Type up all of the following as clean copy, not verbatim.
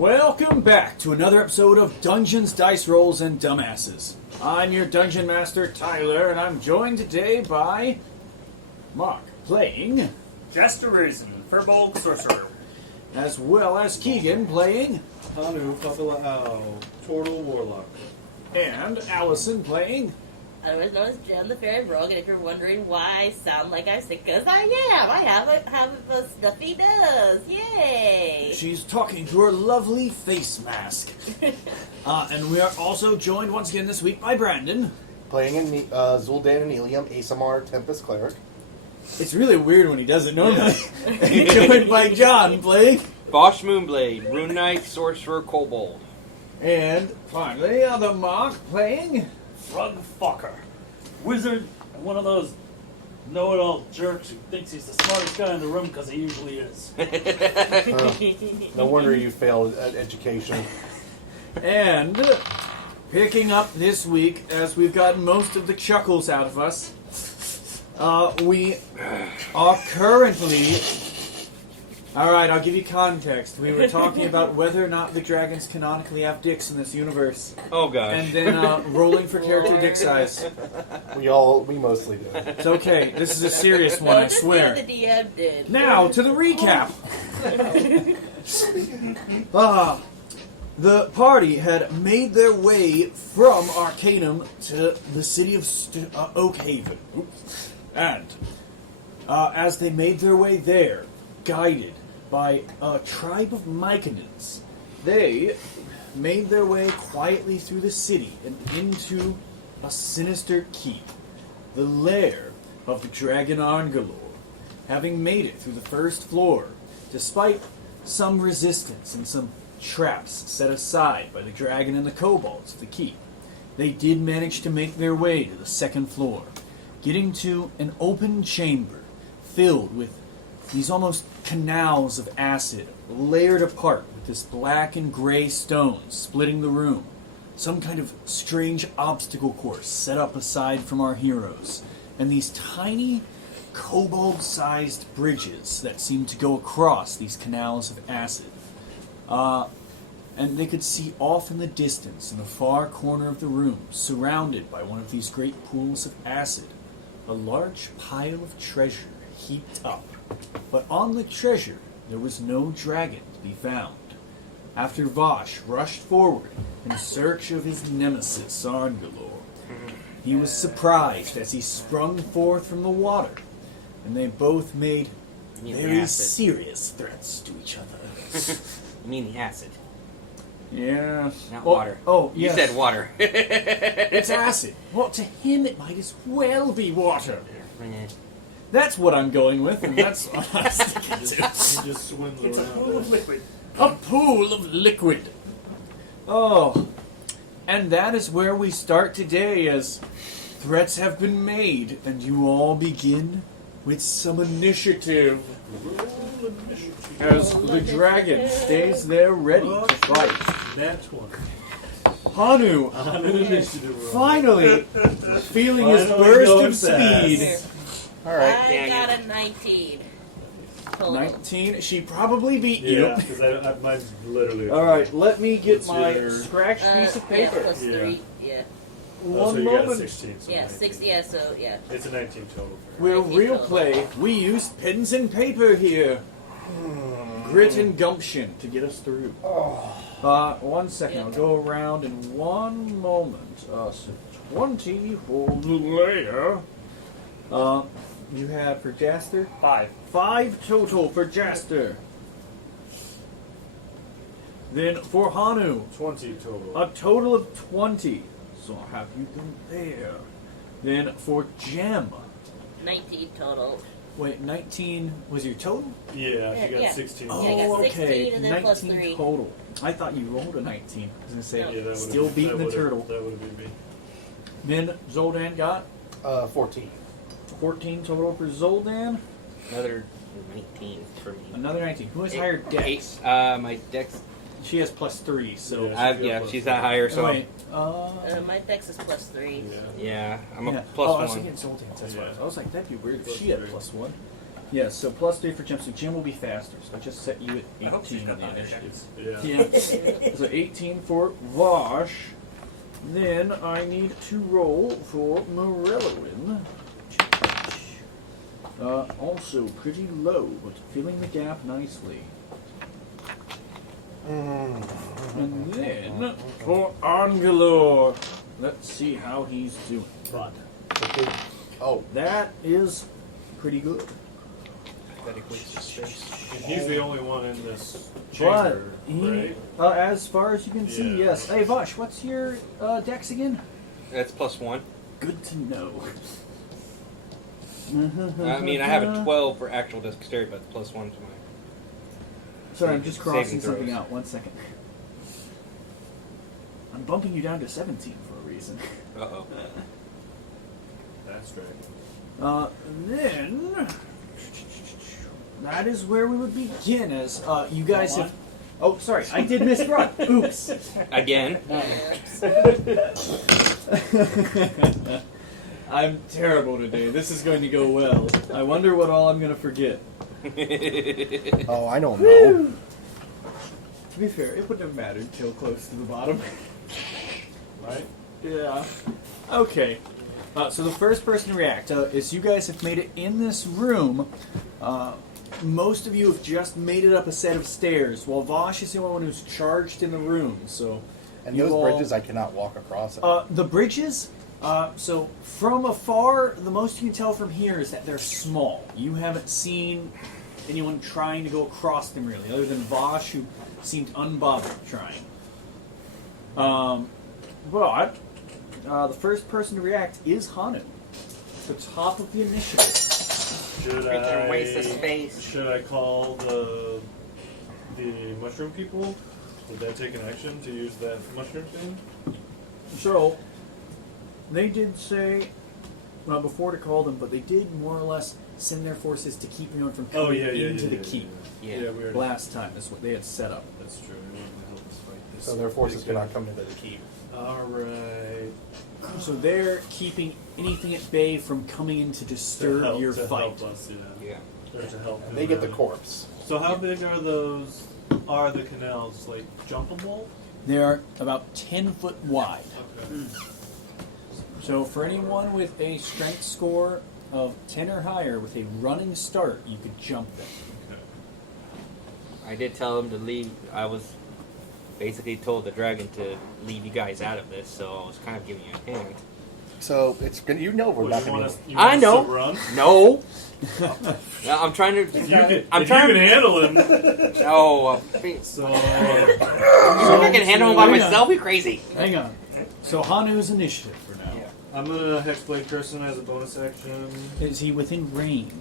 Welcome back to another episode of Dungeons, Dice Rolls, and Dumbasses. I'm your Dungeon Master, Tyler, and I'm joined today by Mark, playing... Jester Raisin, Firbolg Sorcerer. As well as Keegan, playing... Hanu, FotFR, Total Warlock. And Allison, playing... Otherwise known as Jem the Fairy Rogue, and if you're wondering why I sound like I'm sick, because I am! I have a stuffy nose! Yay! She's talking through her lovely face mask. And we are also joined once again this week by Brandon. Playing in Zul'dan and Ilium, Asamar, Tempest Cleric. It's really weird when he does it normally. Joined by John, playing... Voash Moonblade, Rune Knight, Sorcerer, Kobold. And finally, the Mark, playing... Frog Fucker. Wizard, and one of those know-it-all jerks who thinks he's the smartest guy in the room because he usually is. No wonder you failed at education. And picking up this week, as we've gotten most of the chuckles out of us, we are currently... Alright, I'll give you context. We were talking about whether or not the dragons canonically have dicks in this universe. Oh gosh. And then rolling for character dick size. We mostly do. It's okay. This is a serious one, I swear. The DM did. Now, to the recap. The party had made their way from Arcanum to the city of Oakhaven. And as they made their way there, guided by a tribe of Myconans, they made their way quietly through the city and into a sinister keep, the lair of the dragon Arngalor. Having made it through the first floor, despite some resistance and some traps set aside by the dragon and the kobolds of the keep, they did manage to make their way to the second floor, getting to an open chamber filled with these almost canals of acid, layered apart with this black and gray stones splitting the room. Some kind of strange obstacle course set up aside from our heroes, and these tiny, kobold-sized bridges that seem to go across these canals of acid. And they could see off in the distance, in the far corner of the room, surrounded by one of these great pools of acid, a large pile of treasure heaped up. But on the treasure, there was no dragon to be found. After Voash rushed forward in search of his nemesis, Arngalor, he was surprised as he sprung forth from the water, and they both made very serious threats to each other. You mean the acid, Yeah. not water. Oh, You yes. said water. It's acid. Well, to him, it might as well be water. Eh. That's what I'm going with, and that's what I'm sticking He to. just swims It's a around. pool of liquid. A pool of liquid. Oh, and that is where we start today, as threats have been made, and you all begin with some initiative. As the dragon stays there ready to fight. That one. Hanu, Initiative. finally feeling his burst of speed. Alright. I got a 19. Total. 19. She probably beat you. Yeah, because mine's literally... All right, let me get What's my your- scratched piece of Yeah, paper. plus Yeah. 3. Yeah. Oh, One so you got a moment. 16. So Yeah, 19. 60. Yeah, so, yeah. It's a 19 total. We're 19 real total. play. We use pens and paper here. Grit and gumption to get us through. 1 second. I'll go around in one moment. So 20 for the layer. You had for Jaster? 5. 5 total for Jaster. Then for Hanu, 20 total. a total of 20. So I'll have you compare. Then for Gem, 19 total. wait, 19 was your total? Yeah, she got Yeah. 16. Oh. I got 16 okay, and then plus 19 3. total. I thought you rolled a 19. I was gonna say, No. Yeah, that still would've- beating that the would've- turtle. That would have been me. Then Zoldan got 14. 14 total for Zoldan. Another 19 for me. Another 19. Who has higher dex? My dex. She has +3. So Yeah. She's not higher, so wait. My dex is plus 3. Yeah. yeah, I'm a yeah. plus oh, I was one. thinking Zoldan's. That's why Yeah. I was like, that'd be weird if Plus she had three. +1. Yes, so +3 for Jim. So Jim will be faster. So I just set you at I hope she's 18 got on the that initiative. Yeah. Yeah. So 18 for Voash. Then I need to roll for Morellowin. Also pretty low, but filling the gap nicely. And then for Arngalor, let's see how he's doing. But Oh, That is pretty good. That equates to space. and he's the only one in this But chamber, he, right? as far as you can see, Yeah. yes. Hey Vosh, what's your dex again? That's +1. Good to know. I mean, I have a 12 for actual dexterity, but +1 to my. Sorry, I'm just crossing saving something throws. out. 1 second. I'm bumping you down to 17 for a reason. Uh-oh. That's right. Then that is where we would begin. As you guys have. Oh, sorry, I did misrun. Oops. Again. I'm terrible today. This is going to go well. I wonder what all I'm going to forget. oh, I don't know. To be fair, it wouldn't have mattered till close to the bottom. Right? Yeah. Okay. So the first person to react is you guys have made it in this room. Most of you have just made it up a set of stairs, while Vosh is the only one who's charged in the room. So, And you those all- bridges, I cannot walk across. the bridges. So from afar, the most you can tell from here is that they're small. You haven't seen anyone trying to go across them really, other than Vosh, who seemed unbothered trying. But the first person to react is Hanu, the top of the initiative. Should Freaking waste of I space. should I call the mushroom people? Would that take an action to use that mushroom thing? So they did say before to call them, but they did more or less send their forces to keep anyone from coming into the keep. Yeah. we already. Last time is what they had set up. That's true. They wanted to help us fight this. so their forces big cannot guy. come into the keep. All right. So they're keeping anything at bay from coming in to disturb your to fight. help us, yeah. Yeah. Or to help. And them they get the out. corpse. So how big are those? Are the canals like jumpable? They are about 10 foot wide. Okay. So for anyone with a strength score of 10 or higher with a running start, you could jump them. Okay. I did tell him to leave. I was basically told the dragon to leave you guys out of this, so I was kind of giving you a hint. So it's gonna, you know we're Well, not you going want to. us, you I want us know. to run? No. No, I'm trying to. If you can, I'm if trying. you can handle him. No. So I can handle him by hang on. myself. You crazy? Hang on. So Hanu's initiative for now. I'm gonna hexblade person as a bonus action. Is he within range?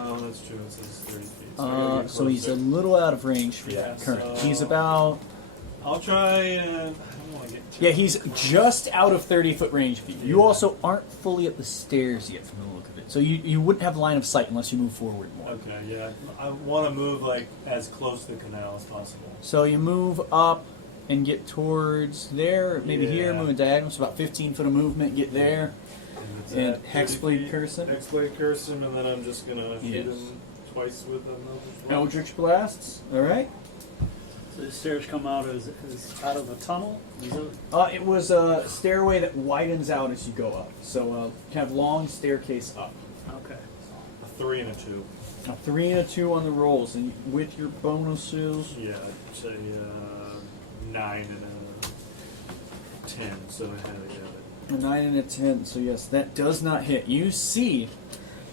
Oh, that's true. It says 30 feet. So, I gotta get So he's a closer. little out of range for Yeah, that currently. so- He's about... I'll try and I don't want to get. Too Yeah, he's just out of 30-foot range of you. You Yeah. also aren't fully up the stairs yet from the look of it. So you wouldn't have line of sight unless you move forward more. Okay, yeah. I want to move like as close to the canal as possible. So you move up and get towards there, maybe here, Yeah. move a diagonal, so about 15 foot of movement, get there, it's and at 30 Hexblade feet. curse him. Hexblade curse him, and then I'm just gonna Yes. hit him twice with another. Eldritch Blasts, alright. So the stairs come out as out of a tunnel? Is it? It was a stairway that widens out as you go up. So kind of long staircase up. Okay. A 3 and a 2. A 3 and a 2 on the rolls, and with your bonuses. Yeah, I'd say 9 and a 10. So I had to get it. A 9 and a 10, so yes, that does not hit. You see,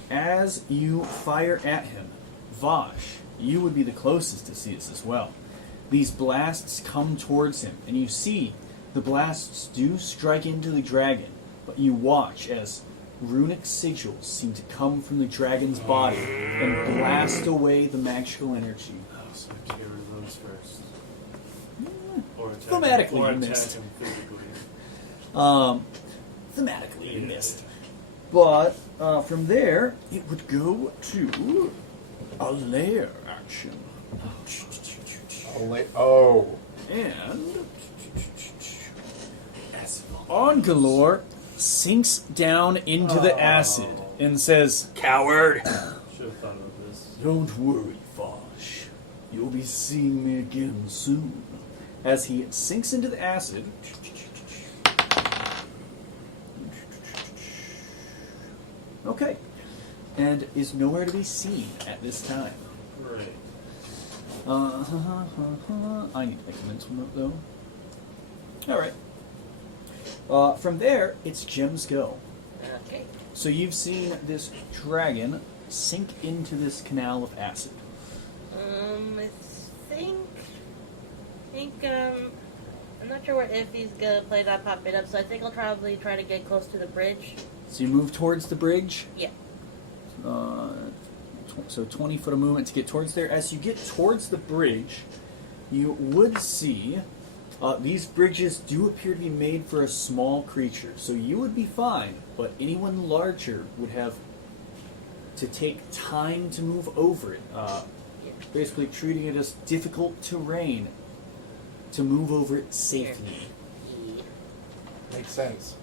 as you fire at him, Vosh, you would be the closest to see this as well. These blasts come towards him, and you see the blasts do strike into the dragon, but you watch as runic sigils seem to come from the dragon's body and blast away the magical energy. Oh, so I carry those first. Or attack Thematically, him, or you attack missed. him physically. Thematically, you Yeah. missed. But from there, it would go to a lair action. Oh. And as Arngalor sinks down into the acid and says, Coward. Should have thought of this. Don't worry, Voash. You'll be seeing me again soon. As he sinks into the acid, okay, and is nowhere to be seen at this time. Right. I need to make a mental note though. All right. From there, it's Jim's go. Okay. So you've seen this dragon sink into this canal of acid. I'm not sure if he's gonna play that pop it up, so I think I'll probably try to get close to the bridge. So you move towards the bridge. Yeah. So 20 foot of movement to get towards there. As you get towards the bridge, you would see these bridges do appear to be made for a small creature. So you would be fine, but anyone larger would have to take time to move over it. Basically treating it as difficult terrain to move over it safely. Makes sense.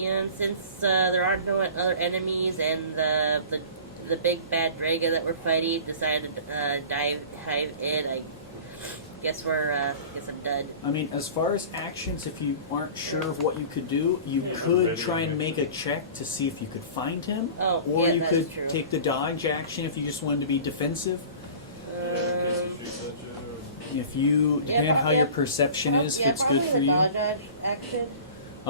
And since there aren't no other enemies and the big bad dragon that we're fighting decided to dive in, I guess I'm done. I mean, as far as actions, if you aren't sure of what you could do, you could try and make a check to see if you could find him. Oh, or yeah, you that's could true. take the dodge action if you just wanted to be defensive. If you, depending on how your perception is, if it's good for you. Dodge action.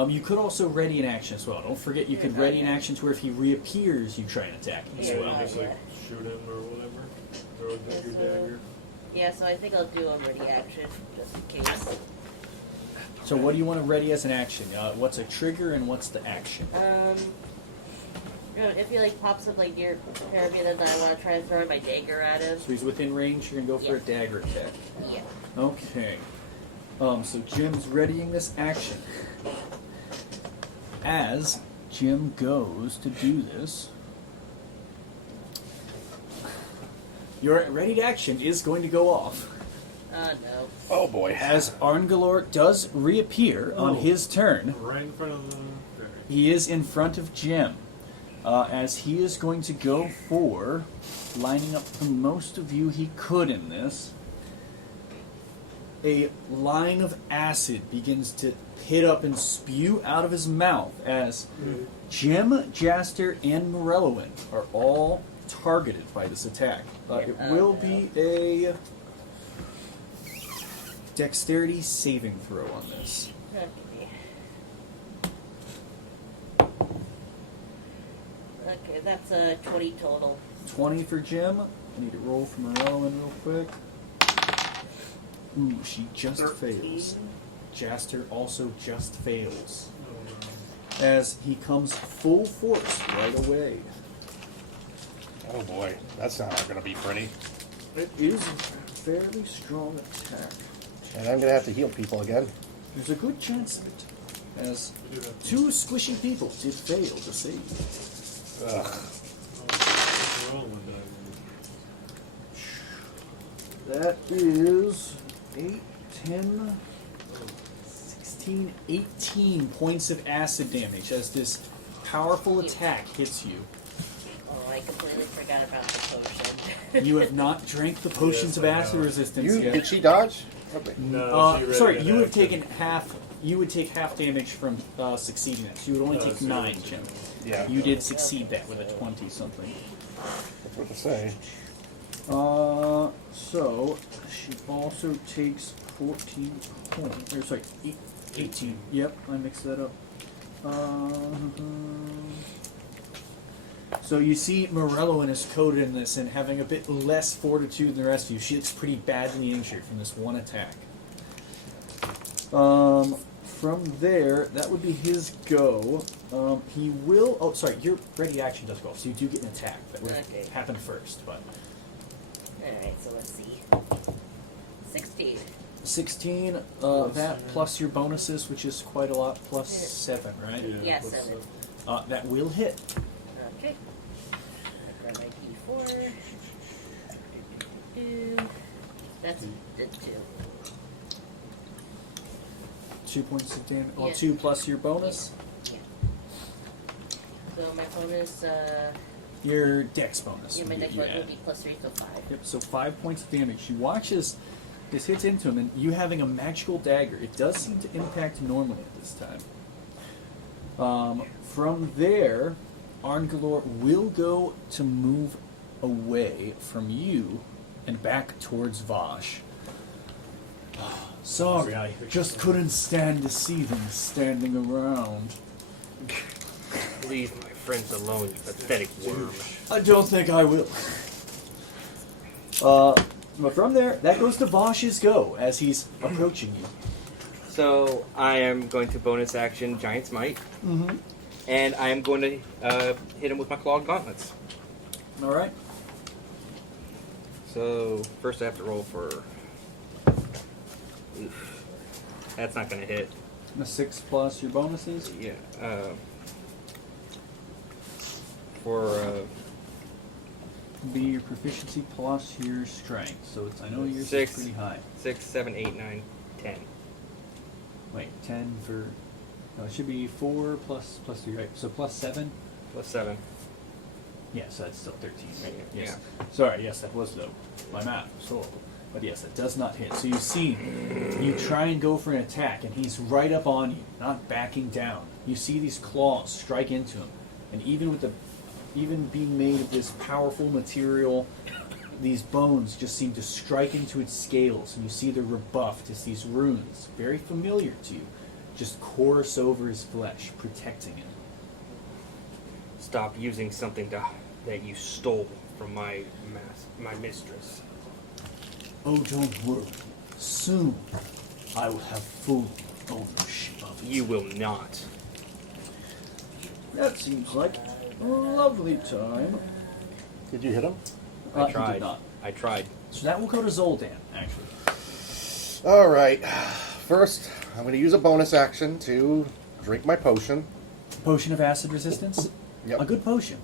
You could also ready an action as well. Don't forget you could ready an action to where if he reappears, you try and attack him as Yeah, well. Just like shoot him or whatever. Throw your dagger. Yeah, so I think I'll do a ready action just in case. So what do you want to ready as an action? What's a trigger and what's the action? If he pops up near me, then I want to try and throw my dagger at him. So he's within range, you're going to go for Yes. a dagger attack. Yeah. Okay. So Jim's readying this action. As Jim goes to do this, your readied action is going to go off. No. Oh boy. As Arngalor does reappear on his turn, Right in front of the fairy. he is in front of Jim. As he is going to go for lining up the most of you he could in this. A line of acid begins to hit up and spew out of his mouth as Jim, Jaster, and Morelloin are all targeted by this attack. It will be a dexterity saving throw on this. Okay, that's a 20 total. 20 for Jim. I need to roll for Morelloin real quick. Ooh, she just fails. Jaster also just fails. As he comes full force right away. Oh boy, that's not going to be pretty. It is a fairly strong attack. And I'm going to have to heal people again. There's a good chance of it, as two squishy people did fail to save. Ugh. That is 8, 10, 16, 18 points of acid damage as this powerful attack hits you. Oh, I completely forgot about the potion. You have not drank the potions of acid resistance yet. Did she dodge? Okay. No, she read Sorry, an you would have action. taken half. You would take half damage from succeeding that. So you would only take so 9, that's- Jim. Yeah. You did succeed that with a 20 something. That's what to say. So she also takes 14 points. Or sorry, 18. Yep, I mixed that up. So you see Morelloin is coded in this and having a bit less fortitude than the rest of you. She looks pretty badly injured from this one attack. From there, that would be his go. He will... Oh, sorry, your ready action does go off, so you do get an attack. That would Okay. happen first, but... Alright, so let's see. 16. 16, that plus your bonuses, which is quite a lot, plus 7, right? Yeah, plus 7. That will hit. Okay. I grab my D4. That's the 2. 2 points of damage. Well, Yeah. 2 plus your bonus. Yeah. So my bonus, Your dex bonus. Yeah, my would next get one you will add. be plus 3, so 5. Yep, so 5 points of damage. She watches this hits into him, and you having a magical dagger. It does seem to impact normally at this time. From there, Arngalor will go to move away from you and back towards Voash. Sorry, I just couldn't stand to see them standing around. Leave my friends alone, you pathetic worm. I don't think I will. But from there, that goes to Vosh's go as he's approaching you. So I am going to bonus action Giant's Might, Mm-hmm. and I am going to hit him with my clawed gauntlets. All right. So first I have to roll for. Oof. That's not going to hit. A 6 plus your bonuses. Yeah. For Be your proficiency plus your strength. So it's, I know yours is 6. pretty high. 6, 7, 8, 9, 10. Wait, 10 for. No, it should be 4 plus 3, right? So plus 7. Plus 7. Yeah, so that's still 13. Right? Yeah. Yes. Sorry, yes, that was my math was horrible. But yes, that does not hit. So you see, you try and go for an attack, and he's right up on you, not backing down. You see these claws strike into him, and even being made of this powerful material, these bones just seem to strike into its scales, and you see they're rebuffed as these runes, very familiar to you, just course over his flesh, protecting him. Stop using something that you stole from my mistress. Oh, don't worry. Soon, I will have full ownership of it. You will not. That seems like a lovely time. Did you hit him? I He tried. did not. I tried. So that will go to Zoldan, actually. All right. First, I'm going to use a bonus action to drink my potion. Potion of acid resistance? Yep. A good potion.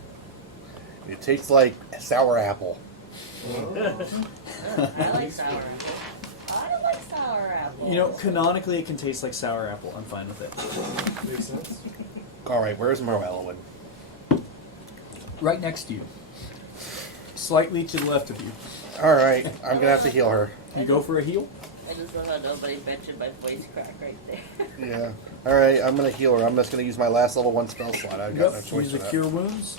It tastes like sour apple. I like sour apple. I like sour apple. You know, canonically it can taste like sour apple. I'm fine with it. Makes sense. All right, where's Morello? Right next to you. Slightly to the left of you. All right, I'm going to have to heal her. You go for a heal? I just love how nobody mentioned my voice crack right there. Yeah. All right, I'm going to heal her. I'm just going to use my last level 1 spell slot. I've got no choice Use for a that. cure wounds.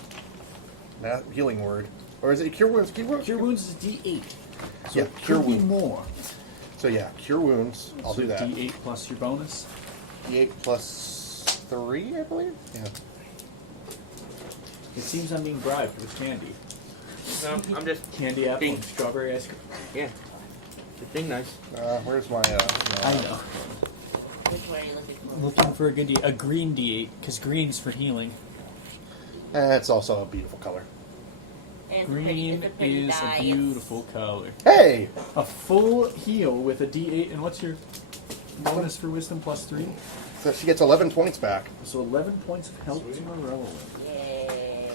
Healing word. Or is it cure wounds? Cure wounds? Cure wounds is a D8. So Yeah, it cure could be wound. more. So yeah, cure wounds. I'll So do that. D8 plus your bonus. D8 plus 3, I believe? Yeah. It seems I'm being bribed with candy. No, I'm just Candy apple Being- and strawberry ice cream. yeah. The thing nice. Where's my... I know. Which one are you looking for? Looking for a good D8, a green D8, because green's for healing. It's also a beautiful color. And Green it's a pretty is dye. a beautiful color. Hey! A full heal with a D8, and what's your bonus for wisdom plus 3? So she gets 11 points back. So 11 points of health to Morello. Yay.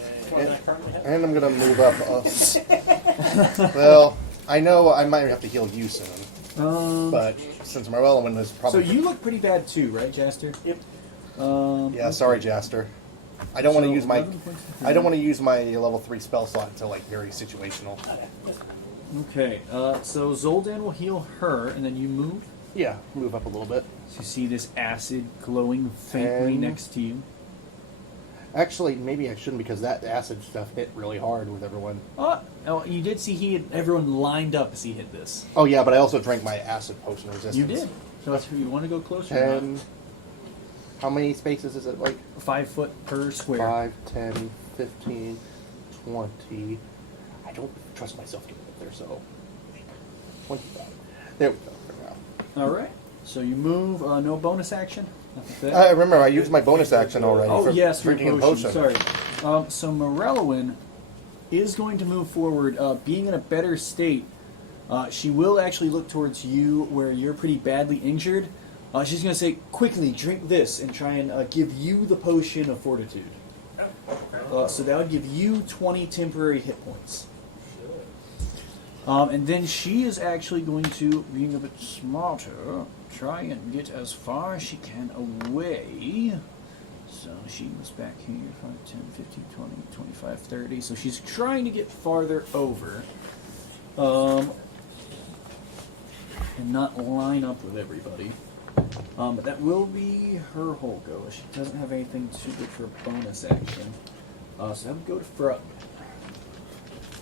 And I'm going to move up. Well, I know I might have to heal you soon. But since Morello is So probably... you look pretty bad too, right, Jaster? Yep. Yeah, sorry, Jaster. I don't want to So use my... 11 points of I don't want to use my level 3 spell slot until, like, very situational. Okay, so Zoldan will heal her, and then you move. Yeah, move up a little bit. So you see this acid glowing faintly 10. next to you. Actually, maybe I shouldn't because that acid stuff hit really hard with everyone. Oh, you did see he had everyone lined up as he hit this. Oh, yeah, but I also drank my acid potion resistance. You did. So that's you want to go closer. or not? 10... How many spaces is it? Like 5 foot per square. 5, 10, 15, 20. I don't trust myself getting up there, so 25. There we go for now. All right. So you move. No bonus action. Nothing like that. Remember, I used my bonus action already. Oh for yes, your drinking a potion. Sorry. So Morellowin is going to move forward, being in a better state. She will actually look towards you, where you're pretty badly injured. She's going to say, "Quickly, drink this," and try and give you the potion of fortitude. So that would give you 20 temporary hit points. And then she is actually going to, being a bit smarter, try and get as far as she can away. So she was back here, 5, 10, 15, 20, 25, 30. So she's trying to get farther over. And not line up with everybody. But that will be her whole go. She doesn't have anything too good for a bonus action. So that would go to Frog.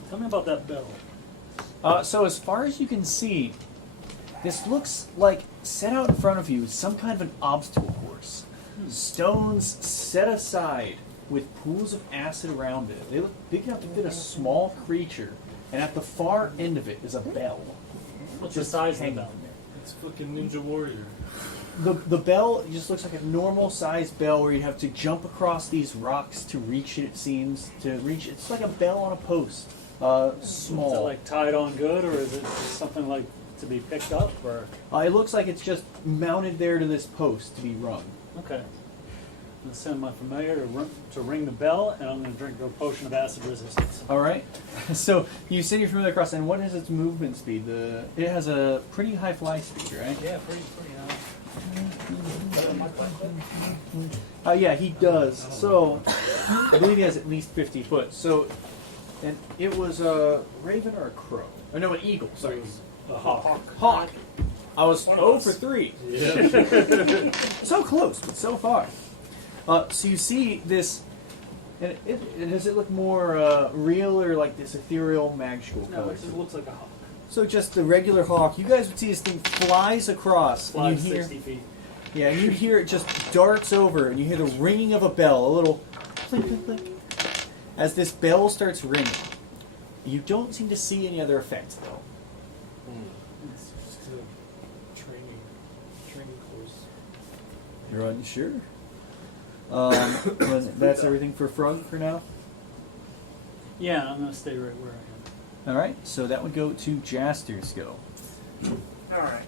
Tell me about that bell. So as far as you can see, this looks like set out in front of you some kind of an obstacle course. Stones set aside with pools of acid around it. They look big enough to fit a small creature, and at the far end of it is a bell. What's the size of the hanging bell? there. It's fucking Ninja Warrior. The bell just looks like a normal sized bell where you'd have to jump across these rocks to reach it, it seems. It's like a bell on a post. Small. Is it like tied on good, or is it something like to be picked up? Or It looks like it's just mounted there to this post to be rung. okay, I'm gonna send my familiar to ring the bell, and I'm gonna drink a potion of acid resistance. All right. So you send your familiar across, and what is its movement speed? It has a pretty high fly speed, right? Yeah, pretty high. Yeah, he does. So I believe he has at least 50 foot. So, and it was a raven or a crow? Oh no, an eagle. Sorry, A hawk. hawk. I was One of 0 us. for 3. Yeah. So close, but so far. So you see this, and does it look more real or like this ethereal magical No, color? it looks like a hawk. So just the regular hawk. You guys would see this thing flies across, and Flies you hear, 60 feet. yeah, and you hear it just darts over, and you hear the ringing of a bell, a little clink, clink, clink, as this bell starts ringing. You don't seem to see any other effects though. It's just a training course. You're unsure. That's everything for Frog for now. Yeah, I'm gonna stay right where I am. All right, so that would go to Jaster's go. Alright.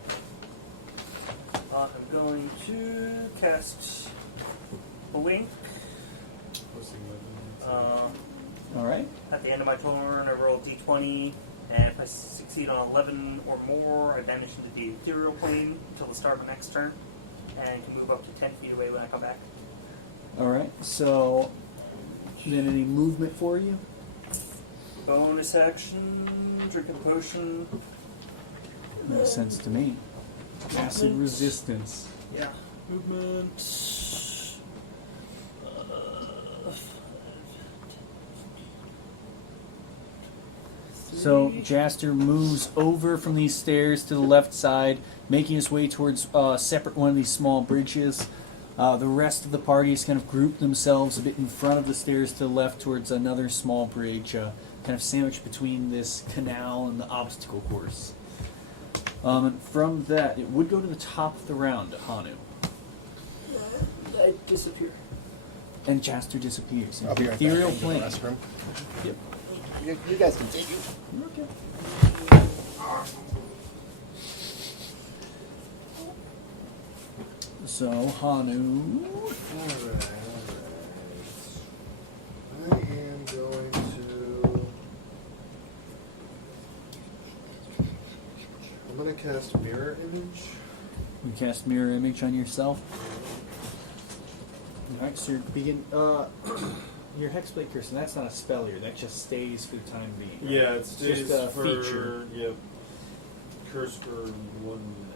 I'm going to cast a wink. All right. At the end of my turn, I roll d20, and if I succeed on 11 or more, I vanish into the ethereal plane until the start of my next turn, and can move up to 10 feet away when I come back. All right. So, then any movement for you? Bonus action, drink a potion. Makes sense to me. Acid Movement. resistance. Yeah. Movement. So Jaster moves over from these stairs to the left side, making his way towards separate one of these small bridges. The rest of the party has kind of grouped themselves a bit in front of the stairs to the left towards another small bridge, kind of sandwiched between this canal and the obstacle course. And from that, it would go to the top of the round, Hanu. I disappear. And Jaster disappears. I'll be right back. Ethereal I'm going to the plane. restroom. Yep. You guys continue. Okay. So, Hanu. Alright. I am going to. I'm going to cast Mirror Image. You cast Mirror Image on yourself. Alright, so you begin. Your Hexblade Curse, and that's not a spell here, that just stays for the time being. Right? Yeah, it's just a for, feature. Yep. Curse for 1 minute.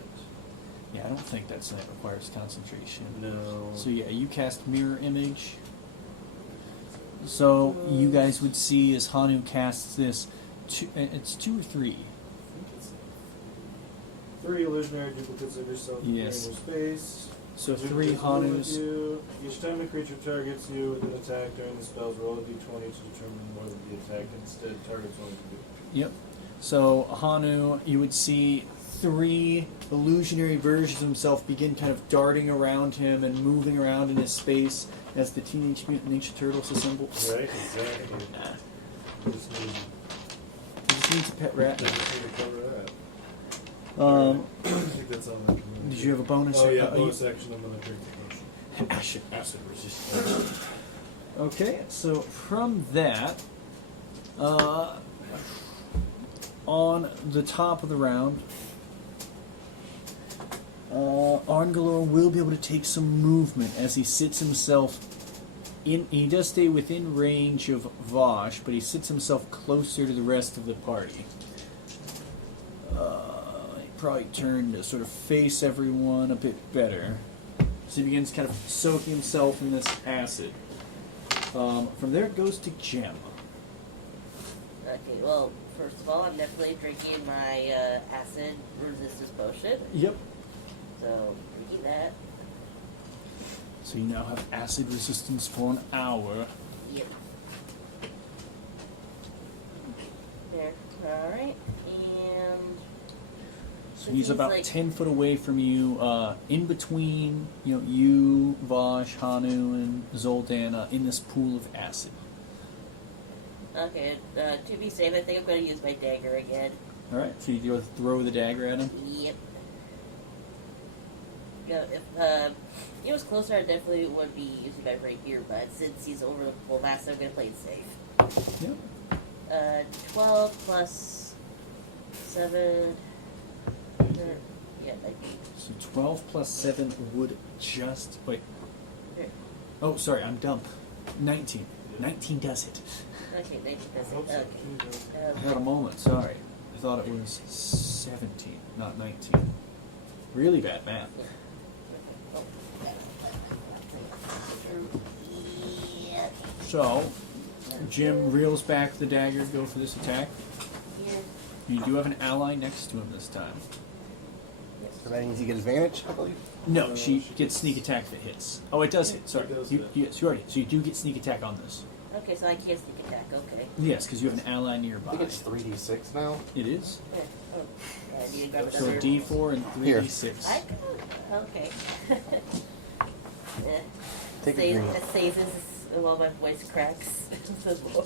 Yeah, I don't think that requires concentration. No. So yeah, you cast Mirror Image. So you guys would see as Hanu casts this, it's 2 or 3. I think it's 3 illusionary duplicates of yourself in Yes. the space. So Duplicates 3 will with Hanus. you. Each time a creature targets you with an attack during the spells, roll a d20 to determine whether the attack instead targets only you. Yep. So Hanu, you would see 3 illusionary versions of himself begin kind of darting around him and moving around in his space as the Teenage Mutant Ninja Turtles assemble. Right, exactly. Just need, He just needs a pet rat. just need to cover that. I think that's all I can do. Did you have a bonus? Oh yeah, you- bonus action. I'm gonna drink the potion. acid resistance. Okay, so from that, on the top of the round, Arngalor will be able to take some movement as he sits himself he does stay within range of Voash, but he sits himself closer to the rest of the party. He probably turned to sort of face everyone a bit better. So he begins kind of soaking himself in this acid. From there it goes to Gem. Okay, well, first of all, I'm definitely drinking my acid resistance potion. Yep. So, drinking that. So you now have acid resistance for an hour. Yep. There. Alright. And So he's about like, 10 foot away from you, in between, you, Vosh, Hanu, and Zoldan, in this pool of acid. Okay, to be safe, I think I'm going to use my dagger again. Alright, so you go throw the dagger at him? Yep. Yeah, if he was closer, I definitely would be using my rapier, but since he's over the full mass, I'm going to play it safe. Yep. 12 plus 7. Yeah, 19. So 12 plus 7 would just... Wait. Here. Oh, sorry, I'm dumb. 19. 19 does it. Okay, 19 does Hope it. so. Okay. I had a moment, sorry. I thought it was 17, not 19. Really bad math. Yeah. So, Jim reels back the dagger to go for this attack. Here. You do have an ally next to him this time. So that means you get advantage, I believe. No, she gets sneak attack if it hits. Oh, it does hit. Sorry. It does You, hit. yes, you already. So you do get sneak attack on this. Okay, so I can't sneak attack. Okay. Yes, because you have an ally I nearby. think it's 3d6 now. It is. Yeah. Oh, I need to grab So another. D4 and Here. 3D6. I can. Okay. Yeah. Take a Saves- green. It saves us while my voice cracks the more.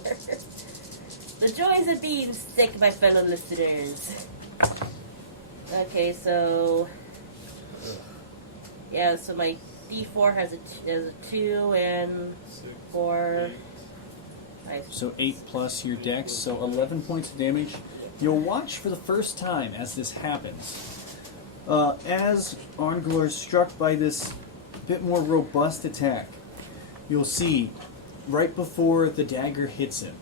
The joys of being sick, my fellow listeners. Okay, so yeah, so my D4 has a 2 and 4. So 8 plus your dex, so 11 points of damage. You'll watch for the first time as this happens. As Arngalor is struck by this bit more robust attack, you'll see right before the dagger hits him,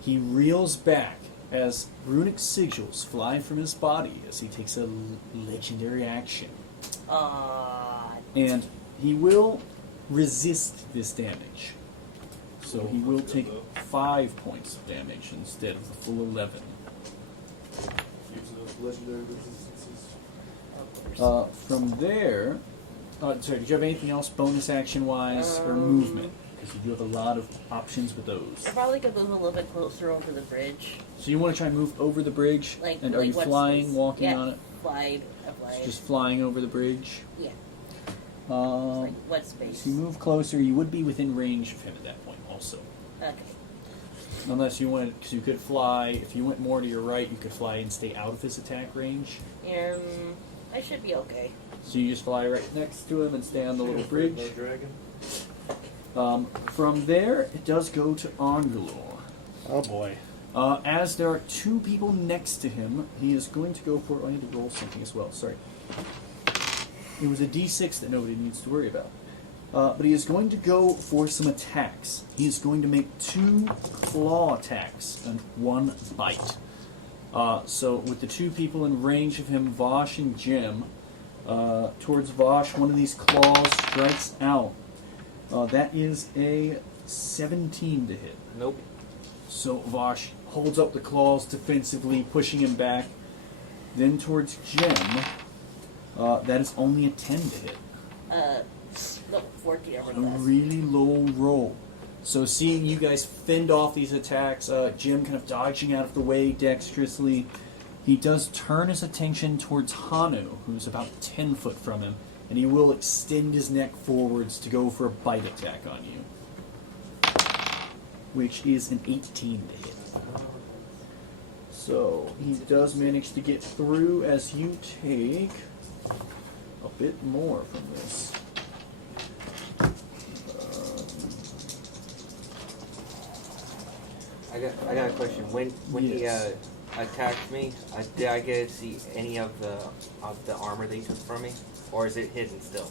he reels back as runic sigils fly from his body as he takes a legendary action. And he will resist this damage. So he will take 5 points of damage instead of the full 11. Using those legendary resistances. From there, sorry, did you have anything else bonus action wise or movement? Because you do have a lot of options with those. I probably could move a little bit closer over the bridge. So you want to try and move over the bridge? And are you what's flying, this? walking Yeah, on it? Flying. I'm flying. Just flying over the bridge? Yeah. Um, What space? if you move closer, you would be within range of him at that point also. Okay. Unless you went, because you could fly, if you went more to your right, you could fly and stay out of his attack range. I should be okay. So you just fly right next to him and stay on the little bridge. No dragon. From there, it does go to Arngalor. Oh boy. As there are 2 people next to him, he is going to go for... I need to roll something as well, sorry. It was a d6 that nobody needs to worry about. But he is going to go for some attacks. He is going to make 2 claw attacks and 1 bite. So with the 2 people in range of him, Vosh and Jim, towards Vosh, one of these claws strikes out. That is a 17 to hit. Nope. So Vosh holds up the claws defensively, pushing him back. Then towards Jim, that is only a 10 to hit. No, 14 over A the last. really low roll. So seeing you guys fend off these attacks, Jim kind of dodging out of the way dexterously, he does turn his attention towards Hanu, who's about 10 foot from him, and he will extend his neck forwards to go for a bite attack on you, which is an 18 to hit. So he does manage to get through as you take a bit more from this. I got a question. When Yes. attacked me, did I get to see any of the armor they took from me, or is it hidden still?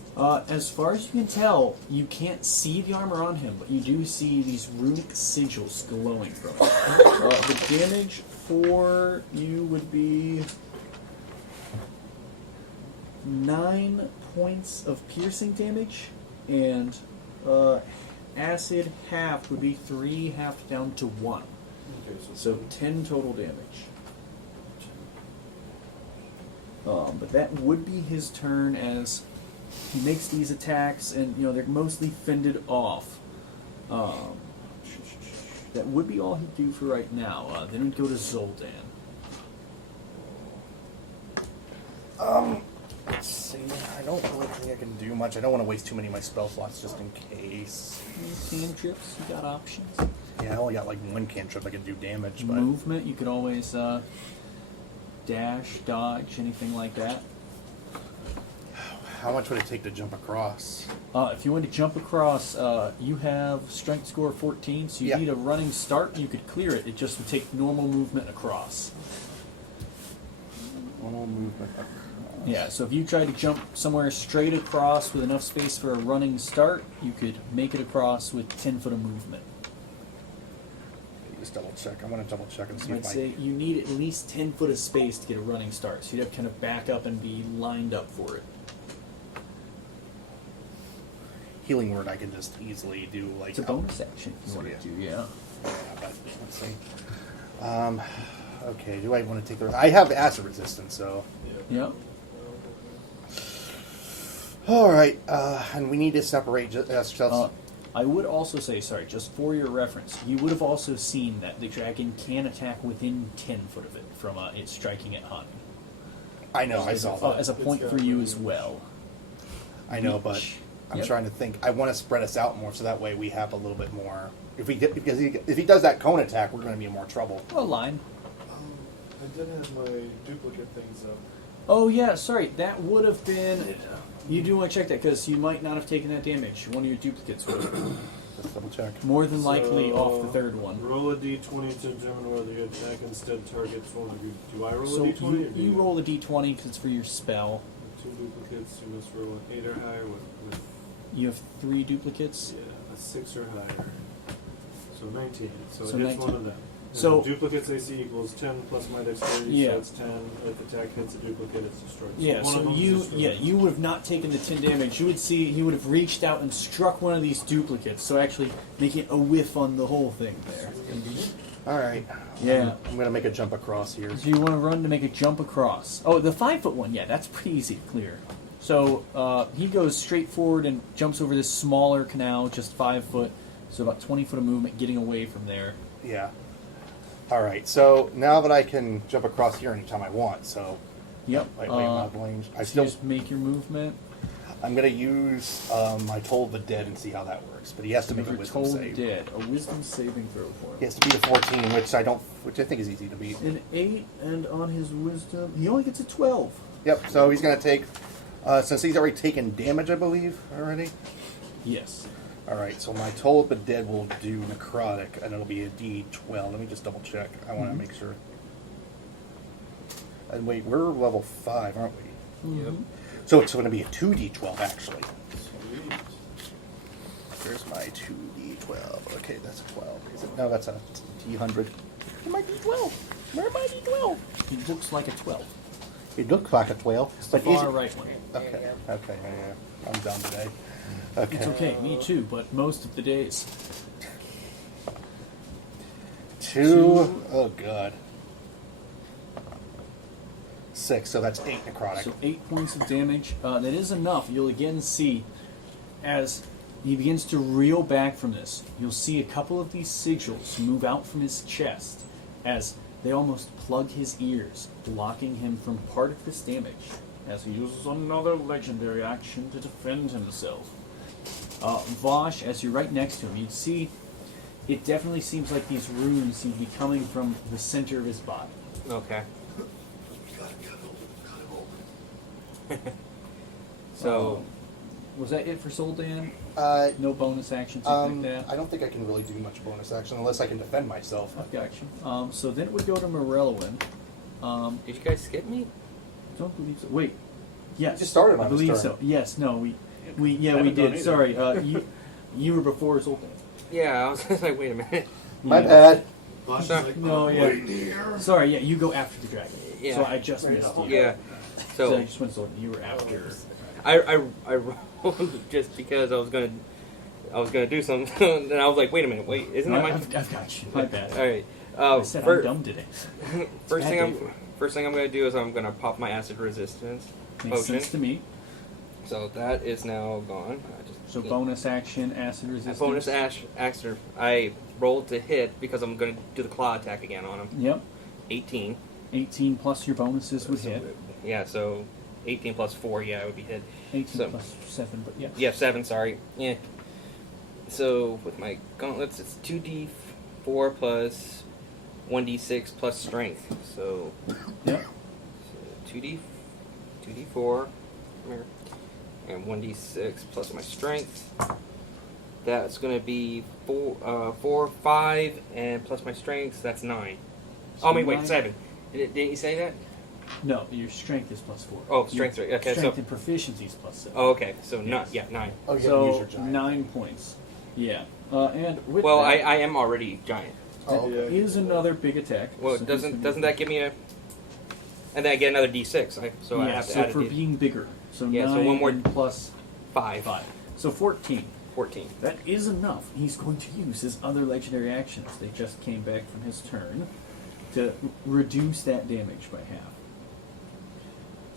As far as you can tell, you can't see the armor on him, but you do see these runic sigils glowing from it. The damage for you would be 9 points of piercing damage, and acid half would be 3, half down to 1. Okay, So 10 total damage. But that would be his turn as he makes these attacks, and they're mostly fended off. That would be all he'd do for right now. Then we'd go to Zoldan. Let's see. I don't really think I can do much. I don't want to waste too many of my spell slots just in case. Cantrips, you got options. Yeah, I only got like 1 cantrip I can do damage, but Movement, you could always dash, dodge, anything like that. how much would it take to jump across? If you want to jump across, you have strength score 14, so you Yeah. need a running start. You could clear it. It just would take normal movement across. Normal movement across. Yeah, so if you tried to jump somewhere straight across with enough space for a running start, you could make it across with 10 foot of movement. Just double check. I want to double check and see I'd if my say you need at least 10 foot of space to get a running start, so you'd have to kind of back up and be lined up for it. healing word I can just easily do. Like It's a bonus action if you So, wanted yeah. to, yeah. But let's see. Okay, do I want to take the? I have acid resistance, so. Yeah. All right, and we need to separate. I would also say, sorry, just for your reference, you would have also seen that the dragon can attack within 10 foot of it from it striking at Hani. I know, I saw that. As a point for you as well. I know, but Reach. I'm Yep. trying to think. I want to spread us out more, so that way we have a little bit more. Because if he does that cone attack, we're going to be in more trouble. A line. I did have my duplicate things up. Oh, yeah, sorry, that would have been... You do want to check that, because you might not have taken that damage. One of your duplicates would have. Let's double check. More than likely So, off the third one. Roll a d20 to determine whether your attack instead targets one of you. Do I roll So a d20? or do you roll the d20 because it's for your spell. 2 duplicates, you must roll an 8 or higher with You have 3 duplicates. a 6 or higher. So 19. So, So it hits 19. one of them. And So- the duplicates AC equals 10 plus my dexterity, Yeah. so it's 10. If the attack hits a duplicate, it's destroyed. Yeah, one of so them is you destroyed. you would have not taken the 10 damage. You would see he would have reached out and struck one of these duplicates, so actually making a whiff on the whole thing there. All right. Yeah. I'm going to make a jump across here. So you want to run to make a jump across. Oh, the 5 foot one, yeah, that's pretty easy to clear. So he goes straight forward and jumps over this smaller canal, just 5 foot, so about 20 foot of movement, getting away from there. Yeah. All right. So now that I can jump across here anytime I want, so Yep. lightweight mod range. I So still. you just make your movement. I'm going to use my Toll the Dead and see how that works. But he has to make a You're wisdom told save. dead. A wisdom saving throw for He him. has to beat a 14, which I think is easy to beat. An 8, and on his wisdom, he only gets a 12. Yep. So he's going to take, since he's already taken damage, I believe already. Yes. All right. So my Toll the Dead will do necrotic, and it'll be a D12. Let me just double check. I want to make sure. And wait, we're level 5, aren't we? Yep. So it's going to be a 2D12 actually. Sweet. There's my 2D12. Okay, that's a 12. Is it? No, that's a D100. Where's my D12? Where my D12? He looks like a 12. It looks like a 12, It's but the is far it? right one. Okay, okay, yeah. I'm done today. Okay. It's okay, me too, but most of the days. 2. Oh, God. 6, so that's 8 necrotic. So 8 points of damage. That is enough. You'll again see as he begins to reel back from this, you'll see a couple of these sigils move out from his chest as they almost plug his ears, blocking him from part of this damage as he uses another legendary action to defend himself. Voash, as you're right next to him, you see it definitely seems like these runes seem to be coming from the center of his body. Okay. So, Was that it for Soldan? No bonus actions, anything like that? I don't think I can really do much bonus action unless I can defend myself. I've got you. So then it would go to Morellowin. Did you guys skip me? Don't believe so. Wait. Yes. just started on I his believe turn. so. Yes. No. We haven't done did. either. Sorry. You were before Soldan. Yeah, I was like, wait a minute. My Yeah. bad. Boss is Sorry. like, No, yeah. wait here. Sorry. Yeah. You go after the dragon. Yeah. So I just missed you. Yeah. So I So just went Soldan. You were after. I rolled just because I was gonna do something, and I was like, wait a minute, wait, isn't No, it my? I've got you. My bad. All right. I said I'm dumb today. First bad thing day first thing I'm gonna do is I'm gonna pop my acid resistance Makes potion. sense to me. So that is now gone. So bonus action, acid resistance. bonus acid. I rolled to hit because I'm gonna do the claw attack again on him. Yep. 18. 18 plus your bonuses would hit. Yeah. So 18 plus 4. Yeah, it would be hit. 18 So- plus 7, but yeah. Yeah, 7, sorry. Yeah. So with my gauntlets, it's 2d4 plus 1d6 plus strength. So, Yep. 2d4 and 1d6 plus my strength. That's going to be 4, 5, and plus my strength, that's 9. Oh, wait, 9? 7. Didn't you say that? No, your strength is plus 4. Oh, strength, Your right. Okay, strength so- and proficiency is plus 7. Oh, okay. So, Yes. 9. Oh, you gotta use So your giant. 9 points. Yeah. And with Well, that, I am already giant. Oh, that okay. is another big attack. Well, So doesn't that give me a... And then I get another d6, so I yeah, have to so add a for d... being bigger. So Yeah, 9 so one more- and plus 5. 5. So 14. 14. That is enough. He's going to use his other legendary actions. They just came back from his turn to reduce that damage by half.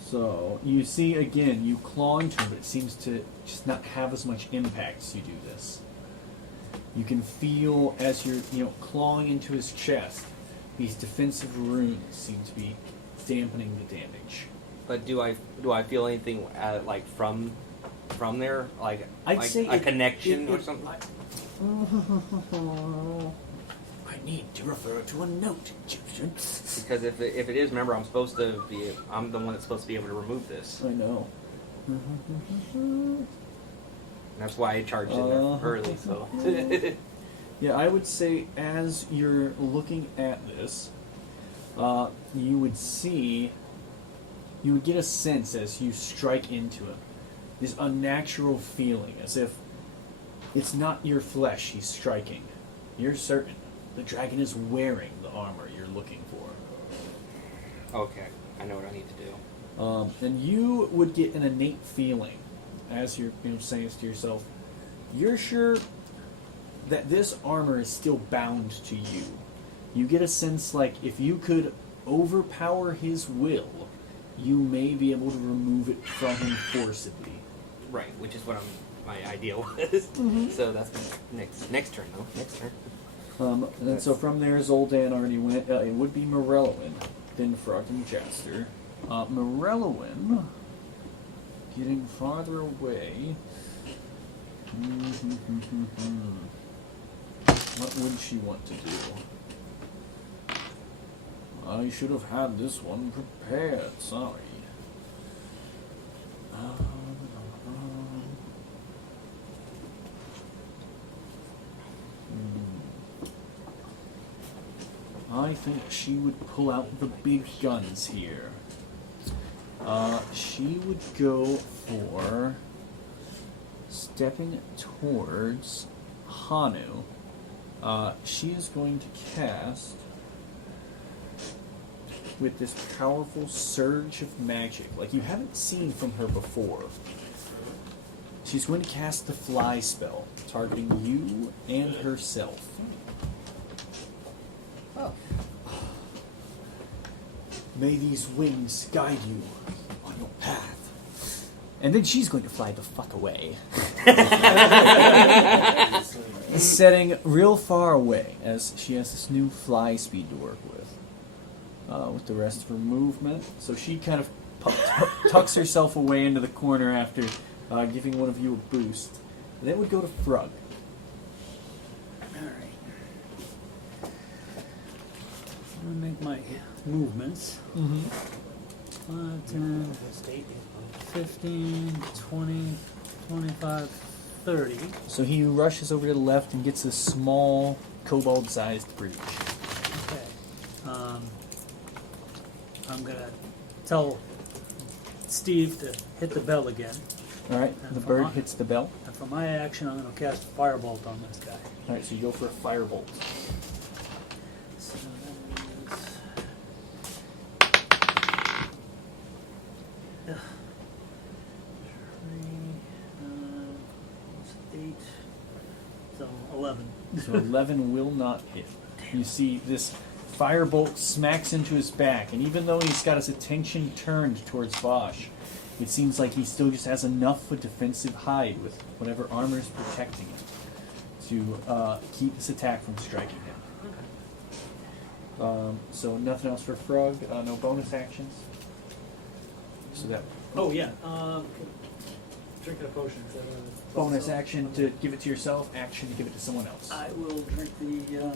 So you see again, you claw into him, but it seems to just not have as much impact as you do this. You can feel as you're clawing into his chest, these defensive runes seem to be dampening the damage. But do I feel anything like from there, like I'd like say a connection or it- something? I need to refer to a note, Egyptian. Because if it is, remember, I'm the one that's supposed to be able to remove this. I know. That's why I charged in there early. So Yeah, I would say as you're looking at this, you would get a sense as you strike into him, this unnatural feeling, as if it's not your flesh he's striking. You're certain the dragon is wearing the armor you're looking for. okay, I know what I need to do. And you would get an innate feeling as you're saying this to yourself. You're sure that this armor is still bound to you. You get a sense like if you could overpower his will, you may be able to remove it from him forcibly. Right, which is what my ideal was. So that's next turn though. Next turn. And so from there, Zoldan already went. It would be Morellowin, then Frog and Jaster. Morellowin, getting farther away. What would she want to do? I should have had this one prepared. Sorry. I think she would pull out the big guns here. She would go for stepping towards Hanu. She is going to cast with this powerful surge of magic, like you haven't seen from her before. She's going to cast the fly spell, targeting you and herself. Oh. May these wings guide you on your path. And then she's going to fly the fuck away. Setting real far away, as she has this new fly speed to work with the rest of her movement. So she kind of tucks herself away into the corner after giving one of you a boost. And then it would go to Frug. Alright. I'm going to make my movements. 5, 10, 15, 20, 25, 30. So he rushes over to the left and gets a small kobold-sized breach. Okay. I'm gonna tell Steve to hit the bell again. All right, And the for bird my- hits the bell. And for my action, I'm gonna cast Firebolt on this guy. All right, so you go for a firebolt. So that is... Yeah. 8. So 11. So 11 will not hit. You see this firebolt smacks into his back, and even though he's got his attention turned towards Voash, it seems like he still just has enough of a defensive hide with whatever armor is protecting him to keep this attack from striking him. So nothing else for Frog. No bonus actions. So that Oh, yeah. Drinking a potion. bonus action to give it to yourself, action to give it to someone else. I will drink the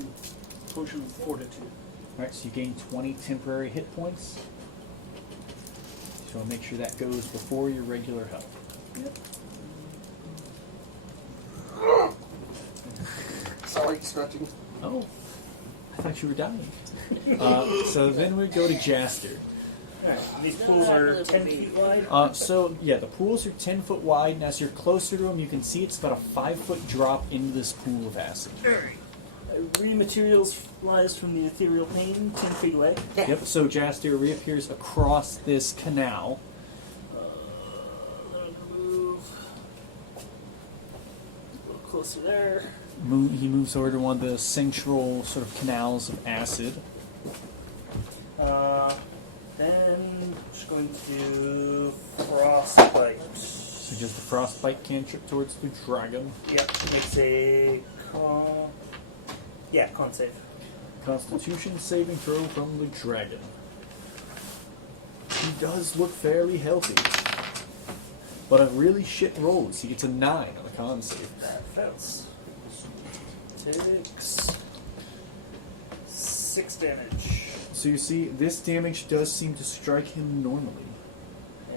potion of fortitude. Alright, so you gain 20 temporary hit points. So I'll make sure that goes before your regular health. Yep. Sorry, stretching. Oh, I thought you were dying. So then we go to Jaster. Alright, these pools are 10 feet wide. So yeah, the pools are 10 foot wide, and as you're closer to them, you can see it's about a 5-foot drop into this pool of acid. Rematerialize from the ethereal plane 10 feet away. Yep. So Jaster reappears across this canal. Move a little closer there. He moves over to one of the central sort of canals of acid. Then just going to do frostbite. So just the frostbite cantrip towards the dragon. Yep, makes a con. Yeah, con save. Constitution saving throw from the dragon. He does look fairly healthy. But a really shit roll. He gets a 9 on the con save. That fails. Takes 6 damage. So you see, this damage does seem to strike him normally.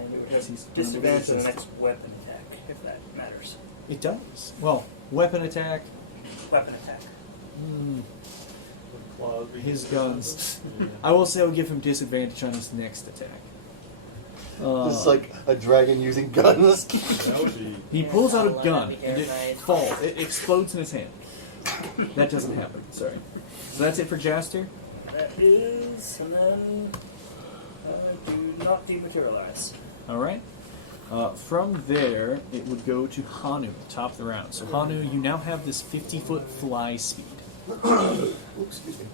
And we would have He's disadvantage on the unresistant. next weapon attack, if that matters. It does. Well, weapon attack. Weapon attack. His guns. I will say I'll give him disadvantage on his next attack. This is like a dragon using guns. That would be. He pulls out a I'll gun let it and be it nice. falls. It explodes in his hand. That doesn't happen. Sorry. So that's it for Jaster. That is, and then do not dematerialize. All right. From there, it would go to Hanu, top of the round. So Hanu, you now have this 50-foot fly speed. Oops, excuse me.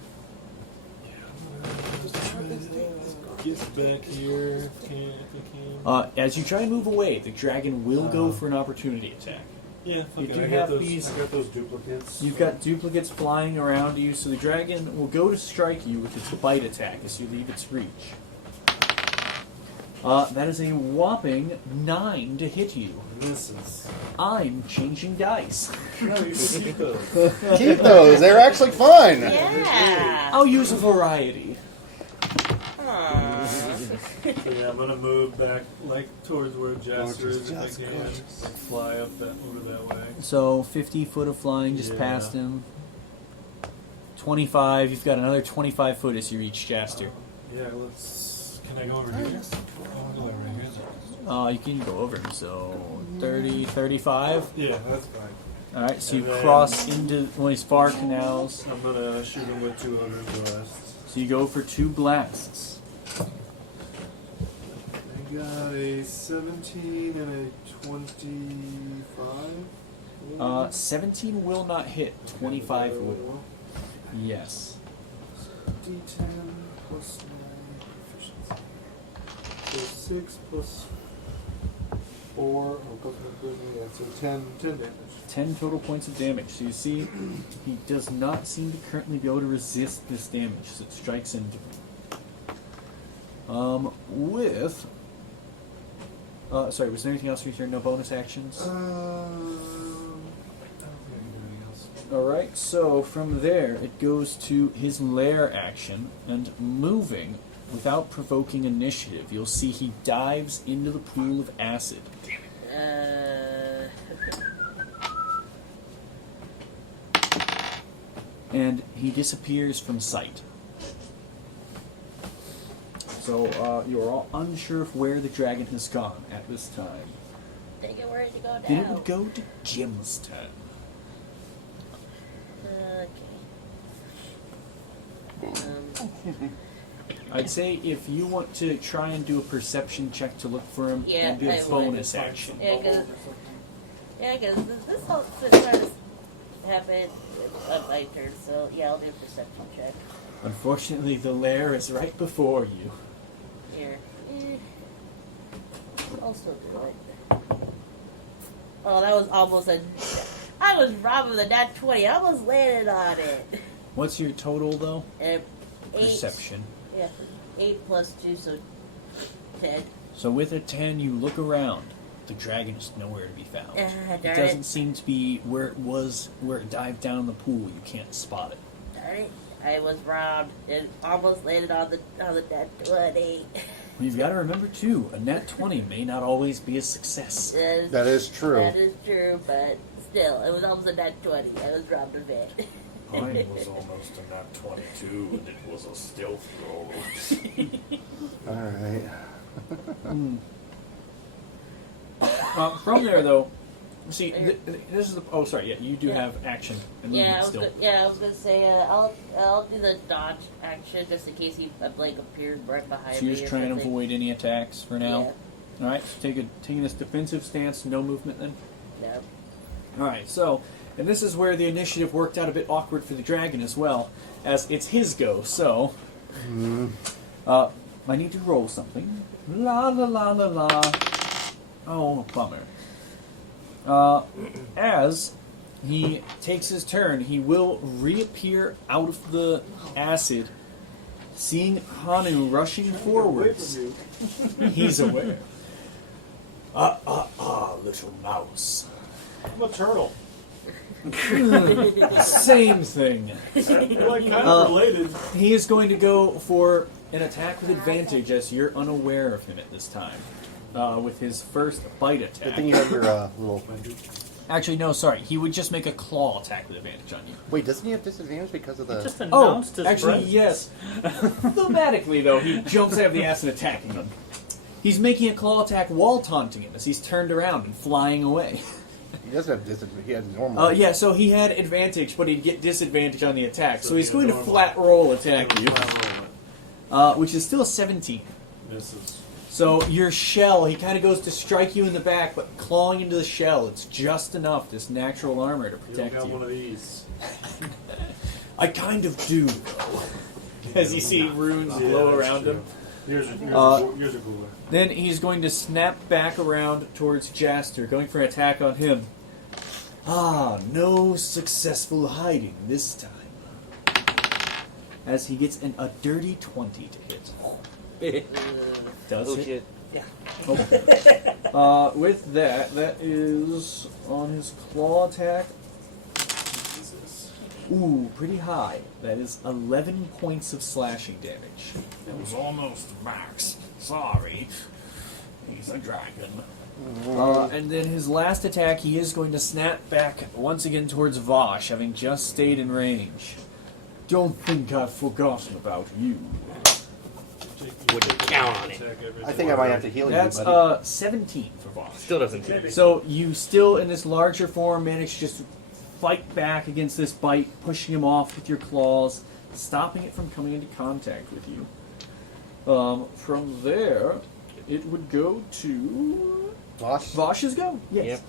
Get back here if I can. As you try and move away, the dragon will go for an opportunity attack. Yeah, You fuck it, do I have got those, these- I got those duplicates. You've got duplicates flying around you, so the dragon will go to strike you with its bite attack as you leave its reach. That is a whopping 9 to hit you. Misses. I'm changing dice. No, you should keep those. Keep those. They're actually fun. Yeah. I'll use a variety. Aww. So yeah, I'm gonna move back like towards where Jasper is if I Gorgeous, can. gorgeous. And fly up that over that way. So 50 foot of flying just Yeah. past him. 25. You've got another 25 foot as you reach Jaster. Yeah, let's. Can I go over here? I'll go over here. You can go over him. So 30, 35. Yeah, that's fine. All right. So you And then- cross into one of these far canals. I'm gonna shoot him with 200 blasts. So you go for 2 blasts. I got a 17 and a 25. 17 will not hit. 25 will. Yes. D10 plus my proficiency. So 6 plus 4, or plus my charisma, yeah, so 10 damage. 10 total points of damage. So you see, he does not seem to currently be able to resist this damage as it strikes into him. Sorry, was there anything else for your turn? No bonus actions? I don't think I can do anything else. Alright, so from there, it goes to his lair action, and moving without provoking initiative, you'll see he dives into the pool of acid. and he disappears from sight. So you're all unsure of where the dragon has gone at this time. Think of where to go now. Then it would go to Jim's turn. Okay. I'd say if you want to try and do a perception check to look for him, Yeah, that'd be a I would. bonus action. Yeah, because this whole thing trying to happen on my turn, so yeah, I'll do a perception check. Unfortunately, the lair is right before you. Here. I'll still do it. Oh, that was almost a... I was robbing the nat 20. I almost landed on it. What's your total, though? 8. Perception. Yeah, 8 plus 2, so 10. So with a 10, you look around. The dragon is nowhere to be found. It Darn doesn't it. seem to be where it was, where it dived down the pool. You can't spot it. Darn it. I was robbed and almost landed on the nat 20. You've got to remember, too, a nat 20 may not always be a success. That is true. That is true, but still, it was almost a nat 20. I was robbed a bit. Mine was almost a nat 22, and it was a stealth roll. Alright. From there, though, see, this is the... Oh, sorry, yeah, you do have action and movement I still. was gonna say I'll do the dodge action just in case a blake appears right behind So me. you're just or trying to something. avoid any attacks for now? Alright, so taking this defensive stance, no movement then? No. Alright, so, and this is where the initiative worked out a bit awkward for the dragon as well, as it's his go, so... I need to roll something. La la la la la. Oh, bummer. As he takes his turn, he will reappear out of the acid, seeing Hanu rushing forwards. He's aware. Little mouse. I'm a turtle. Same thing. We're like kind of related. He is going to go for an attack with advantage as you're unaware of him at this time. With his first bite attack. Good thing you have your little... Actually, no, sorry. He would just make a claw attack with advantage on you. Wait, doesn't he have disadvantage because of the... Just Oh, announced his actually, presence. yes. Thematically, though, he jumps out of the ass and attacking them. He's making a claw attack while taunting him as he's turned around and flying away. He doesn't have disadvantage. He had normal. Yeah, so he had advantage, but he'd get disadvantage on the attack. So he's he going to had flat roll attack you, Flat roll it. which is still a 17. This is... So your shell, he kind of goes to strike you in the back, but clawing into the shell, it's just enough, this natural armor to You don't protect got one you. of these. I kind of do, though. As you see runes Yeah, glow that's around true. him. Yours are cooler. Then he's going to snap back around towards Jaster, going for an attack on him. No successful hiding this time. As he gets a dirty 20 to hit. Does Oh it? shit. Yeah. Okay. With that is on his claw attack. Ooh, pretty high. That is 11 points of slashing damage. That was almost max. Sorry. He's a dragon. And then his last attack, he is going to snap back once again towards Vosh, having just stayed in range. Don't think I've forgotten about you. Wouldn't count on it. I think I might have to heal That's you, buddy. 17 for Vosh. Still doesn't do it. So you still, in this larger form, manage to just fight back against this bite, pushing him off with your claws, stopping it from coming into contact with you. From there, it would go to Vosh? Vosh's go. Yes. Yep.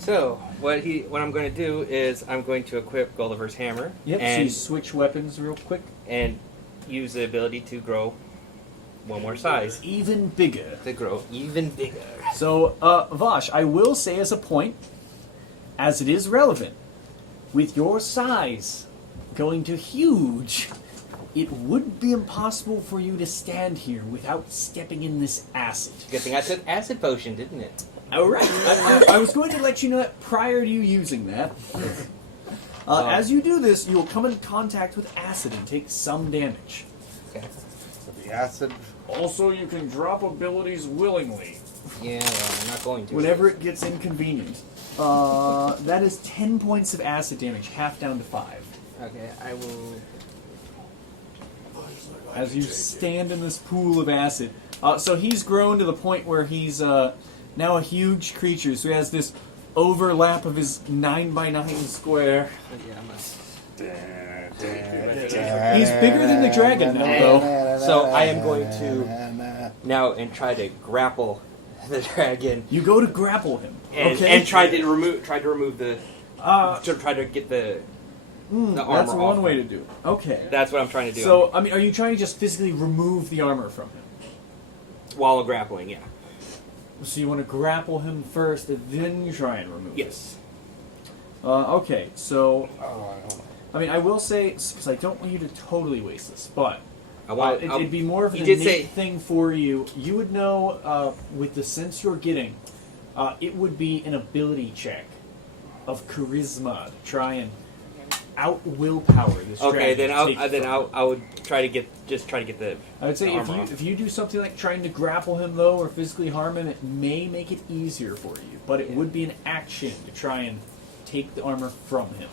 So what I'm going to do is I'm going to equip Gulliver's hammer Yep. So and you switch weapons real quick. use the ability to grow one more size Even bigger. to grow even bigger. So, Vosh, I will say as a point, as it is relevant, with your size going to huge, it would be impossible for you to stand here without stepping in this acid. Good thing I took acid potion, didn't it? All right. I was going to let you know that prior to you using that. As you do this, you will come in contact with acid and take some damage. Okay. So the acid... Also, you can drop abilities willingly, Yeah, well, I'm not going to. whenever it gets inconvenient. That is 10 points of acid damage, half down to 5. Okay, I will. As you stand in this pool of acid. So he's grown to the point where he's now a huge creature. So he has this overlap of his 9x9 square. Yeah, I must. He's bigger than the dragon now, though. So I am going to now and try to grapple the dragon You go to grapple him. Okay. and try to remove the try to get the armor That's off one him. way to do it. Okay. That's what I'm trying to do. So, I mean, are you trying to just physically remove the armor from him? while grappling, yeah. So you want to grapple him first, and then you try and remove Yes. it. Okay, so, Oh, I don't know. I mean, I will say, because I don't want you to totally waste this, but I want. it'd be more of an you did innate say- thing for you. You would know, with the sense you're getting, it would be an ability check of charisma to try and out willpower this Okay, dragon then to take it from I would try to get the. I would say the if armor you off. if you do something like trying to grapple him though or physically harm him, it may make it easier for you. But it would be an action to try and take the armor from him.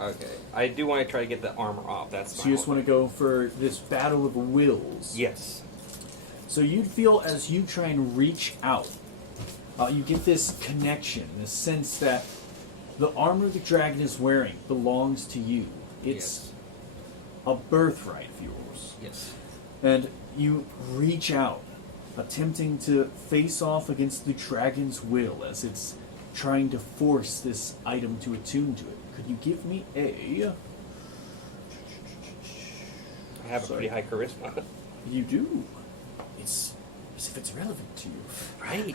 Okay, I do want to try to get the armor off. That's So you just want to go for this battle of wills. Yes. So you'd feel as you try and reach out, you get this connection, this sense that the armor the dragon is wearing belongs to you. It's a birthright of yours. Yes. And you reach out, attempting to face off against the dragon's will as it's trying to force this item to attune to it. Could you give me a... I have a pretty high charisma. You do. It's as if it's relevant to you. Right.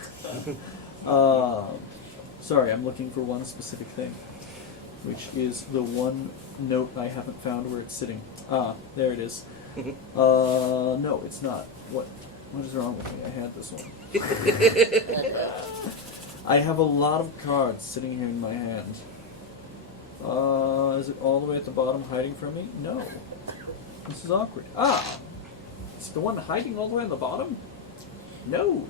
Sorry, I'm looking for one specific thing, which is the one note I haven't found where it's sitting. There it is. No, it's not. What is wrong with me? I had this one. I have a lot of cards sitting here in my hand. Is it all the way at the bottom hiding from me? No. This is awkward. It's the one hiding all the way on the bottom? No.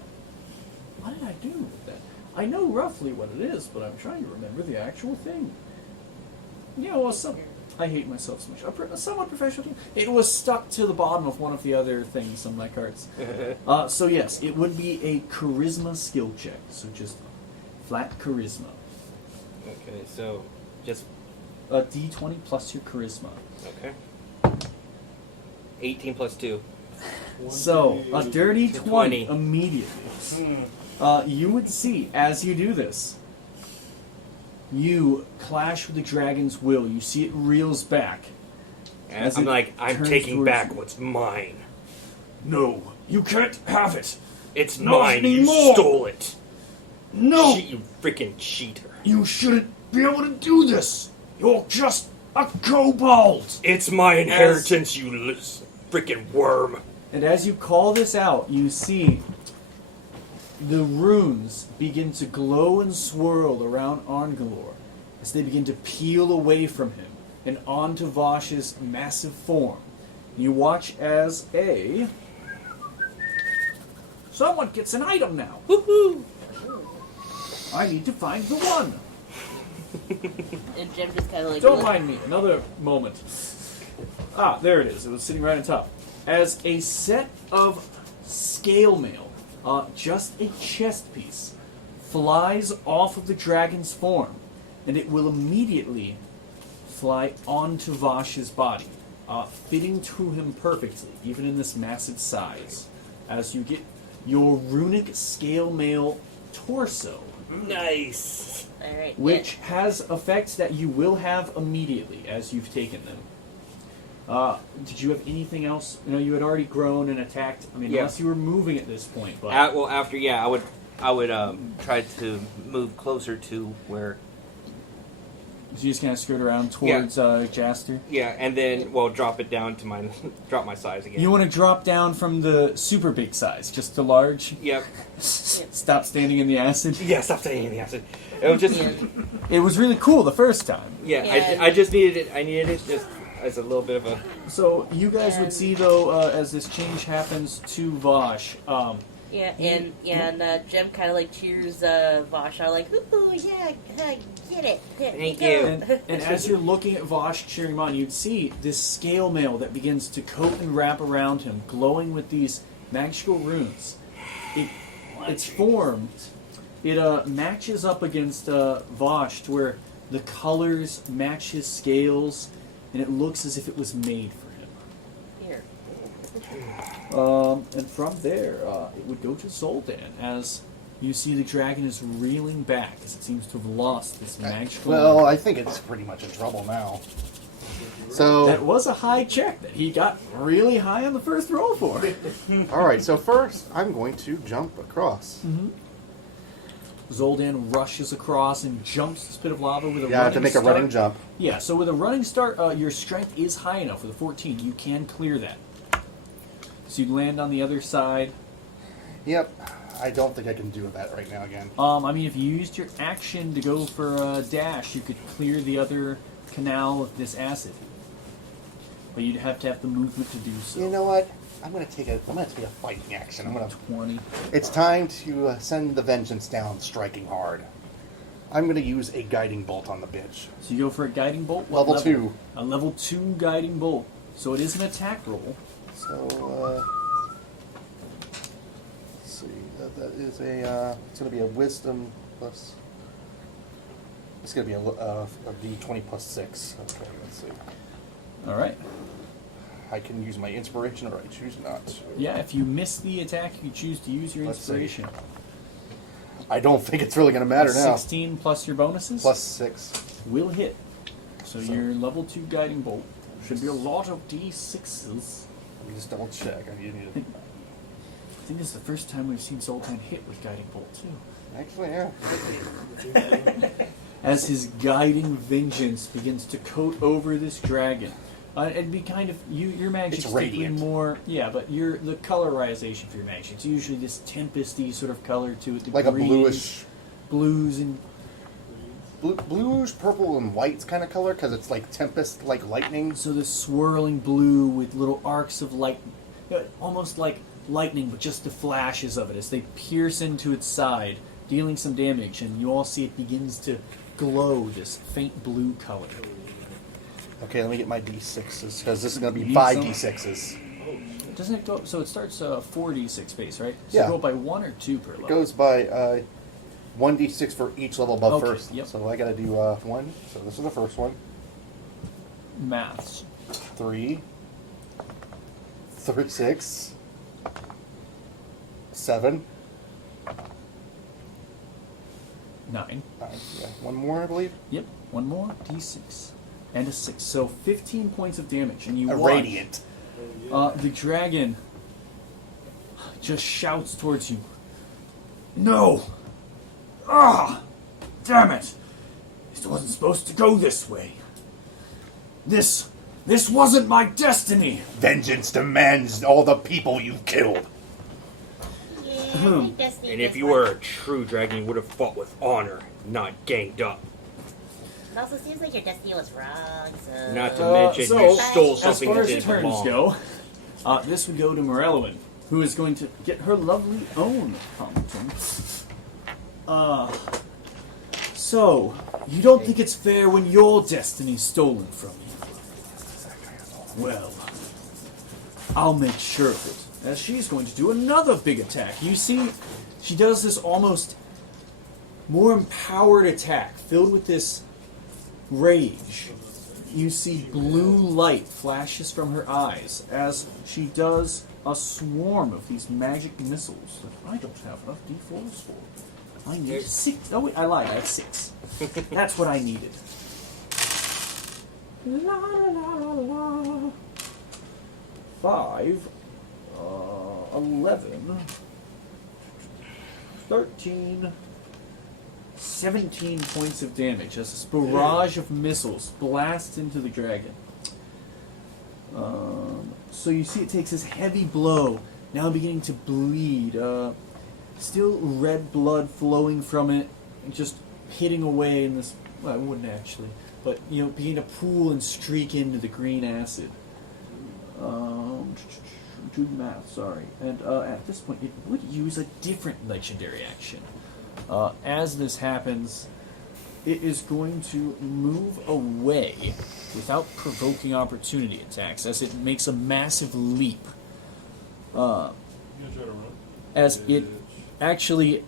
What did I do with that? I know roughly what it is, but I'm trying to remember the actual thing. Yeah, well, I hate myself so much. A somewhat professional team. It was stuck to the bottom of one of the other things on my cards. So yes, it would be a charisma skill check. So just flat charisma. Okay, so just A d20 plus your charisma. okay. 18 plus 2. So a dirty 20 20. immediately. You would see as you do this. You clash with the dragon's will. You see it reels back. And As I'm it like, I'm turns taking towards back you. what's mine. No, you can't have it. It's Not mine. anymore. You stole it. No, You freaking cheater. you shouldn't be able to do this. You're just a kobold. It's my inheritance, you freaking worm. And as you call this out, you see the runes begin to glow and swirl around Arngalor as they begin to peel away from him and onto Voash's massive form. You watch as someone gets an item now. Woohoo! I need to find the one. And Jim just kind of like. Don't mind me. Another moment. There it is. It was sitting right on top. As a set of scale mail, just a chest piece, flies off of the dragon's form, and it will immediately fly onto Voash's body, fitting to him perfectly, even in this massive size. As you get your runic scale mail torso, Nice. Alright. which has effects that you will have immediately as you've taken them. Did you have anything else? You know, you had already grown and attacked. I mean, Yeah. unless you were moving at this point. But After, I would try to move closer to where. so you just kind of skirt around towards Jaster. Yeah, and then drop it down to drop my size again. You want to drop down from the super big size, just to large. Yep. Stop standing in the acid. Yeah, stop saying the acid. It was just. It was really cool the first time. Yeah, Yeah. I just needed it. I needed it just as a little bit of a. So you guys would see though, as this change happens to Voash, Yeah, and Jem kind of like cheers Vosh on, like, ooh, yeah, get it. Thank Go. you. And as you're looking at Vosh cheering him on, you'd see this scale mail that begins to coat and wrap around him, glowing with these magical runes. It's formed. It matches up against Vosh to where the colors match his scales, and it looks as if it was made for him. Here. And from there, it would go to Zoldan as you see the dragon is reeling back as it seems to have lost this magical. Well, I think it's pretty much in trouble now. So, That was a high check that he got really high on the first roll for. all right. So first, I'm going to jump across. Zoldan rushes across and jumps this pit of lava with a Yeah, I have to running make a start. running jump. Yeah, so with a running start, your strength is high enough with a 14. You can clear that. So you land on the other side. Yep. I don't think I can do that right now again. I mean, if you used your action to go for a dash, you could clear the other canal with this acid. But you'd have to have the movement to do so. You know what? I'm gonna take a fighting action. 20. It's time to send the vengeance down, striking hard. I'm gonna use a guiding bolt on the bitch. So you go for a guiding bolt? What Level 2. A level 2 guiding bolt. So it is an attack roll. So let's see. That is a. It's gonna be a wisdom plus. It's gonna be a D20 plus 6. Okay, let's see. Alright. I can use my inspiration, or I choose not to. Yeah, if you miss the attack, you choose to use your Let's see. inspiration. I don't think it's really gonna matter now. 16 plus your bonuses? Plus 6. Will hit. So your level 2 guiding bolt should be a lot of D6s. Let me just double check. I need to. I think this is the first time we've seen Zoltan hit with guiding bolt too. Actually, yeah. As his guiding vengeance begins to coat over this dragon. It'd be kind of your magic's It's typically radiant. more, yeah, but the colorization for your magic, it's usually this tempesty sort of color to it, the Like a greens, blues, and bluish, purple, and white kind of color, because it's like tempest, like lightning. so this swirling blue with little arcs of light, almost like lightning, but just the flashes of it as they pierce into its side, dealing some damage, and you all see it begins to glow this faint blue color. Okay, let me get my D6s, because this is going to You be need 5 some? D6s. Doesn't it go? So it starts 4d6 base, right? So Yeah. you go by 1 or 2 per level. It goes by 1d6 for each level above Okay, first. yep. So I got to do 1. So this is the first one. Maths. 3. 6. 7. 9. 9. Yeah. One more, I believe. Yep. One more d6 and a 6. So 15 points of damage, and you A watch, radiant. the dragon just shouts towards you. No! Ah! Damn it! It wasn't supposed to go this way. This wasn't my destiny. Vengeance demands all the people you've killed. Yeah, Destiny And if does you were a true dragon, you would have fought with honor, not ganged up. It also seems like your destiny was wrong, so... Not to mention so, you stole As something far that as didn't turns belong. go, this would go to Morelwyn, who is going to get her lovely own fountain. So, you don't think it's fair when your destiny's stolen from you? Well, I'll make sure of it, as she's going to do another big attack. You see, she does this almost more empowered attack, filled with this rage. You see blue light flashes from her eyes as she does a swarm of these magic missiles that I don't have enough D4s for. I need 6. Oh, wait, I lied. I have 6. That's what I needed. La la la la. 5, 11, 13, 17 points of damage as this barrage of missiles blasts into the dragon. So you see it takes this heavy blow, now beginning to bleed. Still red blood flowing from it, and just hitting away in this. Well, I wouldn't actually, but begin to pool and streak into the green acid. do math, sorry. And at this point, it would use a different legendary action. As this happens, it is going to move away without provoking opportunity attacks, as it makes a massive leap. As it actually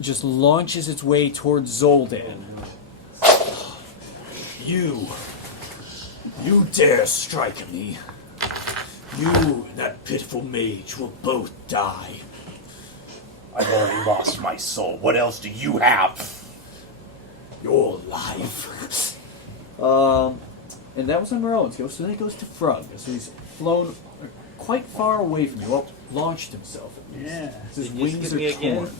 just launches its way towards Zoldan. You dare strike me. You and that pitiful mage will both die. I've already lost my soul. What else do you have? Your life. And that was on Merlin's go, so then it goes to Frug. So he's flown quite far away from you. Well, launched himself at least. Yeah. His Did you wings skip are me again? torn.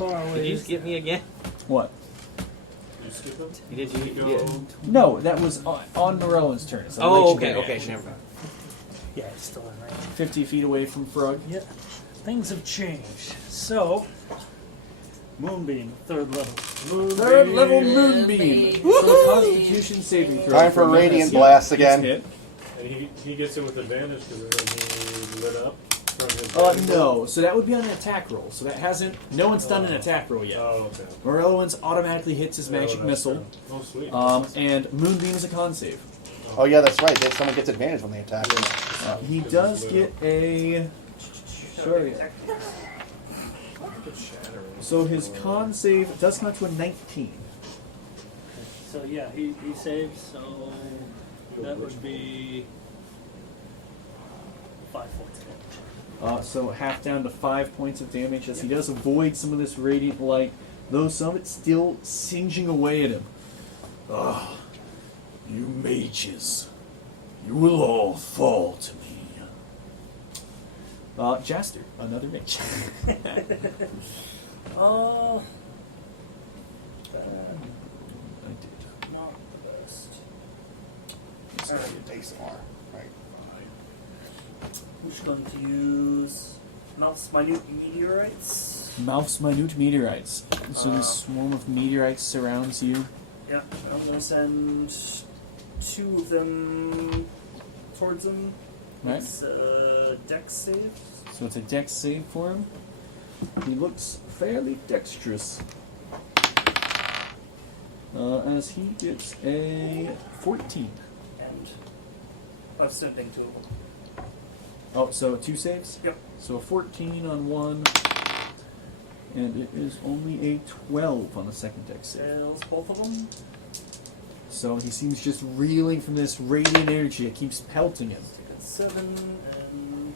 Huh? Did you skip me again? What? You skip him? Did you? Go. Yeah. No, that was on Merlin's turn. It's a Oh, legendary okay, action. never mind. Yeah, it's still in range. 50 feet away from Frug. Yeah. Things have changed. So, Moonbeam, 3rd level. Third level Moonbeam. Moonbeam. So Constitution saving throw. Time for from Radiant Nemesis. Blast Gets again. hit. And he gets it with advantage because he lit up from his. No, so that would be on an attack roll. So that hasn't. No one's done an attack roll yet. Oh, okay. Merlin's automatically hits his magic that's missile. good. Oh, sweet. And Moonbeam is a con save. Oh yeah, that's right. Someone gets advantage when they attack. He does get a. Sorry. So his con save does come out to a 19. So yeah, he saves, so that would be 5 points of damage. So half down to 5 points of damage as he does avoid some of this radiant light, though some of it's still singeing away at him. Ah, you mages. You will all fall to me. Jaster, another mage. Oh, I did. not the best. It's going to take some more. Right. I'm just going to use Mouth's Minute Meteorites. Mouth's minute meteorites. So this swarm of meteorites surrounds you. Yeah, I'm going to send 2 of them towards him. Right? It's Dex save. So it's a dex save for him. He looks fairly dexterous. As he gets a 14. And I'm sending 2 of them. Oh, so 2 saves? Yep. So a 14 on one. And it is only a 12 on the second dex save. Fails both of them. So he seems just reeling from this radiant energy. It keeps pelting him. Take it 7 and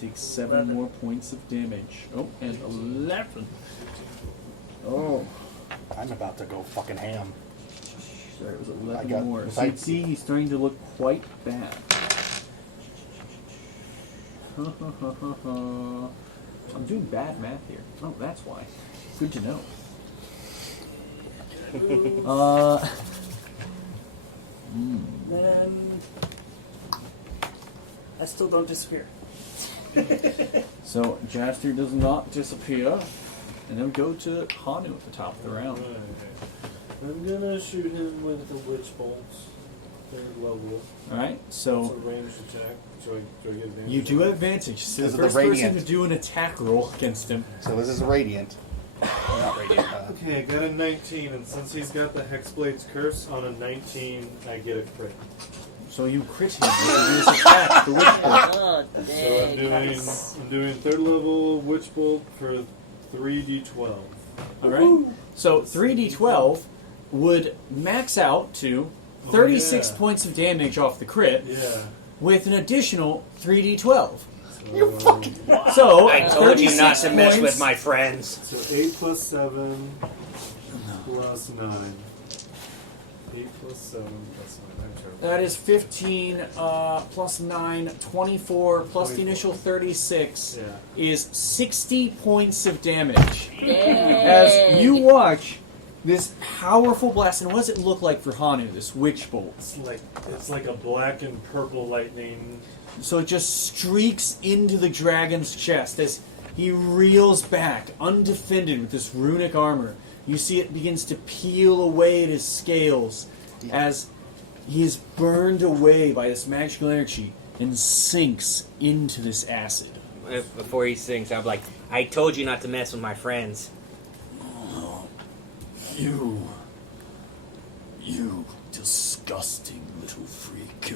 Takes 7 11. more points of damage. Oh, and 11. Oh, I'm about to go fucking ham. sorry, it was I 11 got- more. if So I- you can see he's starting to look quite bad. I'm doing bad math here. Oh, that's why. Good to know. then I still don't disappear. So Jaster does not disappear. And then we go to Hanu at the top of the round. Right. I'm gonna shoot him with the Witch Bolts. 3rd level. Alright, It's a so ranged attack. Do I get advantage? you do have advantage. So This the is the first person radiant. to do an attack roll against him. So this is Radiant. Not Radiant. Okay, I got a 19, and since he's got the Hexblade's Curse on a 19, I get a crit. So you crit him. You can do this attack, the witch bolt. Oh, So I'm doing 3rd level Witch Bolt for 3d12. Alright? So 3d12 would max out to 36 yeah. points of damage off the crit Yeah. with an additional 3d12. You fucking. So I told you not 36 to mess with points- my friends. So 8 plus 7 plus 9. 8 plus 7 plus 9. I'm terrible. That is 15 plus 9, 24 plus the initial 36 Yeah. is 60 points of damage. Yay. As you watch this powerful blast, and what does it look like for Hanu, this witch bolt? It's like a black and purple lightning. So it just streaks into the dragon's chest as he reels back, undefended with this runic armor. You see it begins to peel away at his scales as he is burned away by this magical energy. and sinks into this acid. Before he sinks, I'm like, I told you not to mess with my friends. You disgusting little freak.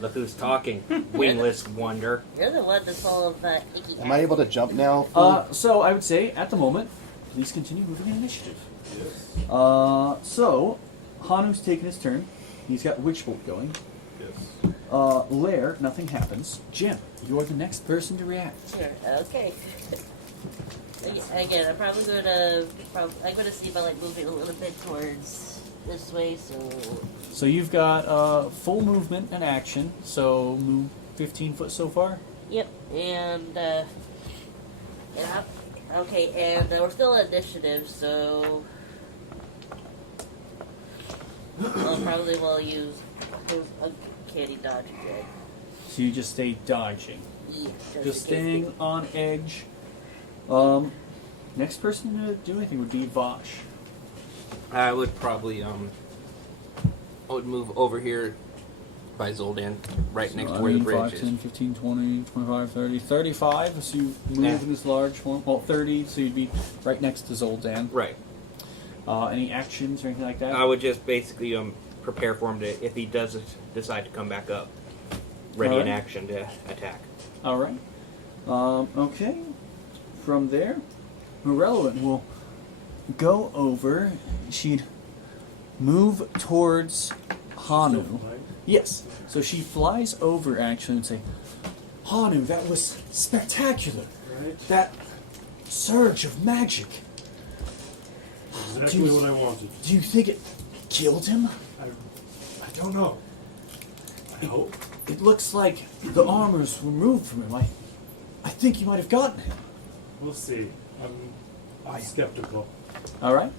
Look who's talking. Wingless wonder. You're the one that's full of icky. Am I able to jump now? So I would say, at the moment, please continue moving in initiative. Yes. So, Hanu's taken his turn. He's got Witch Bolt going. Yes. Lair, nothing happens. Jim, you are the next person to react. Sure. Okay. Again, I'm probably gonna see if I like moving a little bit towards this way. So you've got full movement and action. So move 15 foot so far. Yep. And we're still in initiative, so probably will use a candy dodge again. So you just stay dodging. Yeah. Just staying on edge. Next person to do anything would be Voash. I would probably, I would move over here by Zoldan, right next to where the bridge 5, is. 10, 15, 20, 25, 30, 35. So you move in this large form. Well, 30, so you'd be right next to Zoldan. Right. Any actions or anything like that? I would just basically prepare for him to, if he does decide to come back up, ready in Alright. action to attack. All right. Okay. From there, Irrelevant will go over. She'd move towards Hanu. Yes. So she flies over actually and say, Hanu, that was spectacular. Right. That surge of magic. Exactly what I wanted. Do you think it killed him? I don't know. I hope. It looks like the armor's removed from him. I think you might have gotten him. We'll see. I'm skeptical. All right.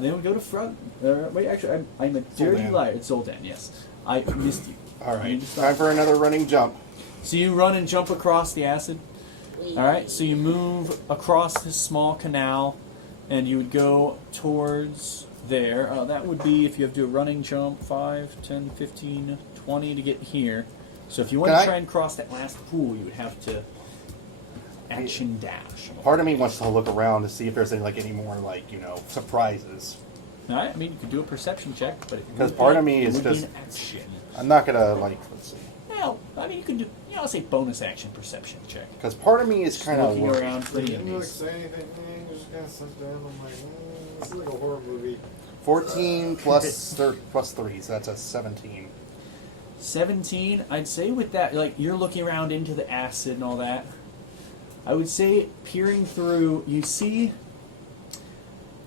Then we go to front. Wait, actually, I'm a dirty Zoldan. liar. It's Zoldan, yes. I missed you. All You right. need to stop. Time for another running jump. So you run and jump across the acid. All right. So you move across this small canal, and you would go towards there. That would be if you have to do a running jump, 5, 10, 15, 20 to get here. So if you want Can to I- try and cross that last pool, you would have to action dash. Part of me wants to look around to see if there's any more surprises. All right. I mean, you could do a perception check, but it 'Cause would part be- of me it is would be just- an action. I'm not gonna let's see, Well, I mean, you can do, I'll say bonus action perception check. because part of me is kind of Looking around for the Didn't really enemies. say anything. You just kind of sat down. I'm like, this is like a horror movie. 14 plus 3, so that's a 17. 17, I'd say with that, you're looking around into the acid and all that. I would say peering through, you see,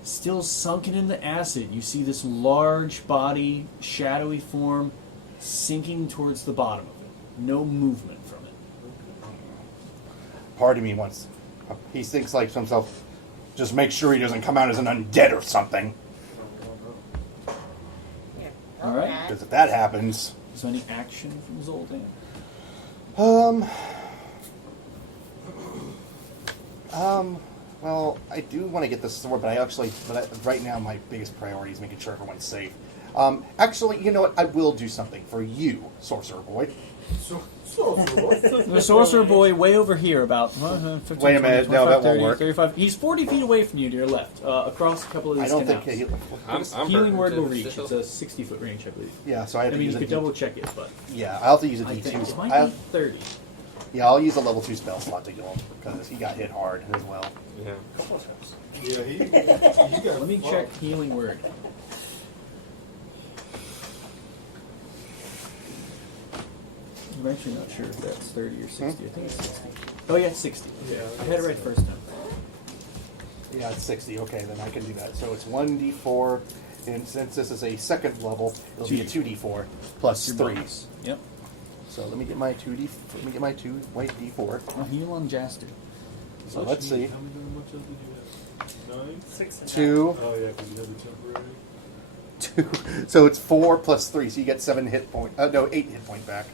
still sunken in the acid, you see this large body, shadowy form, sinking towards the bottom of it. No movement from it. Part of me he thinks to himself, just make sure he doesn't come out as an undead or something. Here. All right. Because if that happens, Is there any action from Zoldan? well, I do want to get the sword, but right now my biggest priority is making sure everyone's safe. Actually, you know what? I will do something for you, Sorcerer Boy. The sorcerer boy way over here, about 15, Wait a minute, 20, no, 25, that won't 30, work. 35. He's 40 feet away from you to your left, across a couple of these I don't canals. think I'm Healing word will hurt. reach. It's a 60-foot range, I believe. yeah, so I have I to mean, use you a could D- double check it, but Yeah, I'll have to use a I think it D2. might be 30. Yeah, I'll use a level 2 spell slot to heal him, because he got hit hard as well. Yeah. Yeah, he got Let me fucked. check healing word. I'm actually not sure if that's 30 or 60. I think it's 60. Oh, yeah, it's 60. Yeah, I had it right first time. Yeah, it's 60. Okay, then I can do that. So it's 1d4, and since this is a second level, it'll be a 2d4 plus Your 3. bonus. Yep. So let me get my 2 white d4. I'll heal on Jaster. So let's see. How much else did you have? 9? 6 and 2, Oh yeah, because you had the temporary. 2. So it's 4 plus 3, so you get 7 hit point. No, 8 hit point back.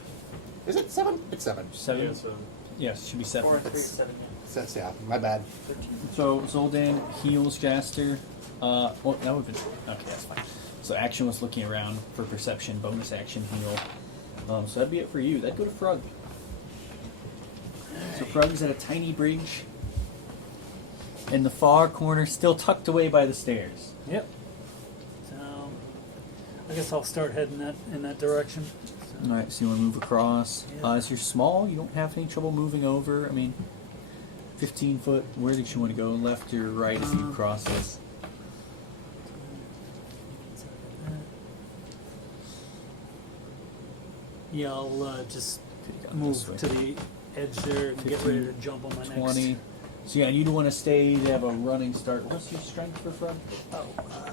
Is it 7? It's 7. 7? Yeah, so Yes, it should be 7. 4 and 3, 7. That's, yeah, my bad. So Zoldan heals Jaster. Well, that would have been okay. That's fine. So action was looking around for perception. Bonus action heal. So that'd be it for you. That'd go to Frug. So Frug's at a tiny bridge in the far corner, still tucked away by the stairs. Yep. So I guess I'll start heading in that direction. So, Alright, so you want to move across. Yeah. As you're small, you don't have any trouble moving over. I mean, 15 foot. Where did you want to go? Left or right as you cross this? yeah, I'll just This move way. to the edge there and get ready to jump on my next. 20. So yeah, you'd want to stay to have a running start. What's your strength for Frug?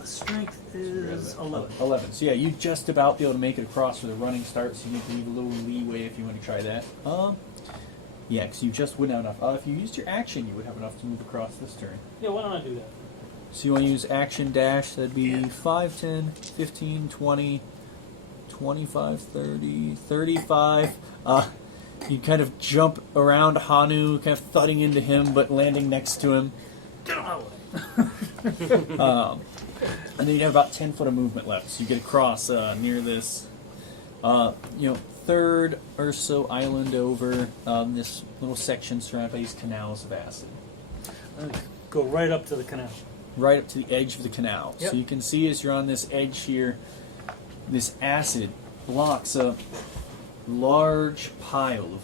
Strength is 11. 11. So yeah, you'd just about be able to make it across with a running start, so you need to leave a little leeway if you want to try that. Yeah, because you just wouldn't have enough. If you used your action, you would have enough to move across this turn. Yeah, why don't I do that? So you want to use action dash, that'd be 5, 10, 15, 20, 25, 30, 35. You kind of jump around Hanu, kind of thudding into him, but landing next to him. Get out of my way. And then you have about 10 foot of movement left, so you get across near this, third or so island over this little section surrounded by these canals of acid. Go right up to the canal. Right up to the edge of the canal. Yep. So you can see as you're on this edge here, this acid blocks a large pile of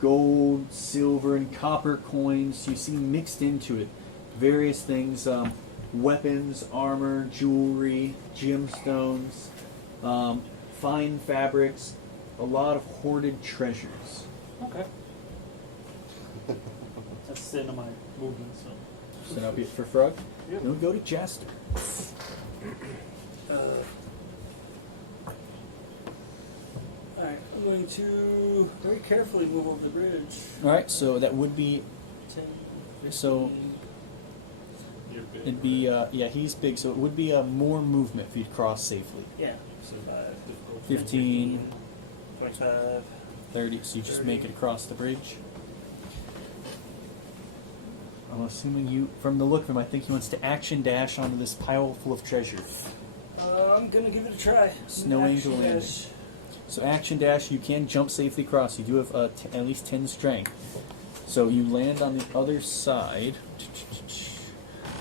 gold, silver, and copper coins. You see mixed into it various things, weapons, armor, jewelry, gemstones, fine fabrics, a lot of hoarded treasures. Okay. That's the end of my movement, so. So that'll be it for Frug. Yep. Then we go to Jaster. Alright, I'm going to very carefully move over the bridge. Alright, so that would be, 10, 15. so You're big, it'd be, he's big, so it would be more movement if you'd cross safely. Yeah. So 15, 25. 30, so you just 30. make it across the bridge. I'm assuming you, from the look of him, I think he wants to action dash onto this pile full of treasure. I'm gonna give it a try. Snow Angel Action landing. dash. So action dash, you can jump safely across. You do have at least 10 strength. So you land on the other side.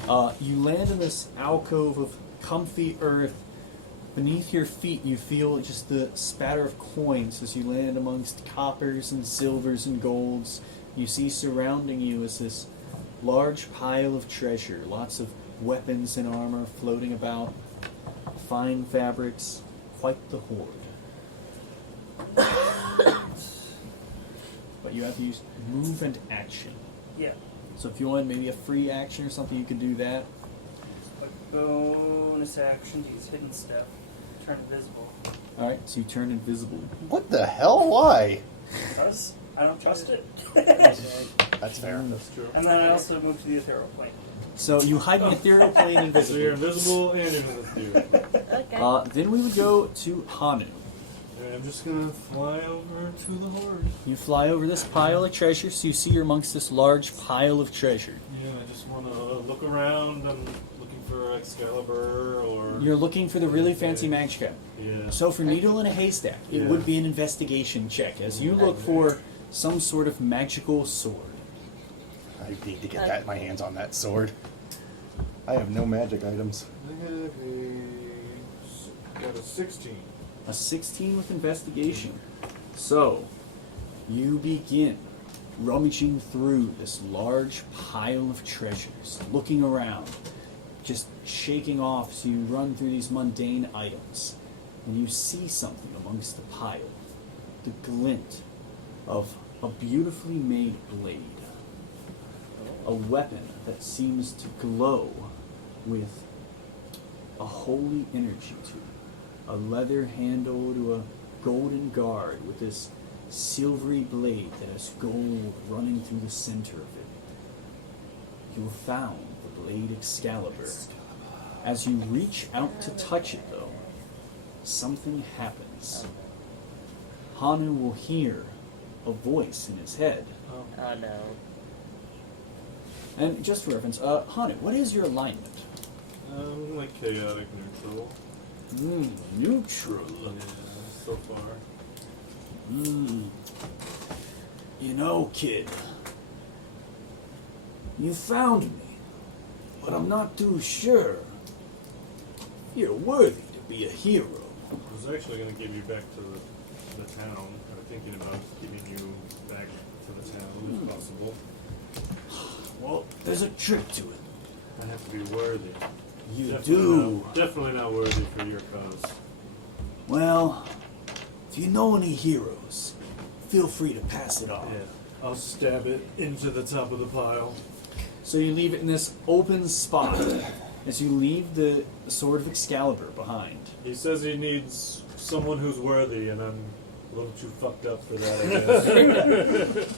You land in this alcove of comfy earth. Beneath your feet, you feel just the spatter of coins as you land amongst coppers and silvers and golds. You see surrounding you is this large pile of treasure, lots of weapons and armor floating about, fine fabrics, quite the hoard. But you have to use move and action. Yeah. So if you want maybe a free action or something, you could do that. But bonus action, use hidden step. Turn invisible. Alright, so you turn invisible. What the hell? Why? Because I don't trust it. That's fair. That's true. And then I also move to the ethereal plane. So you hide in the ethereal plane So you're invisible. invisible and invisible. Okay. Then we would go to Hanu. And I'm just gonna fly over to the horde. You fly over this pile of treasure, so you see you're amongst this large pile of treasure. Yeah, I just wanna look around. I'm looking for Excalibur or. You're looking for the really fancy magic. Yeah. So for Needle in a Haystack, it Yeah. would be an investigation check as you look for some sort of magical sword. I need to get my hands on that sword. I have no magic items. I have got a 16. A 16 with investigation. So, you begin rummaging through this large pile of treasures, looking around, just shaking off as you run through these mundane items. And you see something amongst the pile. The glint of a beautifully made blade. A weapon that seems to glow with a holy energy to it. A leather handle to a golden guard with this silvery blade that has gold running through the center of it. You have found the blade Excalibur. As you reach out to touch it, though, something happens. Hanu will hear a voice in his head. Oh no. And just for reference, Hanu, what is your alignment? Like chaotic neutral. Neutral. Yeah, so far. You know, kid, you found me, but I'm not too sure you're worthy to be a hero. I was actually going to give you back to the town. I'm thinking about giving you back to the town if possible. Well, there's a trick to it. I have to be worthy. You Definitely do. definitely not worthy for your cause. Well, if you know any heroes, feel free to pass it on. Yeah, I'll stab it into the top of the pile. So you leave it in this open spot as you leave the Sword of Excalibur behind. He says he needs someone who's worthy, and I'm a little too fucked up for that, I guess.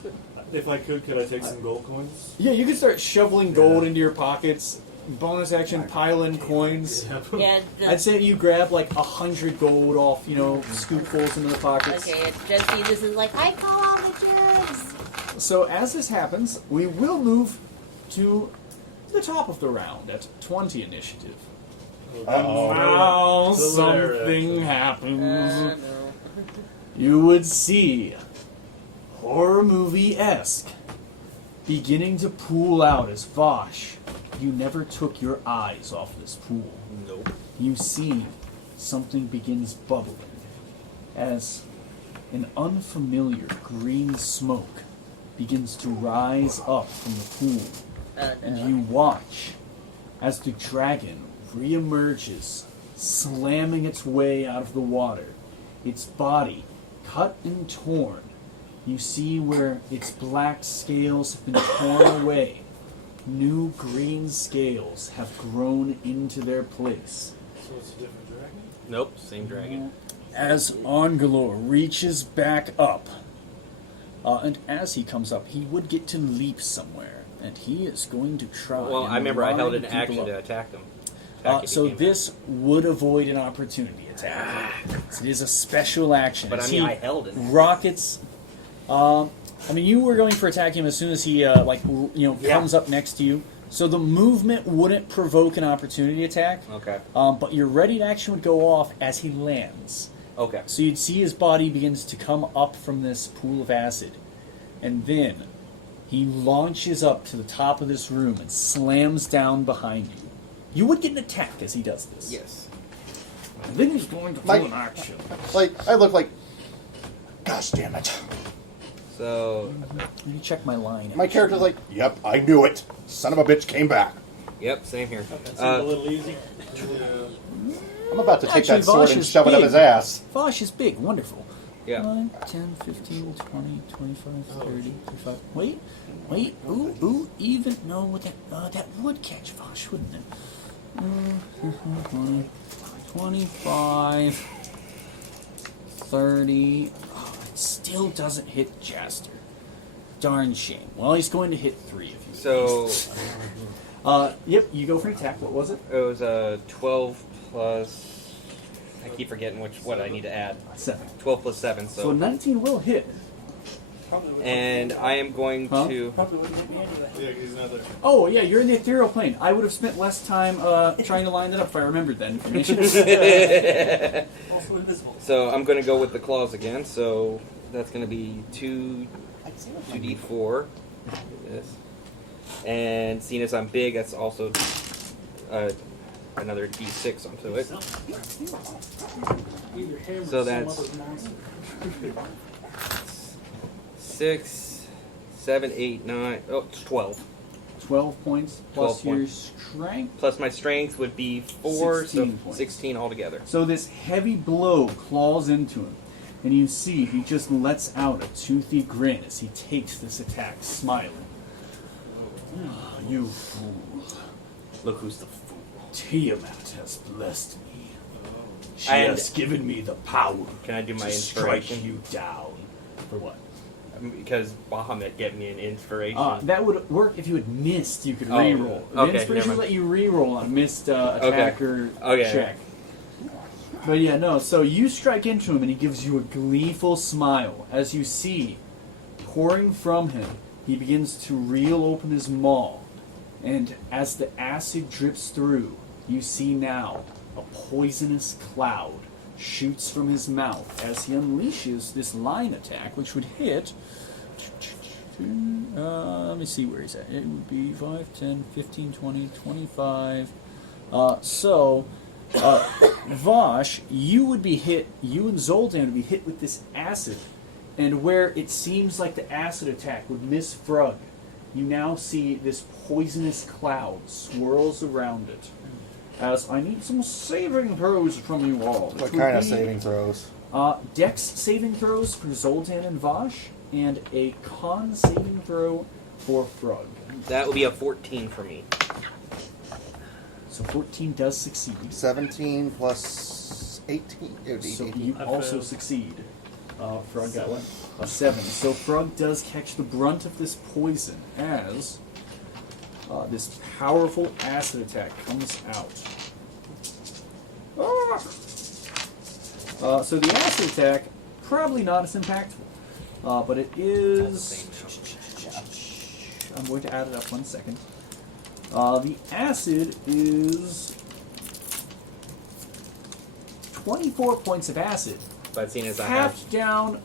If I could I take some gold coins? Yeah, you can start shoveling gold into your pockets. Bonus action, pile in coins. Yeah. I'd say you grab like 100 gold off, scoopfuls into the pockets. Okay, and Jesse, this is like, I call all the kids! So as this happens, we will move to the top of the round at 20 initiative. Uh-oh. Oh, something happens. No. You would see horror movie-esque beginning to pool out as Voash. You never took your eyes off this pool. Nope. You see something begins bubbling as an unfamiliar green smoke begins to rise up from the pool. And you watch as the dragon reemerges, slamming its way out of the water, its body cut and torn. You see where its black scales have been torn away. New green scales have grown into their place. So it's a different dragon? Nope, same dragon. As Arngalor reaches back up, and as he comes up, he would get to leap somewhere, and he is going to try. Well, I remember I held an action to attack them. So this would avoid an opportunity attack. So it is a special action. But I As mean, he I held it. rockets. You were going for attack him as soon as he comes up next to you. So the movement wouldn't provoke an opportunity attack. Okay. But your ready to action would go off as he lands. Okay. So you'd see his body begins to come up from this pool of acid, and then he launches up to the top of this room and slams down behind you. You would get an attack as he does this. Yes. And then he's going to do Mike. an action. I look like. Gosh damn it. So, Let me check my line. My character's like, yep, I knew it. Son of a bitch came back. yep, same here. That seemed a little easy. I'm about to take Actually, that sword Voash and is shove it up big. his ass. Voash is big. Wonderful. Yeah. 9, 10, 15, 20, 25, 30, 35. Wait. Ooh, even. No, that would catch Voash, wouldn't it? 20, 25, 30. Oh, it still doesn't hit Jaster. Darn shame. Well, he's going to hit 3 of you. So, Yep, you go for an attack. What was it? it was a 12 plus... I keep forgetting what I need to add. 7. 12 plus 7, So so... 19 will hit. And I am going Huh? to... Probably wouldn't hit me anyway. Yeah, he's not there. Oh, yeah, you're in the ethereal plane. I would have spent less time trying to line that up if I remembered that information. Also invisible. So I'm going to go with the claws again. So that's going to be 2d4. This. And seeing as I'm big, that's also another d6 onto it. Either him So or some that's- other monster. 6, 7, 8, 9. Oh, it's 12. 12 points plus 12 your points. strength. Plus my strength would be 4, 16 so points. 16 altogether. So this heavy blow claws into him, and you see he just lets out a toothy grin as he takes this attack, smiling. Ah, you fool. Look who's the fool. Tiamat has blessed me. She And- has given me the power Can I do my to strike inspiration? you down. For what? Because Bahamut get me an inspiration. That would work if you had missed. You could Oh, re-roll. The okay, inspiration never let mind. you re-roll on a missed attack or Okay. check. But yeah, no. So you strike into him, and he gives you a gleeful smile as you see, pouring from him, he begins to reel open his maw, and as the acid drips through, you see now a poisonous cloud shoots from his mouth as he unleashes this line attack, which would hit. Let me see where he's at. It would be 5, 10, 15, 20, 25. Voash, you would be hit, you and Zoltan would be hit with this acid. And where it seems like the acid attack would miss Frug, you now see this poisonous cloud swirls around it. As I need some saving throws from you all. What kind of saving throws? Dex saving throws for Zoltan and Voash, and a con saving throw for Frug. That would be a 14 for me. So 14 does succeed. 17 plus 18. It would be So 18. you I also failed. succeed. Frug got what? A 7. So Frug does catch the brunt of this poison as this powerful acid attack comes out. So the acid attack, probably not as impactful, but it is... I'm going to add it up 1 second. The acid is 24 points of acid. But seeing as I have... Halved down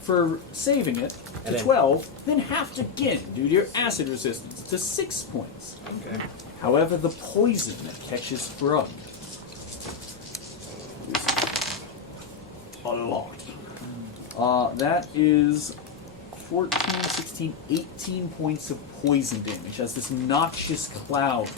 for saving it And to then- 12, then halved again due to your acid resistance to 6 points. Okay. However, the poison catches Frug. A lot. That is 14, 16, 18 points of poison damage as this noxious cloud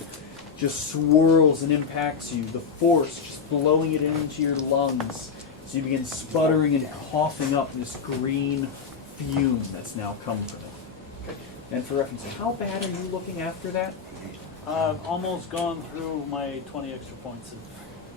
just swirls and impacts you, the force just blowing it into your lungs. So you begin sputtering and coughing up this green fume that's now come from it. Okay. And for reference, how bad are you looking after that? I've almost gone through my 20 extra points.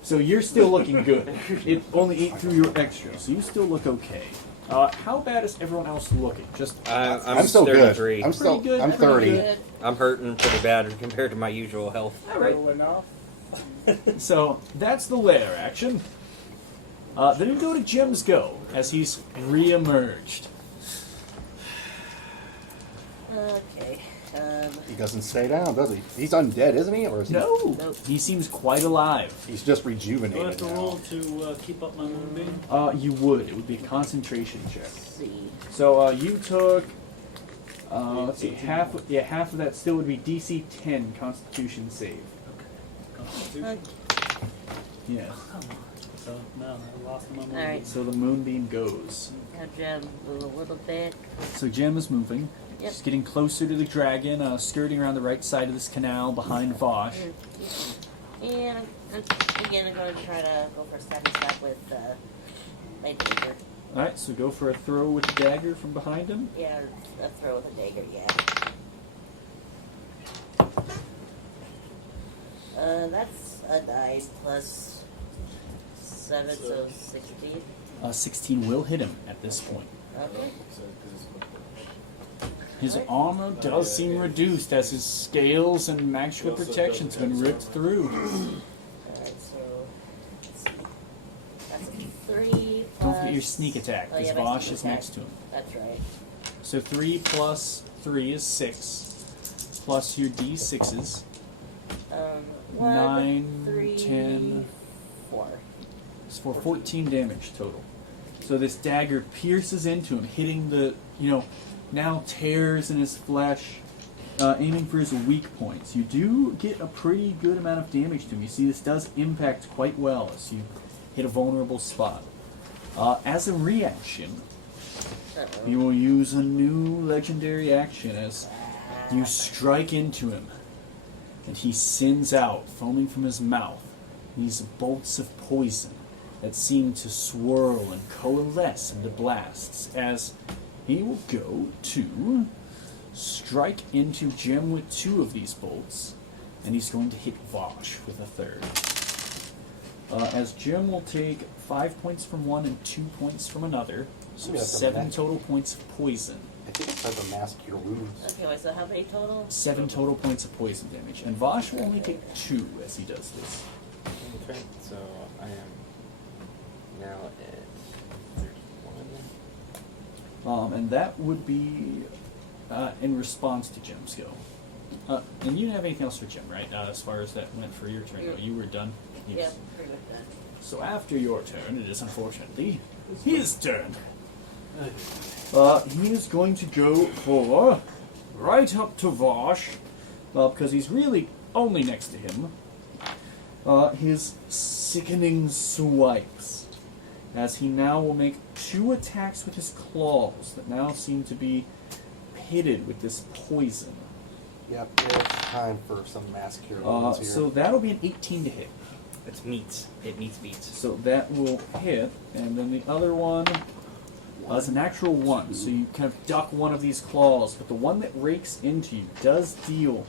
So you're still looking good. It only ate through your extra, so you still look okay. How bad is everyone else looking? Just I'm still 33. good. I'm still. Pretty good, I'm pretty 30. good. I'm hurting pretty bad compared to my usual health. all right. Low enough. So that's the lair action. Then we go to Jim's go as he's re-emerged. Okay. He doesn't stay down, does he? He's undead, isn't he? Or is he? No, Nope. he seems quite alive. He's just Do I have rejuvenated to now. roll to keep up my moonbeam? You would. It would be a concentration check. Let's see. So you took. Let's see. Half of that still would be DC 10 Constitution save. Constitution. Yeah. So, no, I lost my moonbeam. Alright. So the moonbeam goes. Now Jim, move a little bit. So Jim is moving. Yep. She's getting closer to the dragon, skirting around the right side of this canal behind Vosh. And again, I'm going to try to go for second step with my dagger. Alright, so go for a throw with the dagger from behind him. Yeah, a throw with a dagger, yeah. That's a 9 plus 7, so 16. 16 will hit him at this point. Okay. His armor does seem reduced as his scales and magical protection's been ripped through. Alright, so let's see. That's a 3 plus... Don't forget your sneak attack, Oh, because yeah, my Vosh sneak is attack. next to him. That's right. So 3 plus 3 is 6, plus your d6s. 1, 9, 3, 10. 4. It's for 14 damage total. So this dagger pierces into him, hitting the, now tears in his flesh, aiming for his weak points. You do get a pretty good amount of damage to him. You see, this does impact quite well as you hit a vulnerable spot. As a reaction, Uh-oh. you will use a new legendary action as you strike into him, and he sends out, foaming from his mouth, these bolts of poison that seem to swirl and coalesce into blasts as he will go to strike into Jim with 2 of these bolts, and he's going to hit Vosh with a 3rd. As Jim will take 5 points from one and 2 points from another, so Yeah, that's a 7 max. total points of poison. I think it says a mask cure wounds. Okay, wait, so how many total? 7 total points of poison damage, and Vosh will only take 2 as he does this. Okay, so I am now at 31. And that would be in response to Jim's go. And you didn't have anything else for Jim, right? As far as that went for your turn, no, you were done. Yeah, pretty much done. So after your turn, it is unfortunately his turn. He is going to go for right up to Voash, because he's really only next to him. His sickening swipes, as he now will make 2 attacks with his claws that now seem to be pitted with this poison. Yep, it's time for some mass cure wounds here. So that'll be an 18 to hit. It's meats. It meets beats. So that will hit, and then the other one is a natural 1. So you kind of duck one of these claws, but the one that rakes into you does deal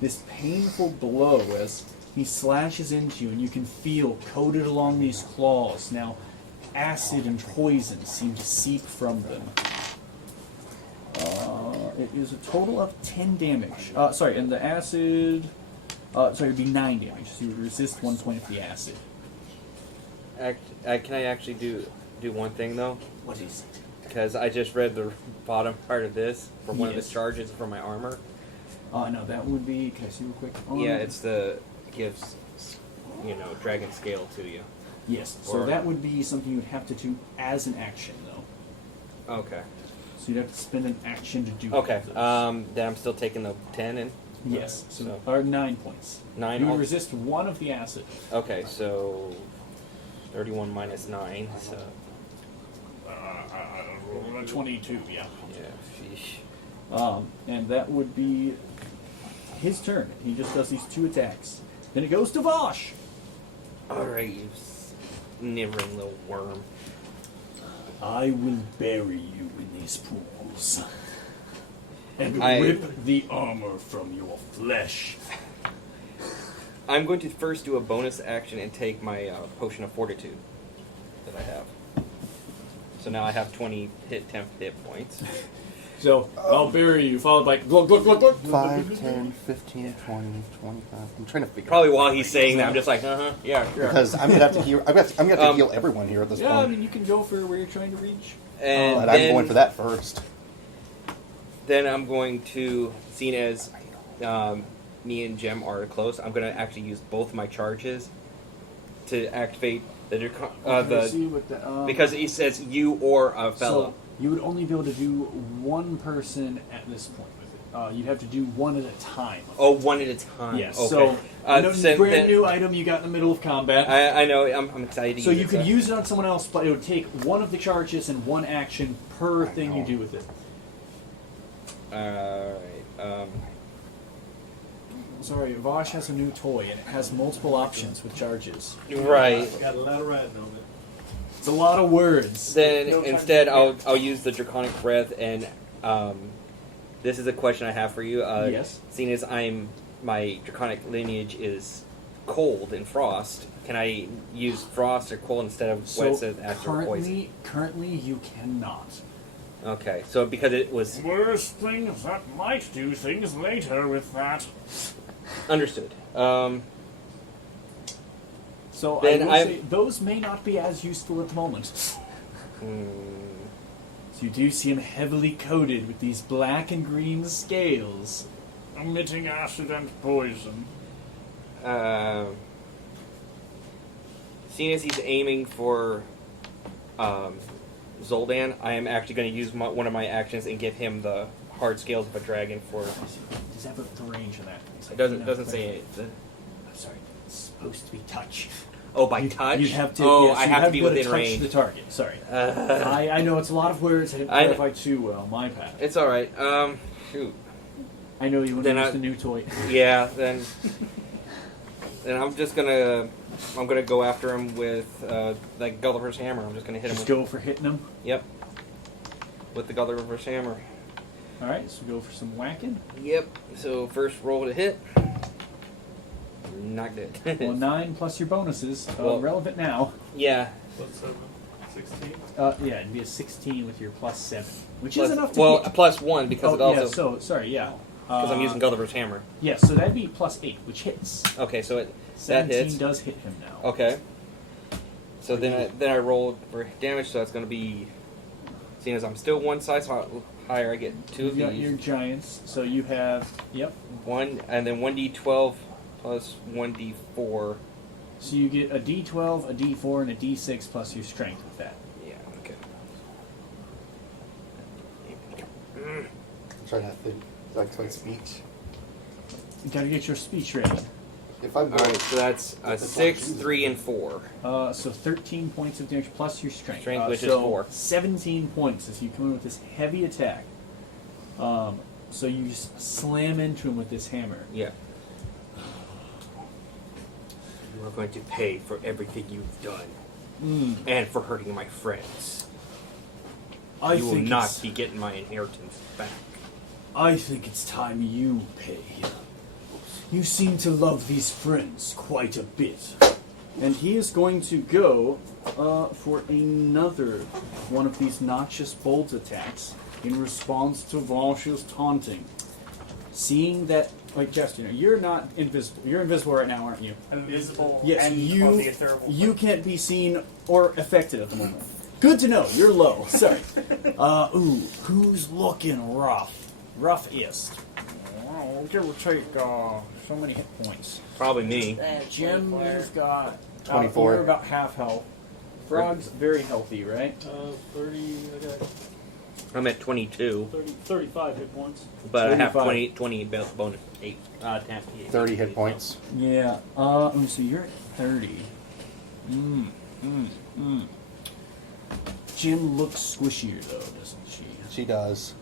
this painful blow as he slashes into you, and you can feel coated along these claws. Now, acid and poison seem to seep from them. It is a total of 10 damage. Sorry, and the acid... sorry, it would be 9 damage. So you would resist 1 point of the acid. Can I actually do one thing, though? What is it? Because I just read the bottom part of this for one of Yes. the charges for my armor. No, that would be... Can I see real quick? Yeah, it gives, dragon scale to you. Yes, so Or- that would be something you would have to do as an action, though. Okay. So you'd have to spend an action to do Okay. those. Then I'm still taking the 10 and... Yes, So- or 9 points. 9 You would all- resist 1 of the acid. Okay, so 31 minus 9, so 22, yeah. yeah, sheesh. And that would be his turn. He just does these 2 attacks. Then it goes to Voash. Alright, you sniveling little worm. I will bury you in these pools and I- rip the armor from your flesh. I'm going to first do a bonus action and take my potion of fortitude that I have. So now I have 20 hit points. So I'll bury you, followed by glug glug glug glug. 5, 10, 15, 20, 25. I'm trying to figure Probably out. while he's saying that, I'm just like, yeah, sure. Because I'm gonna have to heal. I'm gonna have to heal everyone here at this Yeah, I point. mean you can go for where you're trying to reach. And But then, I'm going for that first. Then I'm going to, seeing as me and Jem are close, I'm going to actually use both my charges to activate because it says you or a fellow. So you would only be able to do 1 person at this point with it. You'd have to do 1 at a time. Oh, 1 at a time. Yes. Okay. So So brand then- new item you got in the middle of combat. I know. I'm excited to So use you it, could use it on someone else, but it would take 1 of the charges and 1 action per thing you do with it. Alright. Sorry, Vosh has a new toy and it has multiple options with charges. Right. Got a lot of riding on it. It's a lot of words. Then No time instead, to I'll use the draconic breath, and this is a question I have for you. Yes. Seeing as my draconic lineage is cold and frost, can I use frost or cold instead of what it says after poison? Currently you cannot. Okay, so because it was Worst things that might do things later with that. understood. So Then I will I'm- say those may not be as useful at the moment. So you do see him heavily coated with these black and green scales, emitting acid and poison. Seeing as he's aiming for Zoldan, I am actually going to use one of my actions and give him the hard scales of a dragon for. Does that have the range of that? It's It like, doesn't say anything. I'm sorry, it's supposed to be touch. Oh, by touch? You have to. Oh, yes, I you have to be able within touch range. the target. Sorry, I know it's a lot of words. I didn't I- clarify too well. My bad. It's all right. Shoot. I know you want Then to I- use the new toy. Yeah. Then I'm just gonna go after him with like Gulliver's hammer. I'm just gonna hit him. Just With, go for hitting him. Yep. With the Gulliver's hammer. All right, so go for some whacking. Yep. So first roll to hit. Not good. Well, 9 plus your bonuses, Well- relevant now. Yeah. Plus 7, 16. Yeah, it'd be a 16 with your plus 7, which Plus, is enough to well, hit. plus 1 because it Oh, also yeah, so, sorry, yeah. because I'm using Gulliver's hammer. Yeah, so that'd be plus 8, which hits. Okay, so that 17 hits. does hit him now. Okay. So then I rolled for damage, so that's going to be, seeing as I'm still one size higher, I get 2 You've of got these. your giants, so you have, and then 1d12 plus 1d4. So you get a D12, a D4, and a D6 plus your strength with that. Yeah, okay. I'm trying to think. Like my speech. You gotta get your speech ready. If I'm Alright, so that's a 6, 3, and 4. So 13 points of damage plus your strength. Strength, which is so 4. 17 points as you come in with this heavy attack. So you just slam into him with this hammer. Yeah. You are going to pay for everything you've done. And for hurting my friends. You will not be getting my inheritance back. I think it's time you pay. You seem to love these friends quite a bit. And he is going to go for another one of these noxious bolt attacks in response to Voash's taunting. Seeing that, like Jester, you're not invisible. You're invisible right now, aren't you? I'm invisible. Yes, and you can't be seen or affected at the moment. Good to know. You're low. Sorry. Who's looking rough? Roughest. Oh, give or take so many hit points. Probably me. Jim, 24. you've got 24. You're about half health. Frog's very healthy, right? 30, I got I'm at 22. 35 hit points. But I have 35. 20 bonus. 8. 30 hit points. Yeah. So you're at 30. Jim looks squishier though, doesn't she? She does.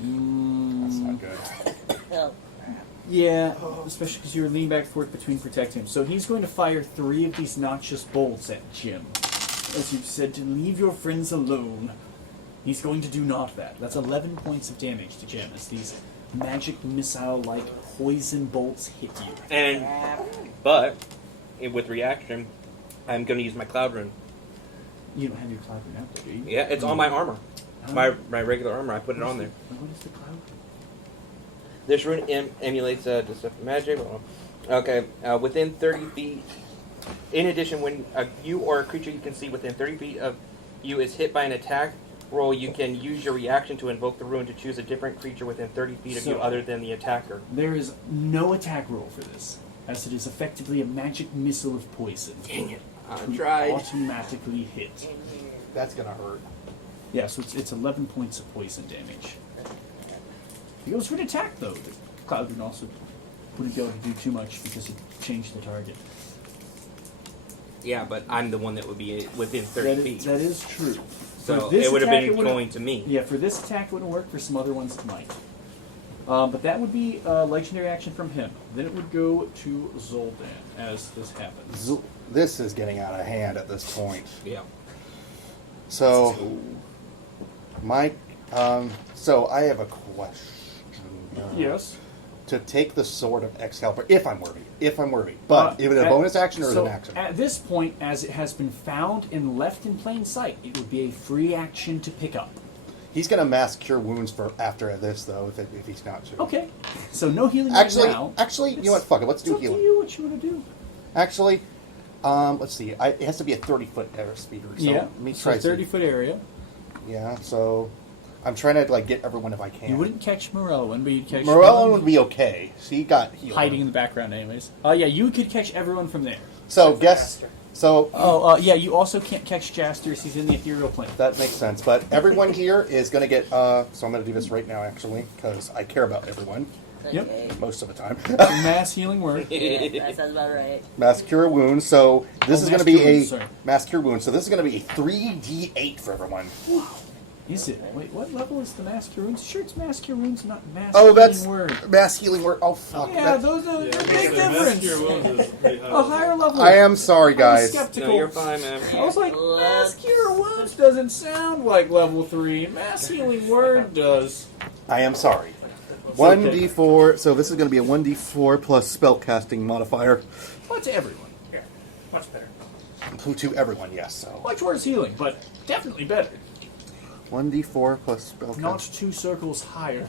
That's not good. Help. Yeah, especially because you're leaning back and forth between protecting him. So he's going to fire 3 of these noxious bolts at Jim. As you've said, to leave your friends alone. He's going to do not that. That's 11 points of damage to Jim as these magic missile-like poison bolts hit you. But with reaction, I'm going to use my Cloud Rune. You don't have your cloud rune out there, do you? Yeah, it's on my armor. My regular armor, I put it on there. What is the cloud rune? This rune emulates deceptive magic. Okay, within 30 feet. In addition, when you or a creature you can see within 30 feet of you is hit by an attack roll, you can use your reaction to invoke the rune to choose a different creature within 30 feet of you other than the attacker. There is no attack roll for this, as it is effectively a magic missile of poison. Dang it. I to tried. automatically hit. That's gonna hurt. Yeah, so it's 11 points of poison damage. If he goes for an attack, though, the Cloud Rune also wouldn't be able to do too much because it changed the target. Yeah, but I'm the one that would be within 30 feet. That is true. So For this it would have attack, been it would've- going to me. Yeah, for this attack it wouldn't work, for some other ones it might. But that would be a legendary action from him. Then it would go to Zoldan as this happens. This is getting out of hand at this point. Yeah. So, so I have a question. Yes. To take the Sword of Excalibur, if I'm worthy. But is it a bonus action or is it an action? At this point, as it has been found and left in plain sight, it would be a free action to pick up. He's going to mass cure wounds for after this, though, if he's not to. Okay. So no healing Actually, right now. you know what? Fuck it. Let's do It's up healing. to you what you want to do. Actually, let's see. It has to be a 30-foot airspeed. So Yeah. let me So try. 30-foot area. Yeah. So I'm trying to get everyone if I can. You wouldn't catch Morello, but you'd catch Morello would be okay. She got healed. hiding in the background, anyways. Yeah, you could catch everyone from there. So guess. So Yeah, you also can't catch Jaster. He's in the ethereal plane. that makes sense. But everyone here is going to get. So I'm going to do this right now, actually, because I care about everyone Yep. Okay. most of the time. Mass healing word. Yeah, that sounds about right. Mass cure wounds. So this Oh, is going to mass be cure a wounds, sorry. mass cure wound. So this is going to be a 3d8 for everyone. Is it? Wait, what level is the Mass Cure Wounds? Sure, it's Mass Cure Wounds, not Mass Oh, Healing that's Word. mass healing word. Oh fuck. Yeah, that- those are Yeah, they're but big the mass cure difference. wounds is pretty high. A higher level. I am sorry, I was guys. skeptical. No, you're fine, man. I was like, Mass Cure Wounds doesn't sound like level 3. Mass Healing Word does. I am sorry. okay. 1d4. So this is going to be a 1d4 plus spellcasting modifier. But to everyone. Yeah, much better. To everyone, yes. So Much worse healing, but definitely better. 1d4 plus spellcasting. Not 2 circles higher.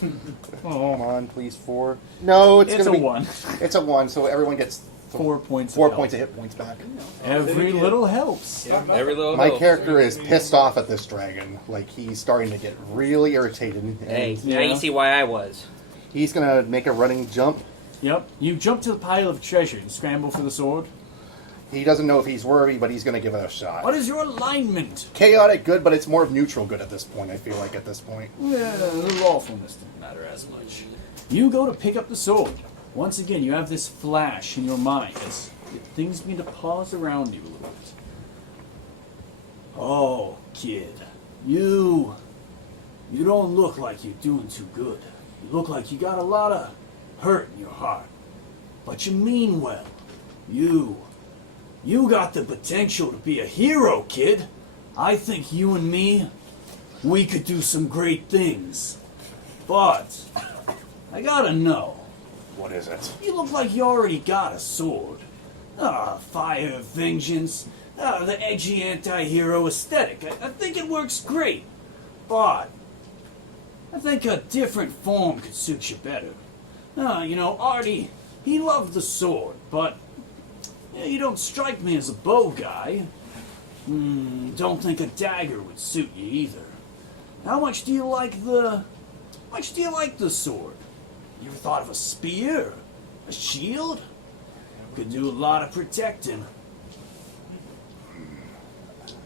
Come on, please. 4. No, it's It's going a to be 1. It's a 1. So everyone gets 4 points. 4 of points of health. hit points back. Every little helps. Every little My help. character is pissed off at this dragon. Like he's starting to get really irritated. And Hey, now Yeah. you see why I was. He's gonna make a running jump. Yep. You jump to the pile of treasure and scramble for the sword. He doesn't know if he's worthy, but he's gonna give it a shot. What is your alignment? Chaotic good, but it's more of neutral good at this point, I feel like, at this point. Yeah, the lawfulness didn't matter as much. You go to pick up the sword. Once again, you have this flash in your mind as things begin to pause around you a little bit. Oh, kid. You don't look like you're doing too good. You look like you got a lot of hurt in your heart. But you mean well. You got the potential to be a hero, kid. I think you and me, we could do some great things. But I gotta know. What is it? You look like you already got a sword. Fire of vengeance. The edgy anti-hero aesthetic. I think it works great. But I think a different form could suit you better. Artie, he loved the sword, but you don't strike me as a bow guy. Don't think a dagger would suit you either. How much do you like the sword? You ever thought of a spear? A shield? Could do a lot of protecting.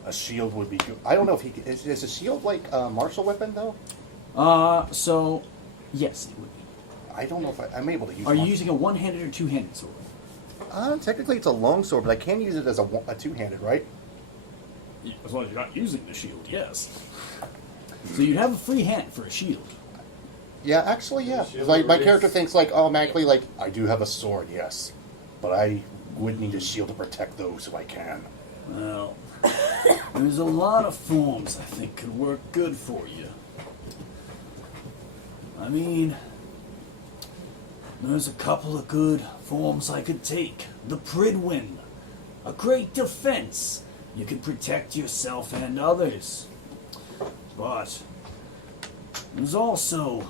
A shield would be good. I don't know if he can, is a shield like a martial weapon though? So yes, it would be. I don't know if I'm able to use. Are you using a one-handed or two-handed sword? Technically, it's a long sword, but I can use it as a two-handed, right? As long as you're not using the shield, yes. So you'd have a free hand for a shield. Yeah, actually, yeah. Like my character thinks like automatically, like I do have a sword, yes, but I would need a shield to protect those who I can. Well, there's a lot of forms I think could work good for you. I mean, there's a couple of good forms I could take. The Pridwin, a great defense. You can protect yourself and others. But there's also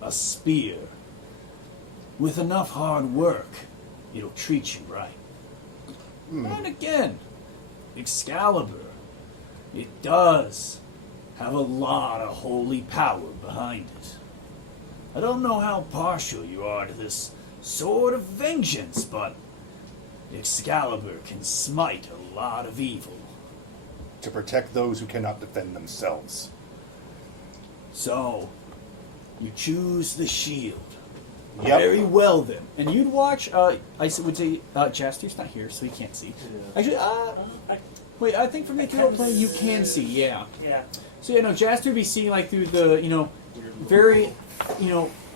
a spear. With enough hard work, it'll treat you right. And again, Excalibur, it does have a lot of holy power behind it. I don't know how partial you are to this sword of vengeance, but Excalibur can smite a lot of evil. To protect those who cannot defend themselves. So, you choose the shield. Yep. Very well then. And you'd watch, I would say, Jaster's not here, so he can't see. Actually, wait, I think for making role play, you can see, yeah. Yeah. So, Jaster would be seeing, like, through the, very,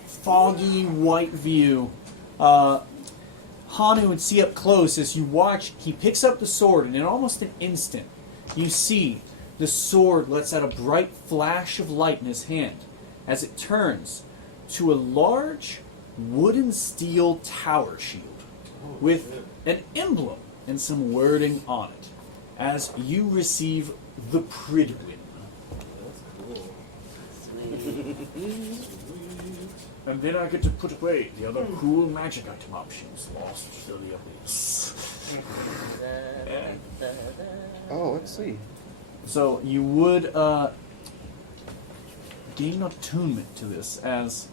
foggy white view. Hanu would see up close as you watch, he picks up the sword, and in almost an instant, you see the sword lets out a bright flash of light in his hand as it turns to a large wooden steel tower shield with an emblem and some wording on it as you receive the Pridwin. And then I get to put away the other cool magic item options lost to the abyss. Oh, let's see. So you would gain attunement to this as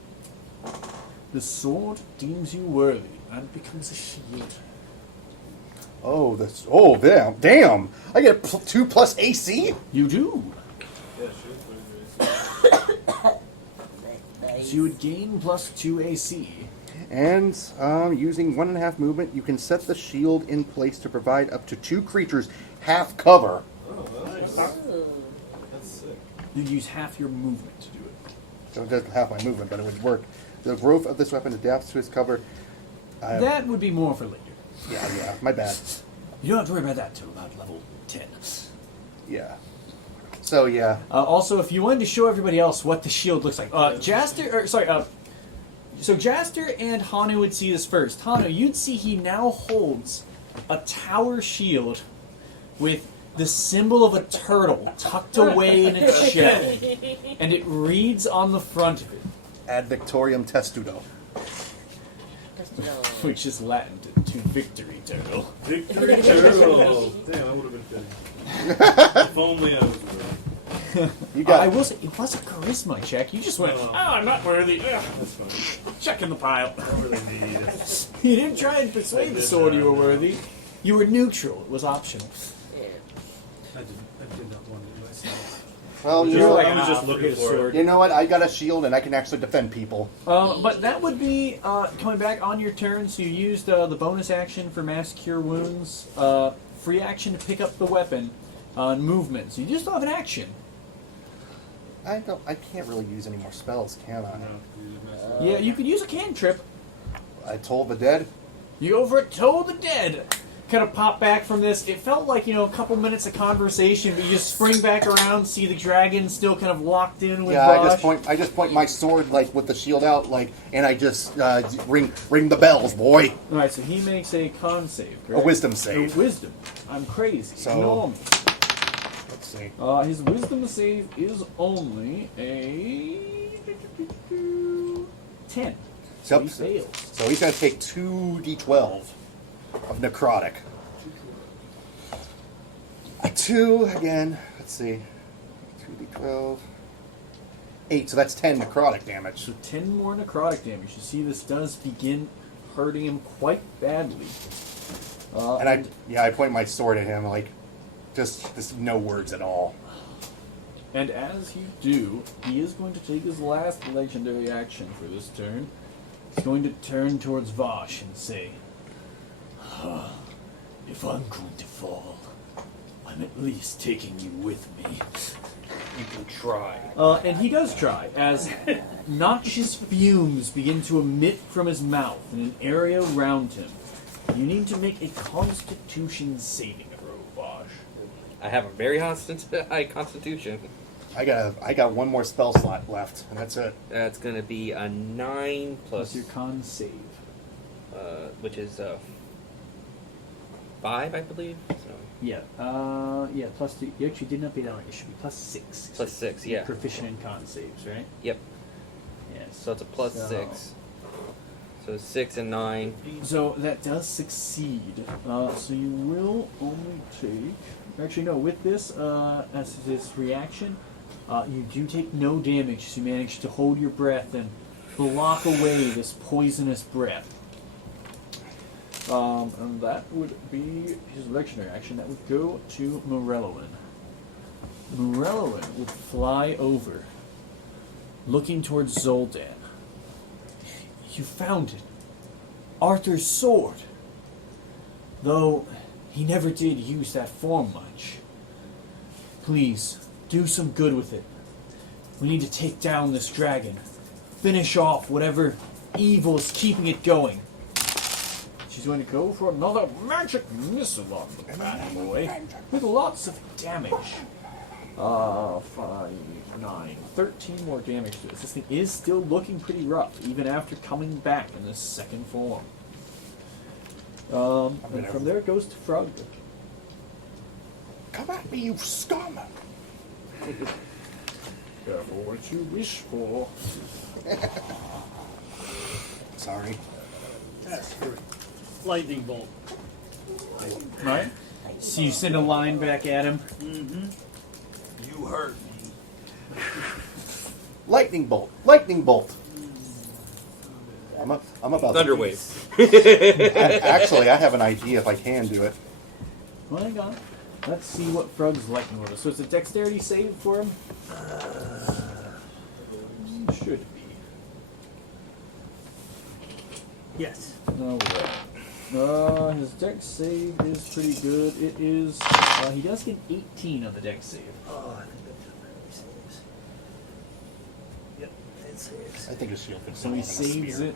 the sword deems you worthy and becomes a shield. Oh, that's damn! I get 2+ AC. You do. Yeah, shit. So you would gain +2 AC. And using 1.5 movement, you can set the shield in place to provide up to 2 creatures half cover. Oh, nice. Ooh. That's sick. You'd use half your movement to do it. So it doesn't half my movement, but it would work. The growth of this weapon adapts to its cover. That would be more for later. Yeah, my bad. You don't have to worry about that until about level 10. Yeah. So yeah. Also, if you wanted to show everybody else what the shield looks like, so Jaster and Hanu would see this first. Hanu, you'd see he now holds a tower shield with the symbol of a turtle tucked away in its shell, and it reads on the front of it, Ad Victoriam Testudo. which is Latin to victory turtle. Victory turtle. Damn, that would have been fitting. If only I was there. You got I will say, it was a charisma check. You just went, I'm not worthy. Ugh. That's fine. Check in the pile. I don't really need it. You didn't try and persuade the sword you were worthy. You were neutral. It was optional. Yeah. I did not want to do myself. Well, you You're know, like, I was just "Ah, looking forget a for it." sword." you know what? I got a shield and I can actually defend people. But that would be coming back on your turn. So you used the bonus action for Mass Cure Wounds, free action to pick up the weapon, and movement. So you just have an action. I can't really use any more spells, can I? No, you did mess up. Yeah, you could use a cantrip. I told the dead. You go for it, Toll the Dead. Kind of pop back from this. It felt like, a couple minutes of conversation, but you just spring back around, see the dragon still kind of locked in with Yeah, Voash. I just point my sword like with the shield out, like, and I just ring the bells, boy. Alright, so he makes a con save, A correct? wisdom A save. wisdom. I'm crazy. So- No. Let's see. His wisdom save is only a 10. So he Yep. fails. So he's gonna take 2d12 of necrotic. A 2 again. Let's see. 2d12. 8. So that's 10 necrotic damage. So 10 more necrotic damage. You see this does begin hurting him quite badly. And I point my sword at him, like, just no words at all. And as you do, he is going to take his last legendary action for this turn. He's going to turn towards Voash and say, if I'm going to fall, I'm at least taking you with me. You can try. And he does try, as noxious fumes begin to emit from his mouth in an area around him. You need to make a Constitution saving throw, Voash. I have a very high constitution. I got one more spell slot left, and that's it. That's going to be a 9 Plus plus, your con save. which is 5, I believe. So Yeah, plus 2. You actually did not be that right. It should be plus 6. plus 6, yeah. Proficient in con saves, right? Yep. Yes. So it's a plus So- 6. So 6 and 9. So that does succeed. So you will only take. Actually, no. With this, as this reaction, you do take no damage. So you manage to hold your breath and block away this poisonous breath. And that would be his legendary action. That would go to Morellowin. Morellowin would fly over, looking towards Zoldan. You found it. Arthur's sword. Though he never did use that form much. Please, do some good with it. We need to take down this dragon. Finish off whatever evil is keeping it going. She's going to go for another magic missile on the bad boy. With lots of damage. 5, 9, 13 more damage to this. This thing is still looking pretty rough, even after coming back in this second form. And from there it goes to Frog. Come at me, you scum! Careful what you wish for. Sorry. That's great. Lightning bolt. Right? So you send a line back at him. Mm-hmm. You hurt me. Lightning bolt! Lightning bolt! I'm about Thunder to... wave. Actually, I have an idea if I can do it. Well, hang on. Let's see what Frog's lightning order. So it's a dexterity save for him? Should be. Yes. No way. His dex save is pretty good. It is, he does get 18 on the dex save. Oh, I think that saves. Yep, it saves. I think a shield fits So he on a saves spear. it.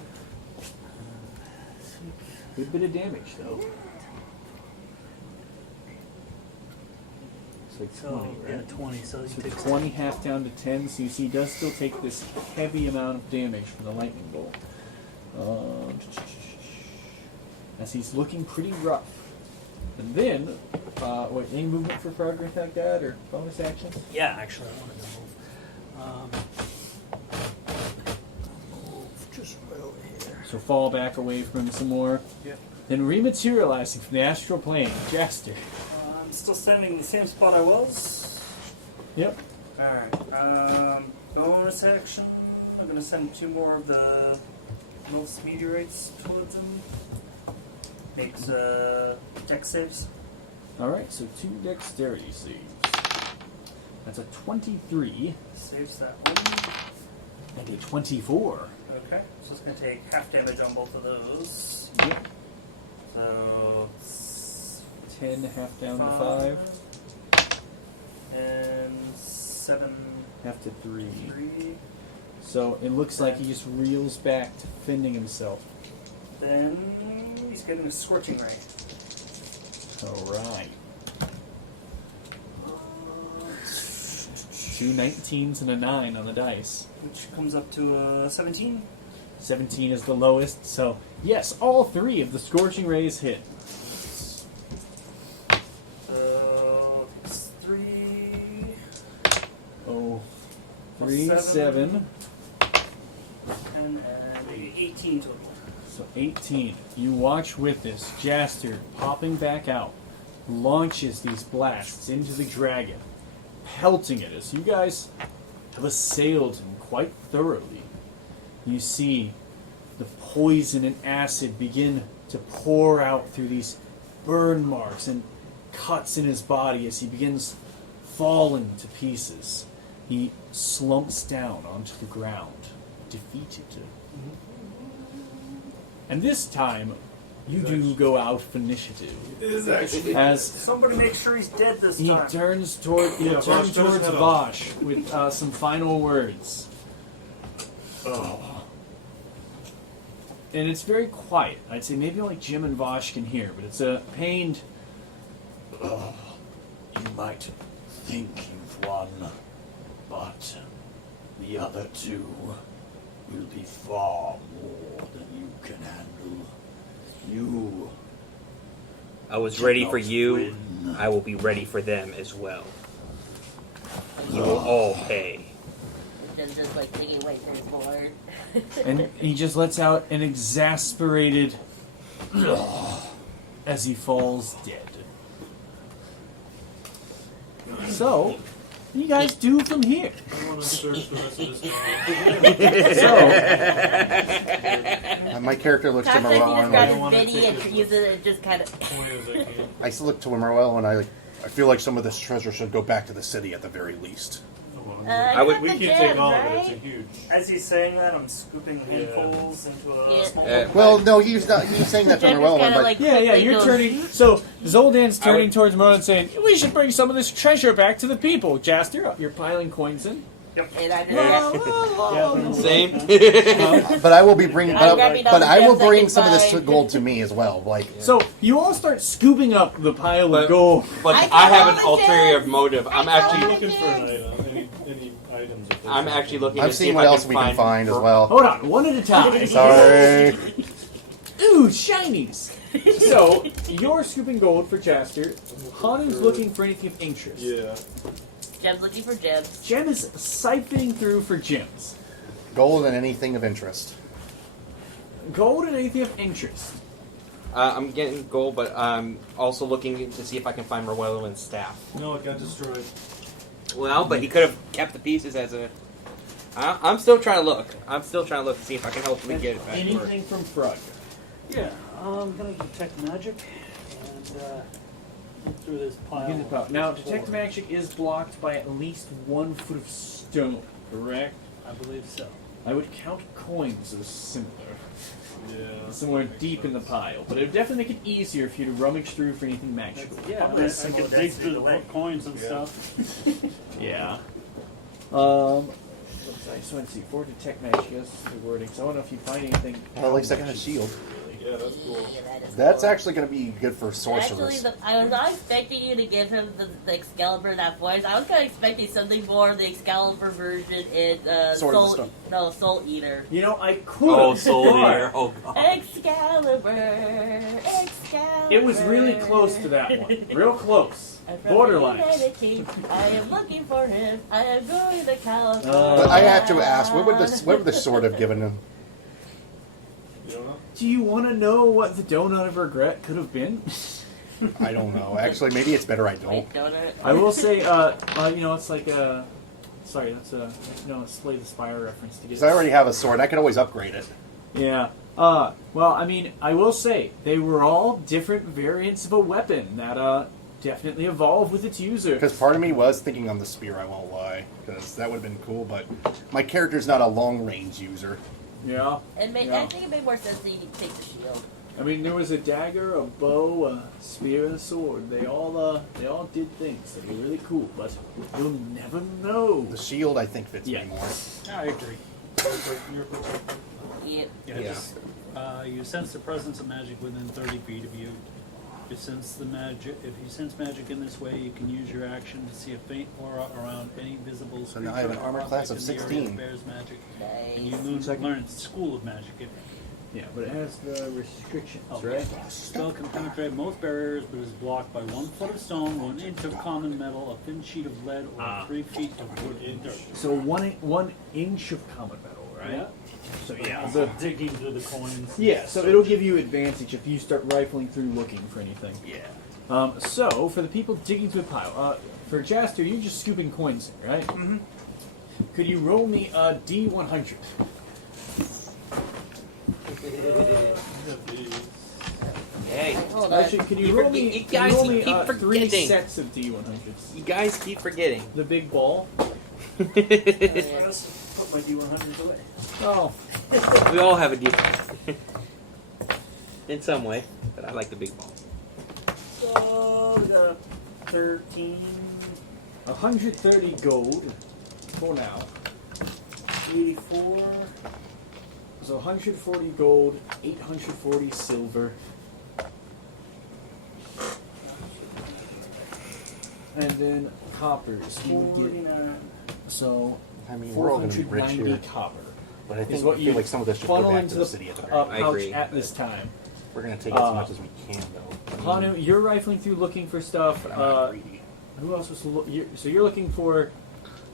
Good bit of damage, though. It's like 20, So, right? yeah, 20. So he So takes 20 half down to 10, so you see he does still take this heavy amount of damage from the lightning bolt. As he's looking pretty rough. And then, wait, any movement for progress like that, or bonus actions? Yeah, actually, I wanted to move. Just right over here. So fall back away from him some more. Yep. Then rematerializing from the astral plane, Jaster. I'm still standing in the same spot I was. Yep. Alright. Bonus action. I'm going to send 2 more of the most meteorites towards him. Makes dex saves. Alright, so 2 dexterity saves. That's a 23 Saves that one. and a 24. Okay. So it's going to take half damage on both of those. Yep. So 10, half down to 5. And 7. Half to 3. 3. So it looks like he just reels back, defending himself. Then he's getting a scorching ray. Alright. 2 19s and a 9 on the dice. Which comes up to a 17. 17 is the lowest, so yes, all 3 of the scorching rays hit. So it's 3. Oh, 3, 7. 7. And maybe 18 total. So 18. You watch with this. Jaster, popping back out, launches these blasts into the dragon, pelting it as you guys have assailed him quite thoroughly. You see the poison and acid begin to pour out through these burn marks and cuts in his body as he begins falling to pieces. He slumps down onto the ground, defeated. And this time, you do go out for initiative. It is actually. As Somebody make sure he's dead this he time. turns toward Yeah, turns Voash, towards head up. Voash with some final words. Oh. And it's very quiet. I'd say maybe only Jim and Voash can hear, but it's a pained. You might think you've won, but the other 2 will be far more than you can handle. You I was ready for cannot you. win. I will be ready for them as well. You will all pay. Jen's just like thinking, wait for his board. And he just lets out an exasperated as he falls dead. So, what do you guys do from here? I want to search the rest of this. So, My character looks to Sometimes he Morel just and got like, his wanna biddy take and it. uses it and just kind of. Point as I can. I still look to Morel and I feel like some of this treasure should go back to the city at the very least. I would- We can't take all of it. It's a huge. As he's saying that, I'm scooping handfuls into a Yeah. small. Well, no, he's not. He's saying that to Jen just Morel, kind of but like. yeah, quickly you're goes, turning. So, Zoldan's turning would- towards Mona and saying, we should bring some of this treasure back to the people. Jaster, you're piling coins in. And I just Same. but I will be bringing. I'm grabbing all But the I will gems I bring can some of this find. gold to me as well. Like, So, you all start scooping up the pile But- of gold. But I I, got have all an the ulterior gems. motive. I'm I got I'm all actually, looking for an item. Any items. if there's I'm actually anything. looking I'm to see seeing if what I else can we can find as for- well. Hold on, one at a time. Sorry. Ooh, shinies! So, you're scooping gold for Jaster. Hanu's looking for anything of interest. Yeah. Jem's looking for gems. Jem is siphoning through for gems. Gold and anything of interest. Gold and anything of interest. I'm getting gold, but I'm also looking to see if I can find Merwellin's staff. No, it got destroyed. Well, but he could have kept the pieces as a. I'm still trying to look. I'm still trying to look to see if I can hopefully get it back. Anything from Frug. Yeah, I'm gonna detect magic and look through this pile. Now, detect magic is blocked by at least 1 foot of stone, correct? I believe so. I would count coins as similar. Yeah. Somewhere deep in the pile. But it would definitely make it easier for you to rummage through for anything magical. Yeah, Probably a I similar can dig density through the delay. coins and Yeah. stuff. Yeah. I just want to see. For detect magic, yes, the wording. So I don't know if you find anything. Well, at least I got a shield. Yeah, that's cool. Yeah, that is That's cool. actually going to be good for Actually, sorcerers. I was not expecting you to give him the Excalibur that voice. I was kind of expecting something more of the Excalibur version in Sword of the Stone. Soul Eater. You know, I could. Oh, Soul Eater. Oh, God. Excalibur. It was really close to that one. Real close. I'm from Borderline. the United Kingdom. I am looking for him. I am going to California. But I have to ask, what would the sword have given him? You don't know? Do you want to know what the donut of regret could have been? I don't know. Actually, maybe it's better I don't. Wait, donut. I will say, you know, it's like a sorry, that's a Slay the Spire reference to get. Because I already have a sword. I can always upgrade it. Yeah. Well, I mean, I will say they were all different variants of a weapon that definitely evolved with its user. Because part of me was thinking on the spear, I won't lie. Because that would have been cool, but my character's not a long-range user. Yeah. And Yeah. I think it made more sense that you could take the shield. I mean, there was a dagger, a bow, a spear, and a sword. They all did things that were really cool, but you'll never know. The shield, I think, fits Yeah. me more. I agree. Yep. Yeah, just, you sense the presence of magic within 30 feet of you. If you sense magic in this way, you can use your action to see a faint aura around any visible So now I have an armor class of object in the area 16. that bears magic. Nice. And you learn School of Magic. Yeah, but it has the restrictions, Oh, right? Spell can penetrate most barriers, but is blocked by 1 foot of stone, 1 inch of common metal, a thin sheet of lead, or 3 feet of wood and dirt. So one inch of common metal, right? Yeah. So yeah, So digging through the coins. yeah. So it'll give you advantage if you start rifling through looking for anything. Yeah. So for the people digging through the pile, for Jaster, you're just scooping coins, right? Mm-hmm. Could you roll me a D100? Hey, Hold on. Actually, could you You roll me? you can guys roll me, keep 3 forgetting. sets of D100s? You guys keep forgetting. The big ball. I just put my D100s away. Oh, We all have a deal. In some way, but I like the big ball. So we got 13, 130 gold for now. 84. So 140 gold, 840 silver. And then coppers. You would get, 49. so I mean, we're all going to be rich 490 here. copper. But I is think what I feel you like some of this should go funnel back into to the city at the very the end. I pouch agree. at this time. We're going to take as much as we can, though. Hanu, you're rifling through looking for stuff. But I'm not greedy. Who else was so you're looking for?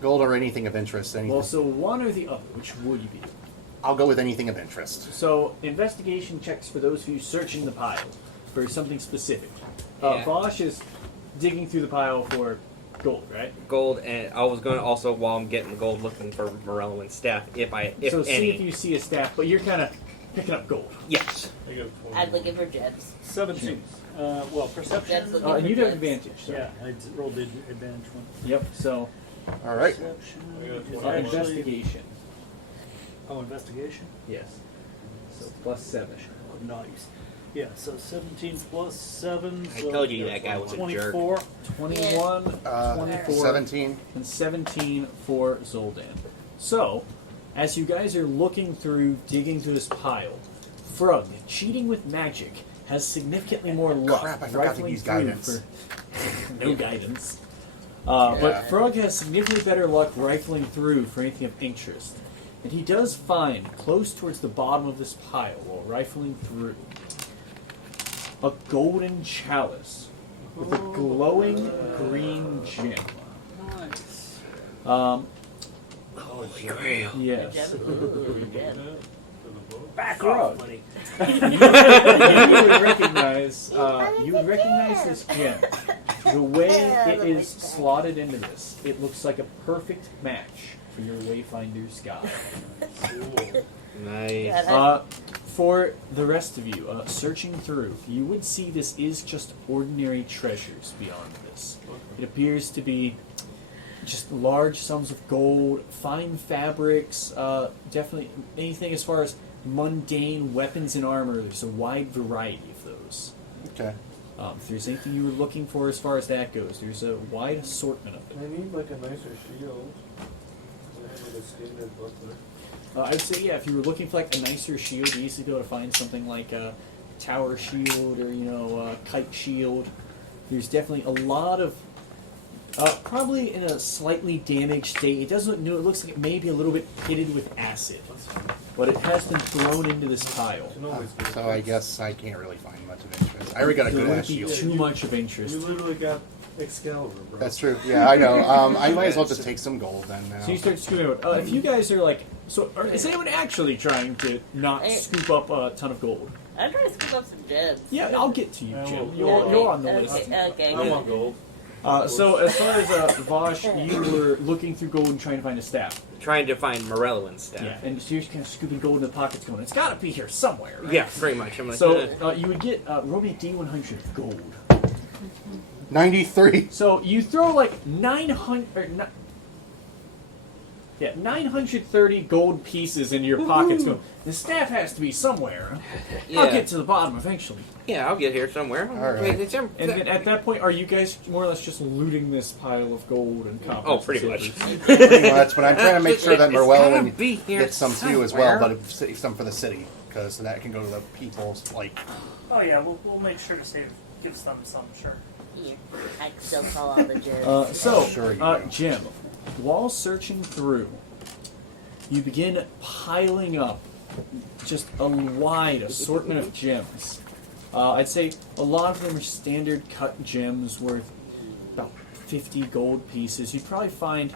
Gold or anything of interest. Anything. Well, so one or the other. Which would you be? I'll go with anything of interest. So investigation checks for those of you searching the pile for something specific. Yeah. Voash is digging through the pile for gold, right? Gold, and I was going to also, while I'm getting the gold, looking for Morello and staff, if So any. see if you see a staff, but you're kind of picking up gold. Yes. I'm looking for gems. 17. Well, perception. That's the- And you'd have advantage. So. Yeah, I rolled the advantage one. Yep. So All right. Perception is actually- investigation. Oh, investigation? Yes. So +7. Oh, nice. Yeah, so 17 plus 7. I so told you that guy was a jerk. 24. 21, 24, 17. and 17 for Zoldan. So, as you guys are looking through, digging through this pile, Frug, cheating with magic, has significantly more luck. Crap, I forgot to rifling use through guidance. For no guidance. Yeah. But Frog has significantly better luck rifling through for anything of interest. And he does find, close towards the bottom of this pile, while rifling through, a golden chalice with a glowing green gem. Nice. Holy grail. Yes. Gem. Back Frog. off, buddy. You would recognize this gem. The way it is slotted into this, it looks like a perfect match for your Wayfinder's guide. Nice. For the rest of you, searching through, you would see this is just ordinary treasures beyond this. It appears to be just large sums of gold, fine fabrics, definitely anything as far as mundane weapons and armor. There's a wide variety of those. Okay. If there's anything you were looking for as far as that goes, there's a wide assortment of it. I need like a nicer shield. I have like a standard buckler. I'd say, yeah, if you were looking for like a nicer shield, you used to go to find something like a tower shield or, a kite shield. There's definitely a lot of, probably in a slightly damaged state. It doesn't look new. It looks like it may be a little bit pitted with acid, but it has been thrown into this pile. So I guess I can't really find much of interest. I already got a There good wouldn't ass be shield. too much of interest. You literally got Excalibur, bro. That's true. Yeah, I know. I might as well just take some gold then. Now. So you start scooping out. If you guys are like, is anyone actually trying to not scoop up a ton of gold? I'm trying to scoop up some gems. Yeah, I'll get to you, Jim. Okay. You're on the Okay, list. okay. I want gold. So as far as Vosh, you were looking through gold and trying to find a staff. Trying to find Morellowan's stuff. Yeah, and so you're just kind of scooping gold in the pockets going, it's got to be here somewhere, right? Yeah, pretty much. I'm like, So you would get, roll me a D100 gold. 93. So you throw like 930 gold pieces into your pockets going, the staff has to be somewhere. I'll get to the bottom eventually. Yeah, I'll get here somewhere. All right. And then at that point, are you guys more or less just looting this pile of gold and copper? Oh, pretty much. Pretty much, but I'm trying to make sure that It's gotta Merwellin be here gets some too as well, somewhere. but save some for the city, because that can go to the people's, like... Oh yeah, we'll make sure to give them some, sure. Here, I can still call all the germs. Sure you do. Jim, while searching through, you begin piling up just a wide assortment of gems. I'd say a lot of them are standard cut gems worth about 50 gold pieces. You'd probably find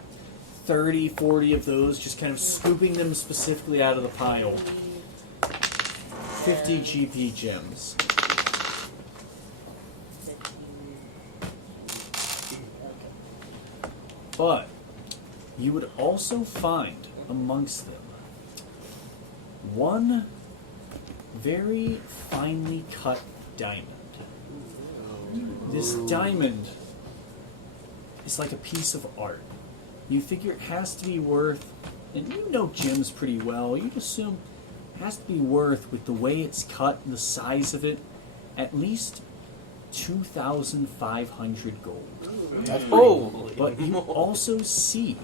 30, 40 of those, just kind of scooping them specifically out of the pile. 50 GP gems. But you would also find amongst them one very finely cut diamond. This diamond is like a piece of art. You figure it has to be worth, and you know gems pretty well, you'd assume it has to be worth, with the way it's cut, the size of it, at least 2,500 gold. Oh, But you also see,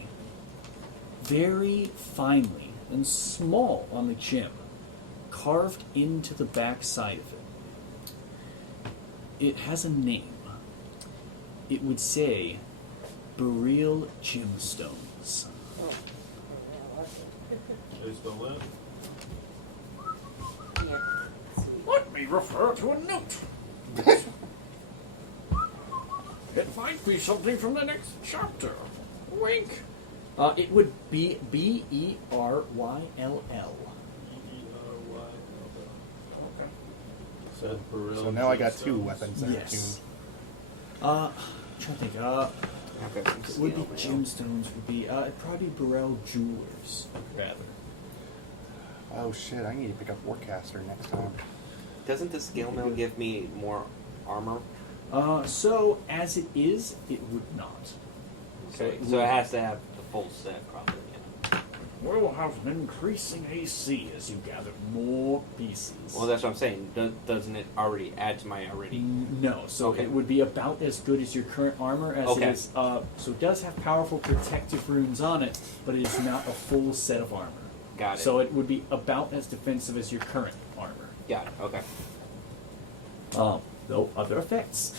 very finely and small on the gem, carved into the back side of it, it has a name. It would say, Burial Gemstones. Let me refer to a note. It might be something from the next chapter. Wink. It would be Berylll. So now I got 2 weapons that Yes. I'm trying to think. It would be gemstones. Would be it'd probably be Burrell Jewelers, rather. Oh shit, I need to pick up Warcaster next time. Doesn't the scale mill give me more armor? So as it is, it would not. Okay, so it has to have the full set, probably. We'll have an increasing AC as you gather more pieces. Well, that's what I'm saying. Doesn't it already add to my already? No, so Okay. it would be about as good as your current armor as Okay. it is. So it does have powerful protective runes on it, but it is not a full set of armor. Got it. So it would be about as defensive as your current armor. Got it. Okay. Though other effects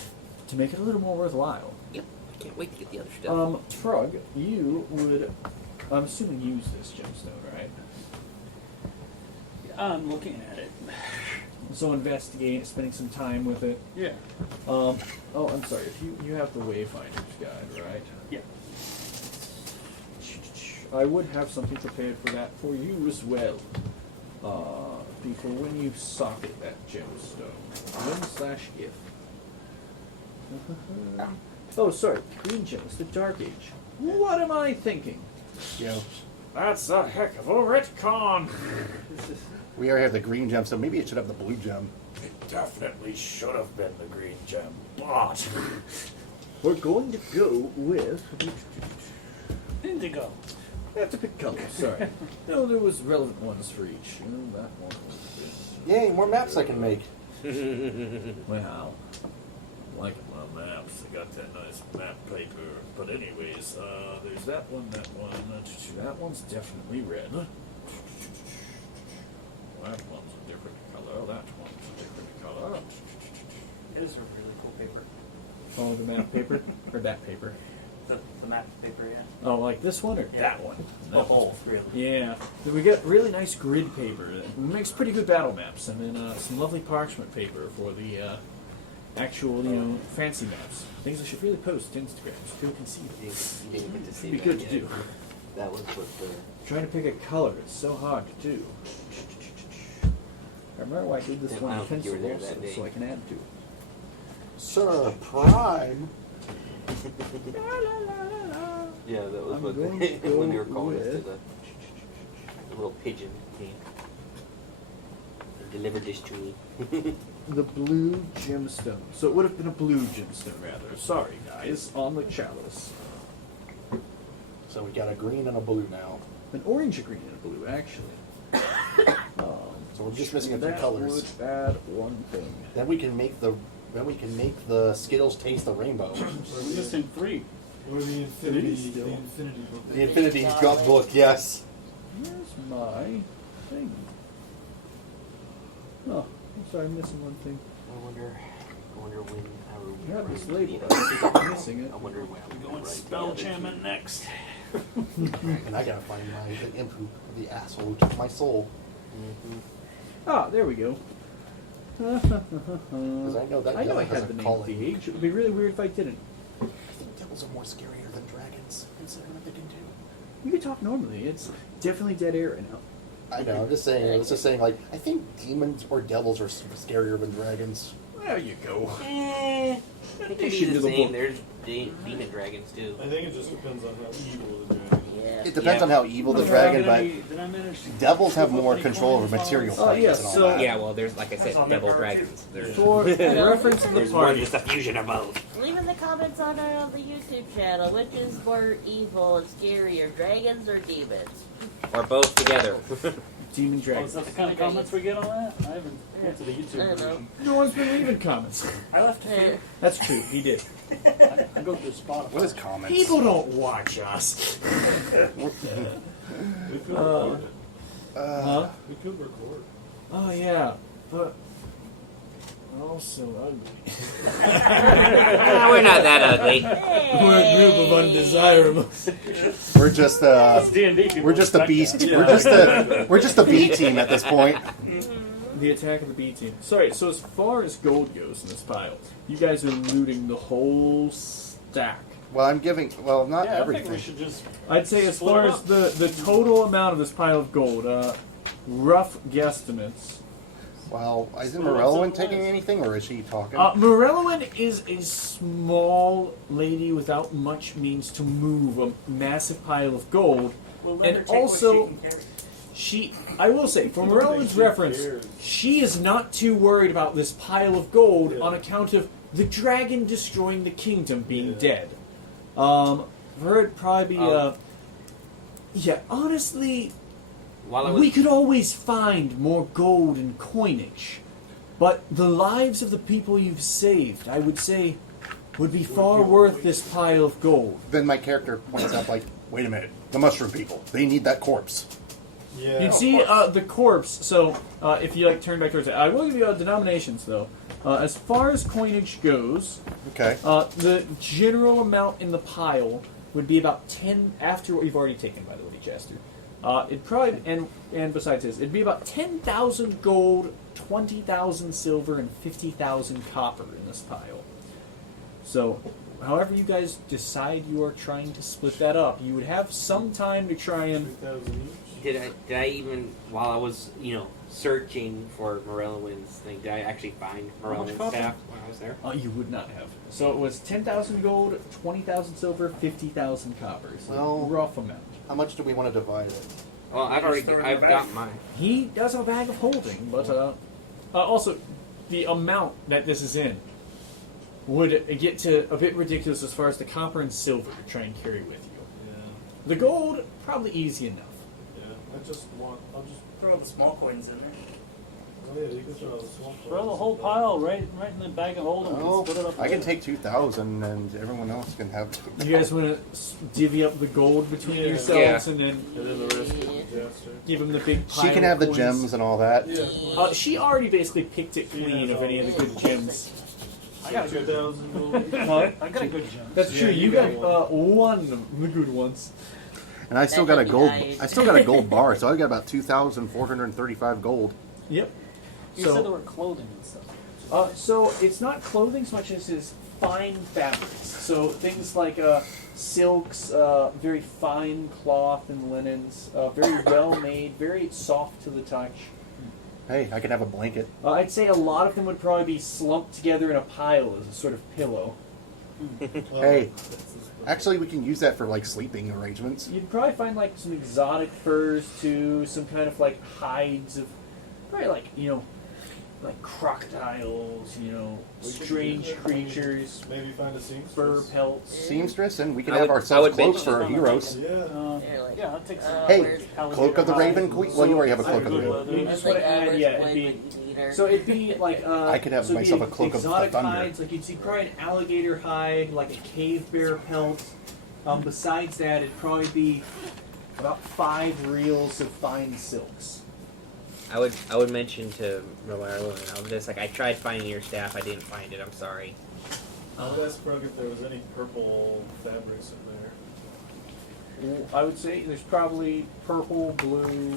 to make it a little more worthwhile. Yep. I can't wait to get the other stuff. Trug, you would, I'm assuming, use this gemstone, right? I'm looking at it. So investigating it, spending some time with it. Yeah. Oh, I'm sorry. If you have the Wayfinder's Guide, right? Yeah. I would have something prepared for that for you as well. Before when you socket that gemstone. When/if. Oh, sorry. Green gems, the Dark Age. What am I thinking? Yo, That's a heck of a retcon. we already have the green gem, so maybe it should have the blue gem. It definitely should have been the green gem, but We're going to go with Indigo. That's a pick color. Sorry. No, there was relevant ones for each. That one. Yay, more maps I can make. well, like my maps, I got that nice map paper. But anyways, there's that one. That one's definitely red. That one's a different color. That one's a different color. It is a really cool paper. Oh, the map paper? Or that paper? The map paper, yeah. Oh, like this one or Yeah. that one? The whole, really. Yeah. We got really nice grid paper. It makes pretty good battle maps. And then some lovely parchment paper for the actual, fancy maps. Things I should really post to Instagram so people can see them. You didn't get to see It'd be that good to yet. do. That was with the... Trying to pick a color. It's so hard to do. I remember why I did this Yeah, I one don't think you pencil were there also, that day. so I can add to it. Sir Prime. Yeah, that was I'm what going to go when they were calling us to with- the little pigeon came. They delivered this to me. The blue gemstone. So it would have been a blue gemstone, rather. Sorry, guys. On the chalice. So we got a green and a blue now. An orange, a green, and a blue, actually. So we're just missing a few that colors. would add one thing. Then we can make the Skittles taste the rainbow. We're missing 3. Or the It infinity, is still. the infinity book. The Infinity Drop book, yes. Where's my thing? Oh, I'm sorry, I'm missing one thing. I wonder when I will I have this write label. the- I'm missing it. I wonder when I'm We're going going to write spell the other enchantment two. next. And I gotta find the imp who, the asshole who took my soul. Ah, there we go. Because I know that I know devil I has had a the name calling. Voash. It would be really weird if I didn't. I think devils are more scarier than dragons, considering what they can do. You can talk normally. It's definitely dead air right now. I know, I'm just saying, I was just saying, like, I think demons or devils are scarier than dragons. There you go. They can be Addition the to the same. book. There's demon dragons too. I think it just depends on how evil the dragon is. Yeah. It depends Yeah. on how evil the Did dragon, I but manage to devils have flip up more any control over coins material while I was- yeah, things and all so- that. Yeah, well, there's like I That's said, on devil their part, dragons. too. There's For reference to the There's one party, just a fusion of both. Leave in the comments on the YouTube channel which is more evil and scarier, dragons or demons. or both together. demon Oh, is dragons. that the kind of comments we get on that? I haven't went to the I YouTube don't know. version. No one's been leaving comments. I left a few. That's true. He did. I go through Spotify. What is comments? People don't watch us. We could Uh, record it. Huh? We could record. Oh yeah, but also ugly. We're not that ugly. We're a group of undesirables. We're just D&D people we're just a respect beast. that. We're just a B team at this point. The attack of the B team. Sorry, so as far as gold goes in this pile, you guys are looting the whole stack. Well, I'm giving. Well, not Yeah, I think everything. we should just. I'd say as Split far it as up. the total amount of this pile of gold, rough guesstimates. Well, isn't Split it up Morello seven taking ways. anything, or is she talking? Morellowin is a small lady without much means to move a massive pile of gold. We'll let And her take also- what she can carry. I will say, for Morellowin's reference, she is not too worried about this pile of gold Yeah. on account of the dragon destroying the kingdom being Yeah. dead. For her, it'd probably be, Oh. yeah, honestly, While I we was could always find more gold and coinage. But the lives of the people you've saved, I would say, would be far worth this pile of gold. Then my character points out, like, wait a minute, the mushroom people, they need that corpse. Yeah. You'd see the corpse. So if you turn back towards it, I will give you denominations though. As far as coinage goes, Okay. the general amount in the pile would be about 10 after what you've already taken, by the way, Chester. It'd probably and besides this, it'd be about 10,000 gold, 20,000 silver, and 50,000 copper in this pile. So, however you guys decide you are trying to split that up, you would have some time to try and. 3,000 each. did I even while I was searching for Morellowin's thing, did I actually find Morellowin's copper? staff when I was there? You would not have. So it was 10,000 gold, 20,000 silver, 50,000 copper. So Well- rough amount. How much do we want to divide it? Well, I've throw it in I've the got bag. mine. He does have a bag of holding, but also the amount that this is in would get to a bit ridiculous as far as the copper and silver to try and carry with you. Yeah. The gold, probably easy enough. Yeah. I'll just. Throw the small coins in there. Oh yeah, you can throw the swamp. Throw the whole pile right in the bag of holding. Oh, Split it up. I can take 2,000, and everyone else can have. You guys want to divvy up the gold between Yeah. yourselves and then And then the rest of the Jester. give him the big pile She can have of the coins? gems and all that. Yeah. She already basically picked it She clean has of any all of the good gems. I got a good 2,000 gold. Huh? I got a good gem. That's Yeah, true. you You got got one of the good ones. And I still That got a would be gold. nice. I still got a gold bar, so I got about 2,435 gold. Yep. You said there were clothing and stuff. So it's not clothing so much as it's fine fabrics. So things like silks, very fine cloth and linens, very well made, very soft to the touch. Hey, I can have a blanket. I'd say a lot of them would probably be slumped together in a pile as a sort of pillow. Hey, actually, we can use that for like sleeping arrangements. You'd probably find like some exotic furs too, some kind of like hides of, probably like like crocodiles, strange creatures, Maybe find a seamstress. fur pelts. Seamstress, and we can I have would ourselves cloaks mention- for our heroes. Yeah. Yeah, I'll take some. Hey, where's- Cloak of the Raven Queen. Well, you already have a Cloak of the Good Raven. leather. You just want to add, where's yeah, the it'd one be. when you need her? So it'd be like I could have so it'd myself be a cloak of exotic thunder. hides. Like you'd see probably an alligator hide, like a cave bear pelt. Besides that, it'd probably be about 5 reels of fine silks. I would mention to Romarlo, and I'm just like, I tried finding your staff, I didn't find it. I'm sorry. I would ask Krug if there was any purple fabrics in there. I would say there's probably purple, blue,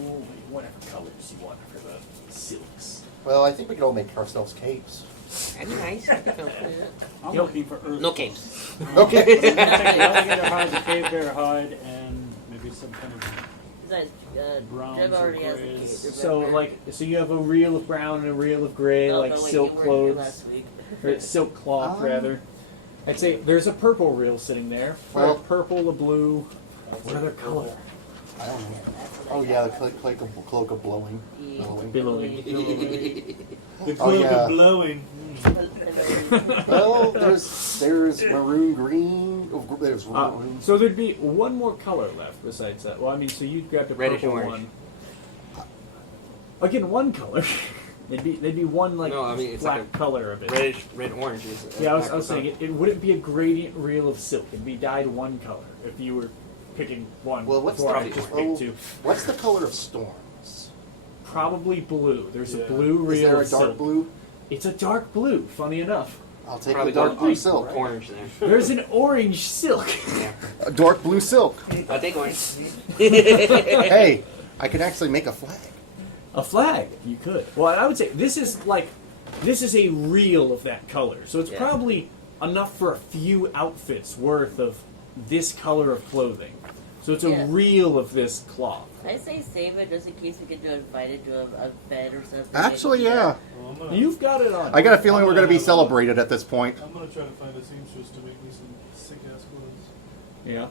whatever colors you want for the silks. Well, I think we could all make ourselves capes. That'd be nice. I'm looking for earth. No capes. Okay. Take the alligator hide, the cave bear hide, and maybe some kind of. Besides, Browns Jeb already or has a grays. cave, So remember? so you have a reel of brown and a reel of gray, Oh, like no, wait, silk you weren't here clothes, last week. or silk cloth rather. I'd say there's a purple reel sitting there. Well- a purple, a blue. What other color? I don't know. Oh yeah, the cloak of blowing. Billowing. The Oh, yeah. blowing. Well, there's maroon green. Oh, there's maroon. So there'd be one more color left besides that. Well, I mean, so you grabbed a Reddish purple orange. one. Again, one color. They'd be one like No, I mean, it's black like a color of it. Reddish, red, orange is. Yeah, I was saying it wouldn't be a gradient reel of silk. It'd be dyed one color if you were picking one. Well, what's before the I just oh, picked two. what's the color of storms? Probably blue. There's a Yeah. blue reel. Is there a of dark silk. blue? It's a dark blue. Funny enough, I'll take Probably the dark dark blue blue, silk. orange there. there's an orange silk. Yeah. A dark blue silk. I'll take orange. Hey, I could actually make a flag. A flag, you could. Well, I would say this is a reel of that color, so it's Yeah. probably enough for a few outfits worth of this color of clothing. So it's a Yeah. reel of this cloth. I say save it just in case we get invited to a bed or something. Actually, yeah. Well, I'm gonna, You've got it on. I got a feeling we're going to be celebrated at this point. I'm gonna try to find a seamstress to make me some sick ass clothes. Yeah.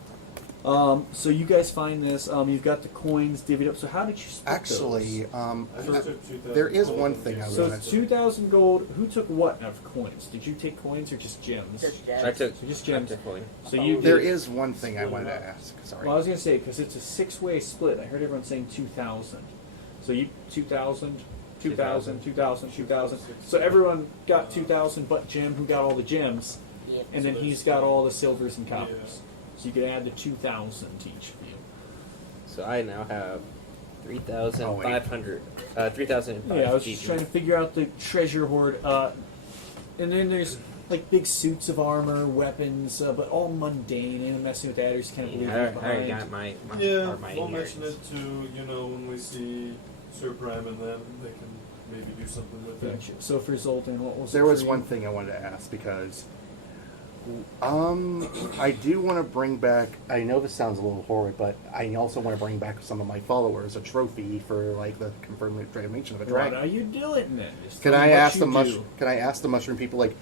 So you guys find this. You've got the coins divvied up. So how did you split Actually, I just took 2,000 there is gold one and thing I gave was So gonna it's 2,000 gold. Who took what of coins? Did you take coins or just gems? Just I jabs. took So just I gems. took coin. So you there did. is one thing I wanted to ask. Sorry. Well, I was gonna say because it's a 6-way split. I heard everyone saying 2,000. So you 2,000, 2,000, 2,000, 2,000. So everyone got 2,000, but Jim, who got all the gems, Yeah. and then he's got all the silvers and coppers. So you could add the 2,000 to each of you. So I now have 3,500. 3,005 Yeah, I was each. just trying to figure out the treasure hoard. And then there's like big suits of armor, weapons, but all mundane. And messing with that, or just kind of leaving I it already behind. got my Yeah, or my we'll mention inheritance. it to, when we see Sir Prime and them, they can maybe do something with it. Gotcha. So for Zoltan, what was There it was for you? one thing I wanted to ask because I do want to bring back. I know this sounds a little horrid, but I also want to bring back some of my followers a trophy for like the confirmed transformation of a What dragon. are you doing then? Just Can tell me I what ask you the do. mushroom? Can I ask the mushroom people like,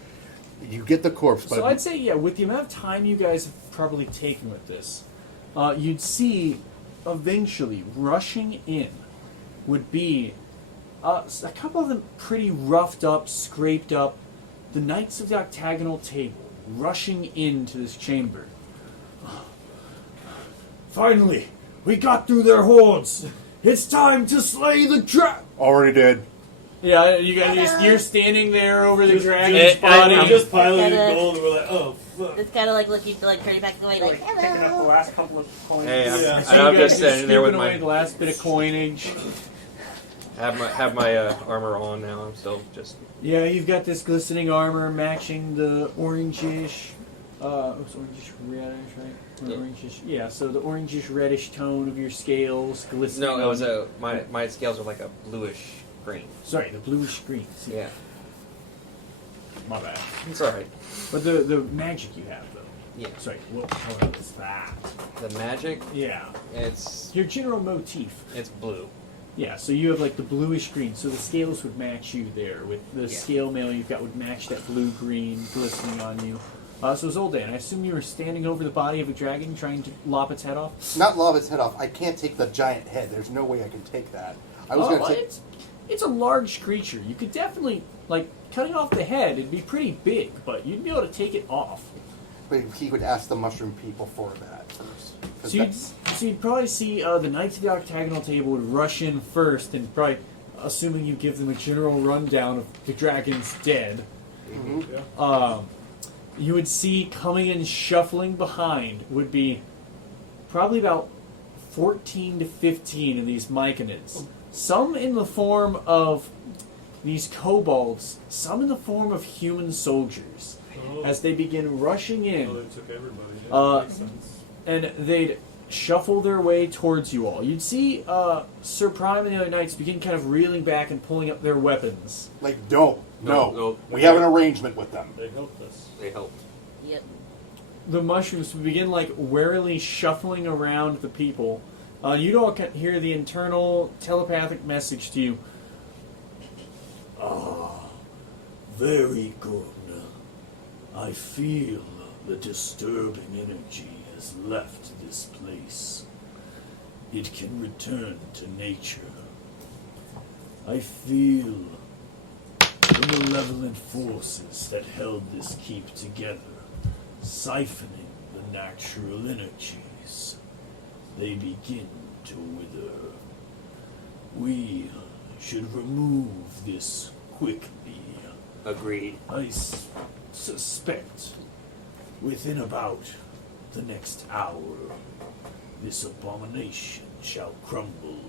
you get the corpse, but So I'd say, yeah, with the amount of time you guys have probably taken with this, you'd see eventually rushing in would be a couple of them pretty roughed up, scraped up, the Knights of the Octagonal Table rushing into this chamber. Finally, we got through their hordes. It's time to slay the dragon. already did. Yeah, you guys, you're standing there over the Just- dragon's just- body. I'm just piling Kinda- in gold and we're like, oh, fuck. It's kind of like looking, like turning back away, like, Picking up the hello. last couple of coins. Hey, I'm, Yeah. So and I'm you guys just are standing there with scooping away my the last bit of coinage. have my armor on now. I'm still just Yeah, you've got this glistening armor matching the orangish, it's orangish reddish, right? Or Yeah. Orangish, yeah. So the orangish reddish tone of your scales glistening. no. It was on- my scales are like a bluish green. Sorry, the bluish green. See, Yeah, my bad. it's all right. But the magic you have though. Yeah, Sorry, what color is that? the magic. Yeah, It's your general motif. blue. Yeah, so you have like the bluish green, so the scales would match you there. With the Yeah. scale mail you've got would match that blue green glistening on you. So Zoldan, I assume you were standing over the body of a dragon trying to lop its head off? Not lob its head off. I can't take the giant head. There's no way I can take that. I was going to take... It's a large creature. You could definitely, like, cutting off the head, it'd be pretty big, but you'd be able to take it off. But he would ask the mushroom people for that first. So you'd probably see the Knights of the Octagonal Table would rush in first, and probably, assuming you give them a general rundown of the dragon's dead, you would see coming in shuffling behind would be probably about 14 to 15 of these myconids. Some in the form of these kobolds, some in the form of human soldiers. As they begin rushing in, they took everybody. Yeah, makes sense. and they'd shuffle their way towards you all. You'd see Sir Prime and the other knights begin kind of reeling back and pulling up their weapons. Like, no. No. We have an arrangement with them. They helped us. They helped. Yep. The mushrooms would begin like warily shuffling around the people. You'd all hear the internal telepathic message to you. Very good. I feel the disturbing energy has left this place. It can return to nature. I feel the malevolent forces that held this keep together, siphoning the natural energies. They begin to wither. We should remove this quickly. Agreed. I suspect within about the next hour, this abomination shall crumble.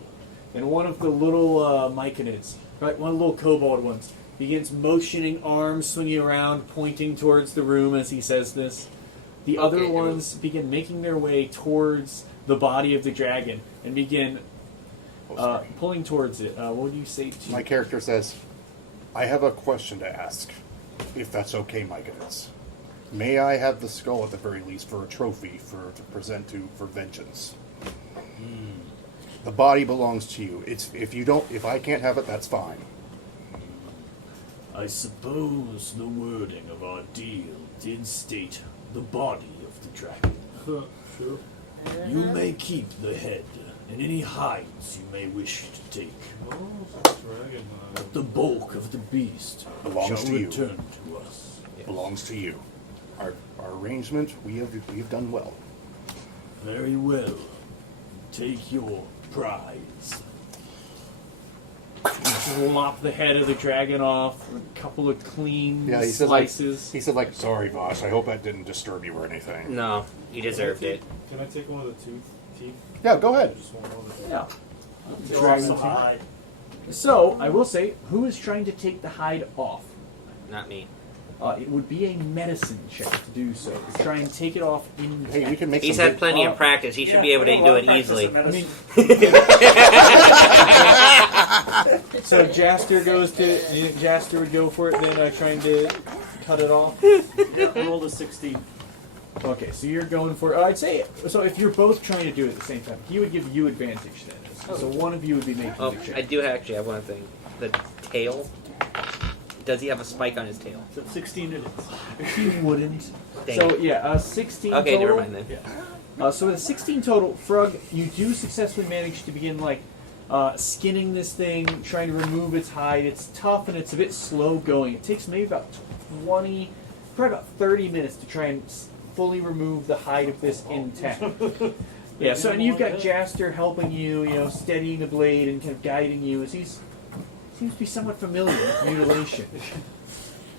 And one of the little myconids, right, one of the little kobold ones, begins motioning arms, swinging around, pointing towards the room as he says this. The other ones begin making their way towards the body of the dragon and begin pulling towards it. What do you say to... My character says, I have a question to ask, if that's okay, Myconids. May I have the skull at the very least for a trophy to present for vengeance? The body belongs to you. If I can't have it, that's fine. I suppose the wording of our deal did state the body of the dragon. Sure. You may keep the head and any hides you may wish to take. Oh, dragon. But the bulk of the beast Belongs shall to you. return to us. Belongs to you. Our arrangement, we've done well. Very well. Take your prize. You lop the head of the dragon off, a couple of clean Yeah, he slices. said, sorry, Vosh, I hope that didn't disturb you or anything. No, he deserved it. Can I take one of the teeth? Yeah, go ahead. Just one of the Yeah. Dragon hide. So, I will say, who is trying to take the hide off? Not me. It would be a medicine check to do so. To try and take it off in... Hey, we can make He's some had plenty of practice. He should be able to do it easily. I mean... So Jaster goes to... You think Jaster would go for it then, trying to cut it off? I rolled a 16. Okay, so you're going for... I'd say... So if you're both trying to do it at the same time, he would give you advantage then. So one of you would be making Oh, the check. I do actually have one thing. The tail. Does he have a spike on his tail? So 16 it is. He wouldn't. Dang So it. yeah, 16 Okay, total. never mind then. So with a 16 total, Frug, you do successfully manage to begin like skinning this thing, trying to remove its hide. It's tough and it's a bit slow going. It takes maybe about 20, probably about 30 minutes to try and fully remove the hide of this intact. Yeah. So and you've got Jaster helping you, steadying the blade and kind of guiding you as he's seems to be somewhat familiar with mutilation.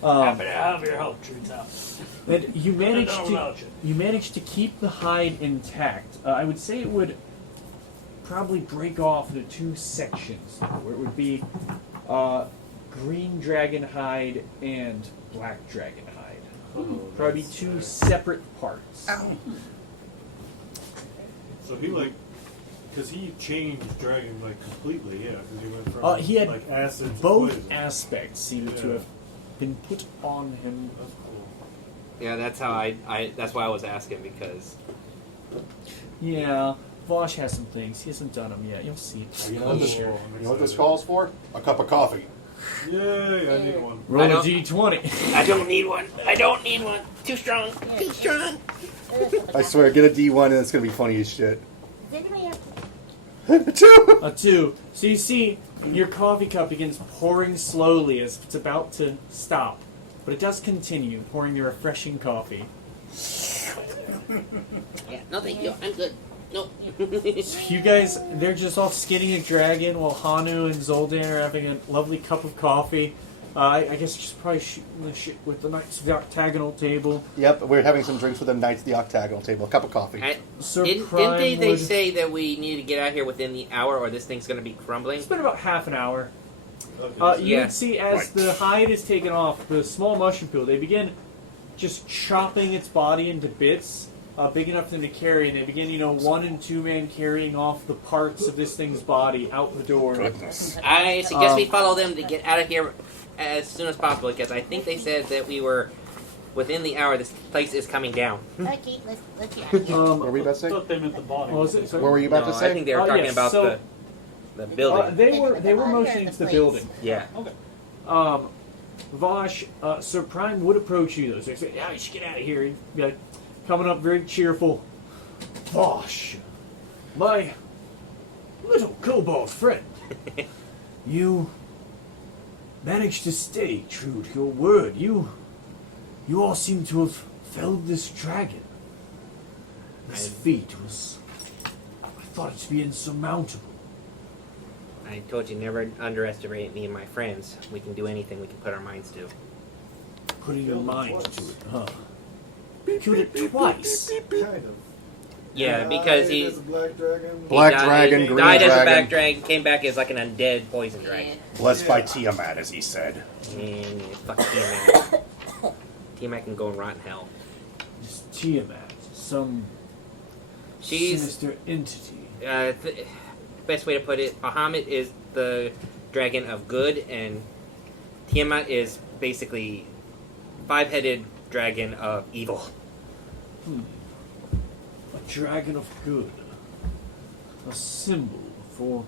Happy to have your help, Treetop. And you managed don't to vouch it. you managed to keep the hide intact. I would say it would probably break off into two sections, where it would be green dragon hide and black dragon hide. Probably two separate parts. So he because he changed dragon completely, yeah. Because he went from He had acid to both poison. aspects seem to have been put on him. That's cool. Yeah, that's how I. That's why I was asking because. Yeah, Vosh has some things. He hasn't done them yet. You'll see. You know what this calls for? A cup of coffee. Yay, I need one. Roll I a don't- d20. I don't need one. I don't need one. Too strong. Too strong. I swear, get a D1 and it's gonna be funny as shit. Does anybody have Two. A 2. So you see, your coffee cup begins pouring slowly as if it's about to stop. But it does continue, pouring your refreshing coffee. Yeah. No, thank you. I'm good. No. So you guys, they're just off skinning a dragon while Hanu and Zoldan are having a lovely cup of coffee. I guess just probably shooting the shit with the Knights of the Octagonal table. Yep, we're having some drinks with the Knights of the Octagonal table. A cup of coffee. Sir Didn't Prime they would- say that we need to get out here within the hour, or this thing's going to be crumbling? It's been about half an hour. Okay. You Yeah. would see as Right. the hide is taken off, the small mushroom people, they begin just chopping its body into bits, big enough for them to carry, and they begin, 1 and 2 man carrying off the parts of this thing's body out the door. Goodness. I suggest we follow them to get out of here as soon as possible, because I think they said that we were within the hour. This place is coming down. Okay, let's get out of here. What were we about to I say? thought they meant the body. What was it? Sorry? What were you about No, to say? I think they were talking yes, about so- the building. They were motioning to the building. Yeah. Vosh, Sir Prime would approach you though. So they say, "Yeah, you should get out of here." He'd be like, coming up very cheerful. Vosh, my little kobold friend, you managed to stay true to your word. You all seem to have felled this dragon. This feat was, I thought it to be insurmountable. I told you never underestimate me and my friends. We can do anything we can put our minds to. Putting your mind to it, huh? Killed it twice. Kind of. Yeah, because Died he as a black dragon. Black died, dragon, he green died as a dragon. black dragon, came back as like an undead poison dragon. Blessed by Tiamat, as he said. And fuck Tiamat. Tiamat can go and rot in hell. Just Tiamat, some She's sinister entity. best way to put it. Bahamut is the dragon of good, and Tiamat is basically 5-headed dragon of evil. A dragon of good. A symbol for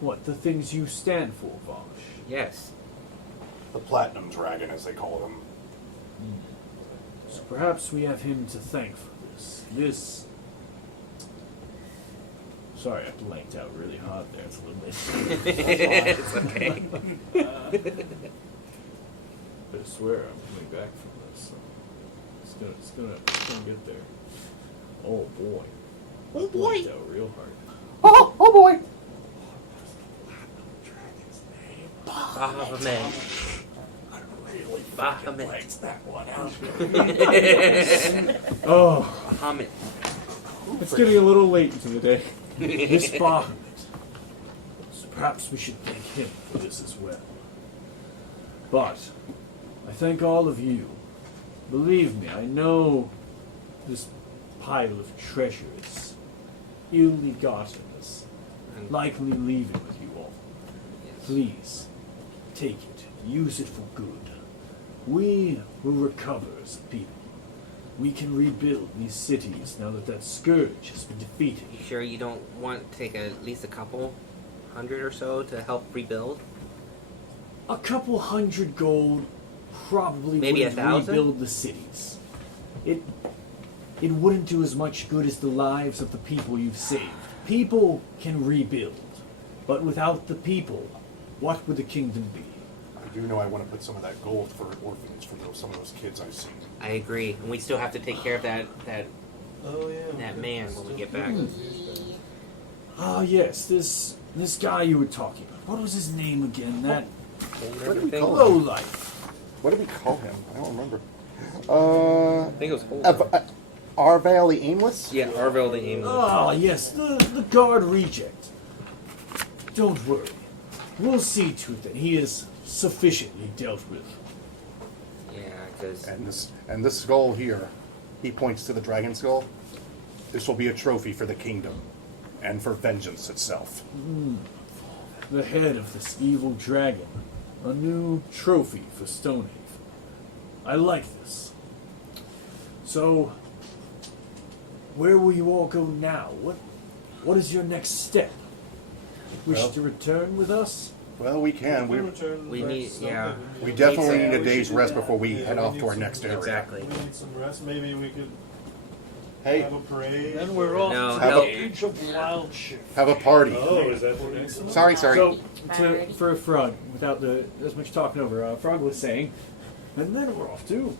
what the things you stand for, Vosh. Yes. The Platinum Dragon, as they call him. So perhaps we have him to thank for this. Sorry, I blanked out really hard there. It's a little bit. It's okay. But I swear I'm coming back from this. So it's gonna get there. Oh boy. Oh boy. Blanked out real hard. Oh boy! Bahamut. Bahamut. Blanked that one out. Oh, Bahamut. it's getting a little late into the day. This Bahamut. So perhaps we should thank him for this as well. But I thank all of you. Believe me, I know this pile of treasure is ill-gotten, is likely leaving with you all. Please, take it. Use it for good. We will recover as a people. We can rebuild these cities now that that scourge has been defeated. You sure you don't want to take at least a couple hundred or so to help rebuild? A couple hundred gold probably Maybe wouldn't 1,000? rebuild the cities. It wouldn't do as much good as the lives of the people you've saved. People can rebuild, but without the people, what would the kingdom be? I do know I want to put some of that gold for an orphanage for some of those kids I've seen. I agree. And we still have to take care of that Oh yeah. that man when we get back. Ah, yes, this guy you were talking about. What was his name again? That What did we call him? lowlife. What did we call him? I don't remember. I think it was Holden. Arvale the Aimless? Yeah, Arville the Aimless. Ah, yes, the guard reject. Don't worry. We'll see to it that he is sufficiently dealt with. Yeah, because And this skull here, he points to the dragon skull. This will be a trophy for the kingdom and for vengeance itself. The head of this evil dragon. A new trophy for Stonehaven. I like this. So, where will you all go now? What is your next step? Wish Well- to return with us? Well, we can. We We definitely need need a we day's should do rest that. before we Yeah, head we off need to our some- next area. Exactly. We need some rest. Maybe we could Hey, have a parade. Then we're off No, to have the a- Age of Wild Shift. have a party. Oh, is that the next one? Sorry. So, for Frog, without as much talking over, Frog was saying, and then we're off to.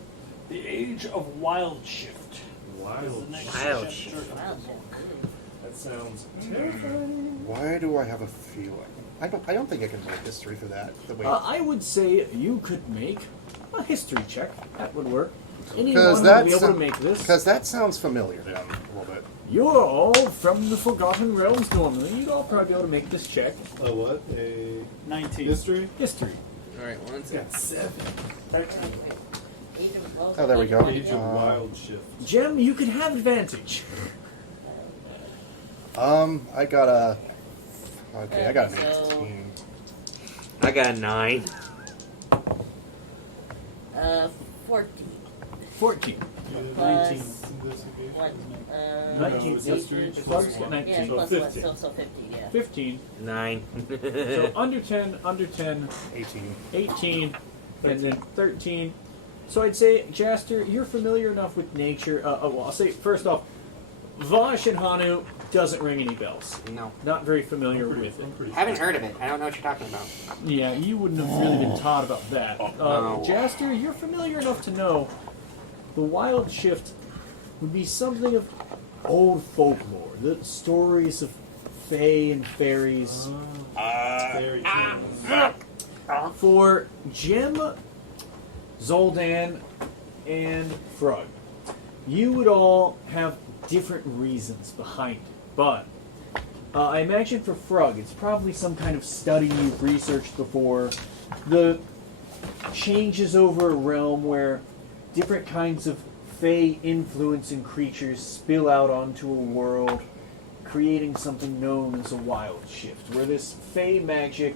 The Age of Wild Shift. Is Wild. the next Wild chapter Shift. of the book. That sounds terrifying. Why do I have a feeling? I don't think I can make history for that. The way I would say you could make a history check. That would work. Anyone because would be able to make this. that sounds familiar then a little bit. You're all from the Forgotten Realms normally. You'd all probably be able to make this check. A what? A 19. history? History. All right, one second. 7. 13. Oh, there we go. Age of Wild Shift. Jem, you could have advantage. I got a. Okay, I got an So- 18. I got a 9. 14. 14. Plus Investigation. what? 19. it's history Frog's plus got one. 19. Yeah, So plus 15. what? So 15, yeah. 15. 9. So under 10, 18. 18, and then 13. So I'd say, Jaster, you're familiar enough with nature. Well, I'll say, first off, Voash and Hanu doesn't ring any bells. No. Not very familiar with it. I'm pretty Haven't heard of it. I don't know what you're talking about. Yeah, you wouldn't have really been taught about that. No. Jaster, you're familiar enough to know the Wild Shift would be something of old folklore. The stories of fae and fairies. Very cool. For Jem, Zoldan, and Frug, you would all have different reasons behind it. But I imagine for Frug, it's probably some kind of study you've researched before. The changes over a realm where different kinds of fae influencing creatures spill out onto a world, creating something known as a wild shift, where this fae magic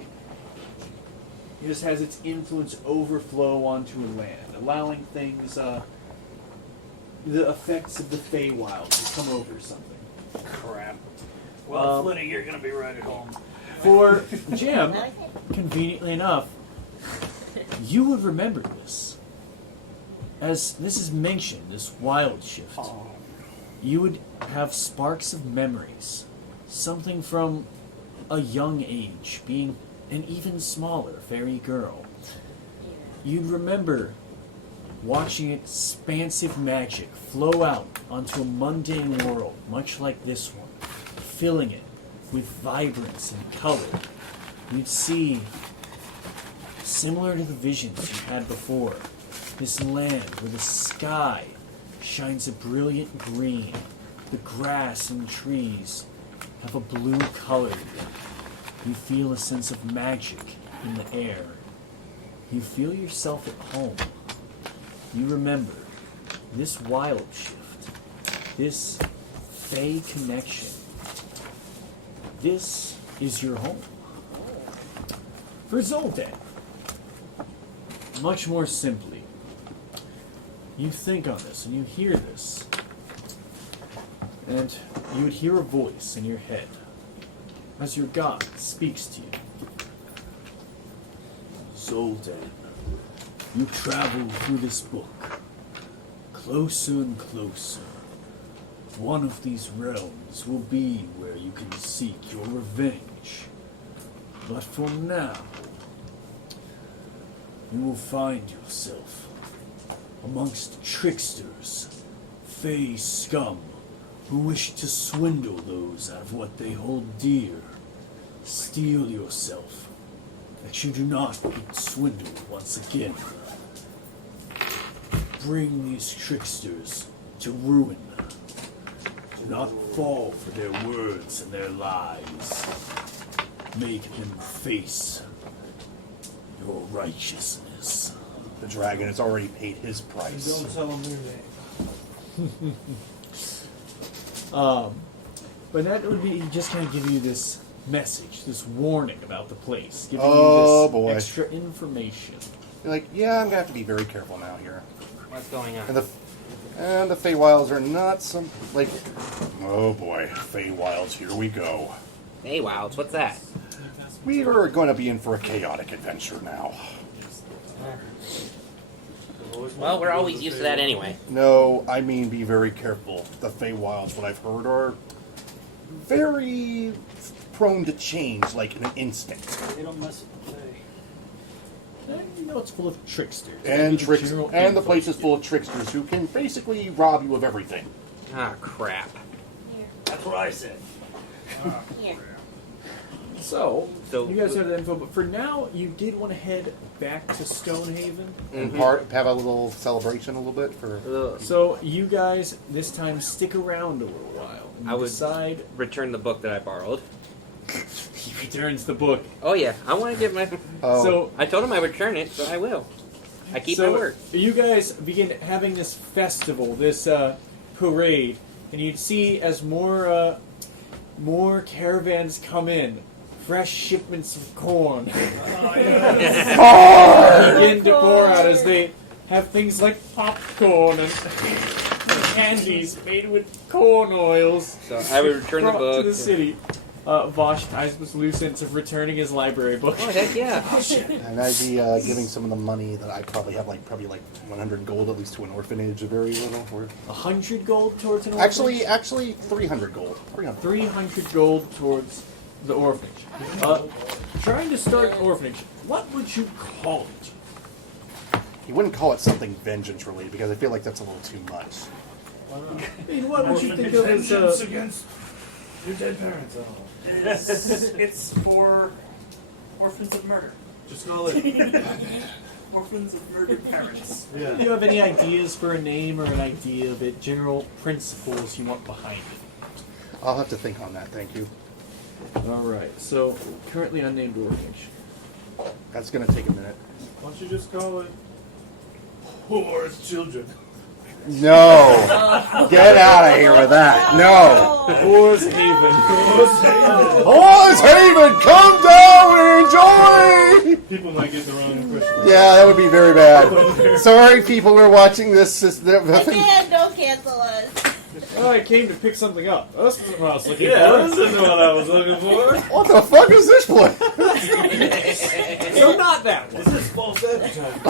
just has its influence overflow onto a land, allowing things, the effects of the Feywild to come over something. Crap. Well, Flinny, you're going to be right at home. For Jem, conveniently enough, you would remember this. As this is mentioned, this wild shift, you would have sparks of memories. Something from a young age, being an even smaller fairy girl. You'd remember watching expansive magic flow out onto a mundane world, much like this one, filling it with vibrance and color. You'd see, similar to the visions you had before, this land where the sky shines a brilliant green, the grass and trees have a blue color. You feel a sense of magic in the air. You feel yourself at home. You remember this wild shift, this Fey connection. This is your home. For Zoltan, much more simply, you think on this and you hear this, and you would hear a voice in your head as your God speaks to you. Zoltan, you travel through this book, closer and closer. One of these realms will be where you can seek your revenge. But for now, you will find yourself amongst tricksters, fey scum, who wish to swindle those out of what they hold dear. Steel yourself, that you do not get swindled once again. Bring these tricksters to ruin. Do not fall for their words and their lies. Make them face your righteousness. The dragon has already paid his price. Don't tell them their name. But that would be just kind of give you this message, this warning about the place, giving Oh, you this boy. extra information. You're like, yeah, I'm gonna have to be very careful now here. What's going on? And the Feywilds are not some like. Oh boy, Feywilds, here we go. Hey, Wilds, what's that? We are going to be in for a chaotic adventure now. Well, we're always used to that anyway. No, I mean be very careful. The Feywilds, what I've heard, are very prone to change, like in an instant. They don't mess with the Fae. You know it's full of tricksters. And That'd be the general and the info. place is full of tricksters who can basically rob you of everything. Ah, crap. That's what I said. Here. So, So- you guys have that info, but for now, you did want to head back to Stonehaven. And Mhm. have a little celebration a little bit for. So, you guys this time stick around a little while. And I would- decide. Return the book that I borrowed. He returns the book. Oh yeah, I want to get my. Oh, So, I told him I would return it, so I will. I keep so my word. you guys begin having this festival, this parade, and you'd see as more caravans come in, fresh shipments of corn begin to pour out as they have things like popcorn and candies made with corn oils. So I would return the brought book. to the city. Vosh ties this loose ends of returning his library book. Oh heck yeah! and I'd be giving some of the money that I probably have, probably 100 gold at least to an orphanage, a very little. Or 100 gold towards an orphanage? actually 300 gold. 300. 300 gold towards the orphanage. Trying to start an orphanage, what would you call it? You wouldn't call it something vengeance related because I feel like that's a little too much. I mean, what would you think of as against your dead parents. It's for orphans of murder. Just call it. Orphans of murdered parents. Do you have any ideas for a name or an idea of it? General principles you want behind it? I'll have to think on that. Thank you. Alright, so currently unnamed orphanage. That's going to take a minute. Why don't you just call it Whore's Children? No! Get out of here with that. No! Whore's Haven. Horse Haven, come down and enjoy! People might get the wrong impression. Yeah, that would be very bad. Sorry, people who are watching this. Again, don't cancel us. Oh, I came to pick something up. This isn't what I was looking Yeah, for. this isn't what I was looking for. What the fuck is this place? So not that one. This is false advertising.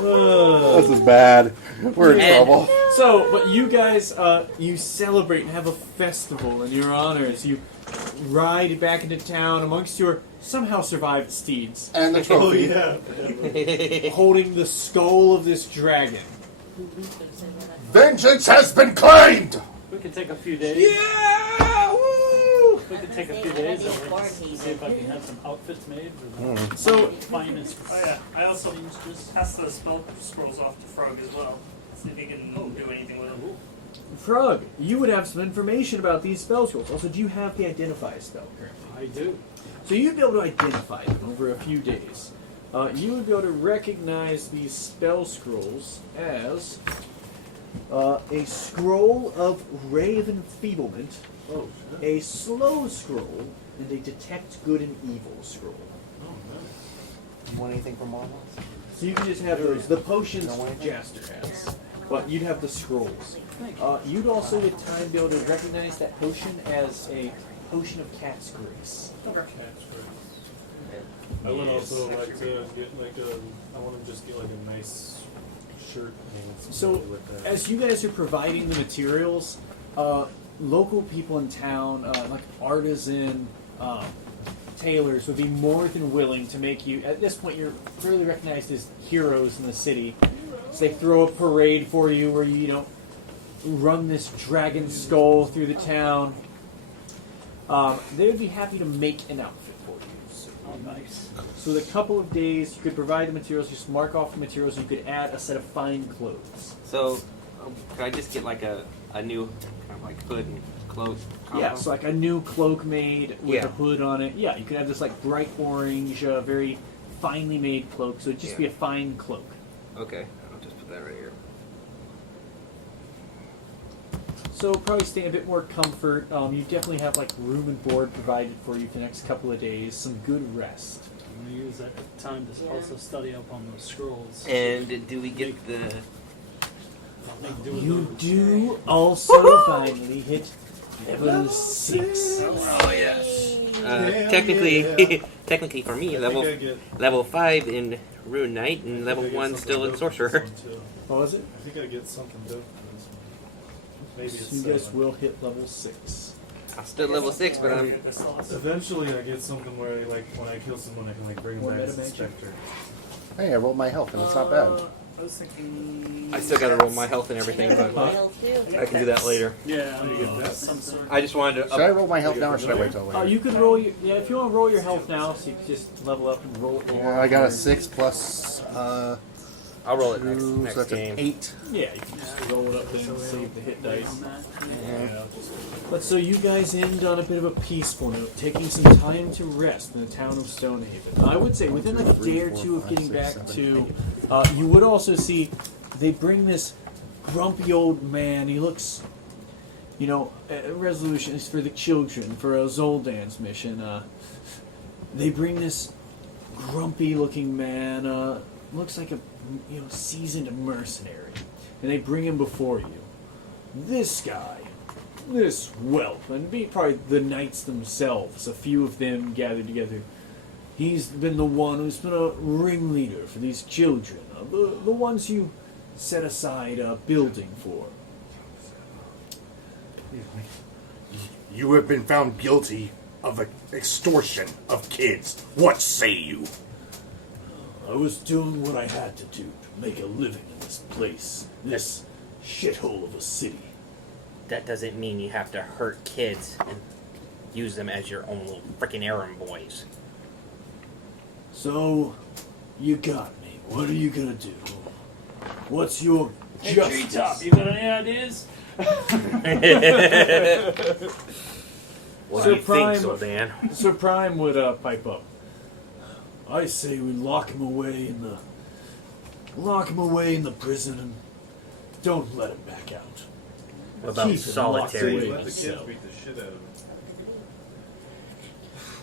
This is bad. We're in trouble. So, but you guys, you celebrate and have a festival in your honors. You ride back into town amongst your somehow survived steeds, And the Oh, trophy. yeah. holding the skull of this dragon. Vengeance has been claimed! We could take a few days. Yeah! Woo! We could take a few days and see if I can have some outfits made for the So, finest. Oh yeah, I also pass the spell scrolls off to Frog as well. See if he can do anything with them. Frog, you would have some information about these spell scrolls. Also, do you have the identify spell currently? I do. So you'd be able to identify them over a few days. You would be able to recognize these spell scrolls as a scroll of Ray of Enfeeblement, Oh, shit. a slow scroll, and a detect good and evil scroll. Oh, nice. You want anything from Marvel? So you can just have those. The potions Jaster has, but you'd have the scrolls. You'd also with time be able to recognize that potion as a potion of cat's grace. That's great. I would also like to get I want to just get a nice shirt and some So, with that. as you guys are providing the materials, local people in town, like artisan tailors, would be more than willing to make you. At this point, you're fairly recognized as heroes in the city. So they throw a parade for you, where you run this dragon skull through the town. They would be happy to make an outfit for you. Oh, nice. So with a couple of days, you could provide the materials, just mark off the materials, and you could add a set of fine clothes. So, could I just get a new kind of hood and cloak combo? Yeah, so a new cloak made with Yeah. a hood on it. Yeah, you could have this bright orange, very finely made cloak, so it'd just be a fine cloak. Okay, I'll just put that right here. So probably stay a bit more comfort. You definitely have room and board provided for you for the next couple of days, some good rest. I'm going to use that time to also study up on those scrolls. And do we get the... You do also finally hit Level 6. Oh yes. Yeah, Technically, yeah. technically for me, I think I get- level 5 in Rune Knight and level I think I 1 get still in something dope for Sorcerer. this one, too. What was it? I think I get something dope for this one. Maybe it's So you guys 7. will hit level 6. I'm still level 6, but I'm. Eventually, I get something where, like, when I kill someone, I can like bring them More back as a meta magic? specter. Hey, I rolled my health, and it's not bad. I was thinking. I still gotta roll my health and everything, but I can do that later. Yeah, How do you get that? some sort. I just wanted to. Should I roll my health now, or should I wait till later? You could roll your, if you want to roll your health now, so you can just level up and roll. Yeah, I got a 6 plus I'll roll it 2, next so that's game. an 8. Yeah, you can just roll it up there and save the hit dice. Yeah. But so you guys end on a bit of a peaceful note, taking some time to rest in the town of Stonehaven. I would say within like a day or two of getting back to, you would also see they bring this grumpy old man. He looks, a resolution is for the children for a Zoldan's mission. They bring this grumpy looking man, looks like a seasoned mercenary, and they bring him before you. This guy, this whelp, and be probably the knights themselves, a few of them gathered together. He's been the one who's been a ringleader for these children, the ones you set aside a building for. You have been found guilty of extortion of kids. What say you? I was doing what I had to do to make a living in this place, this shithole of a city. That doesn't mean you have to hurt kids and use them as your own little freaking errand boys. So, you got me. What are you gonna do? What's your Hey, justice? Treetop, you got any ideas? What So do you Prime- think, Zoldan? Sir Prime would pipe up. I say we lock him away in the prison and don't let him back out. What about Keep him locked solitary? away in Let the his kids cell. beat the shit out of him.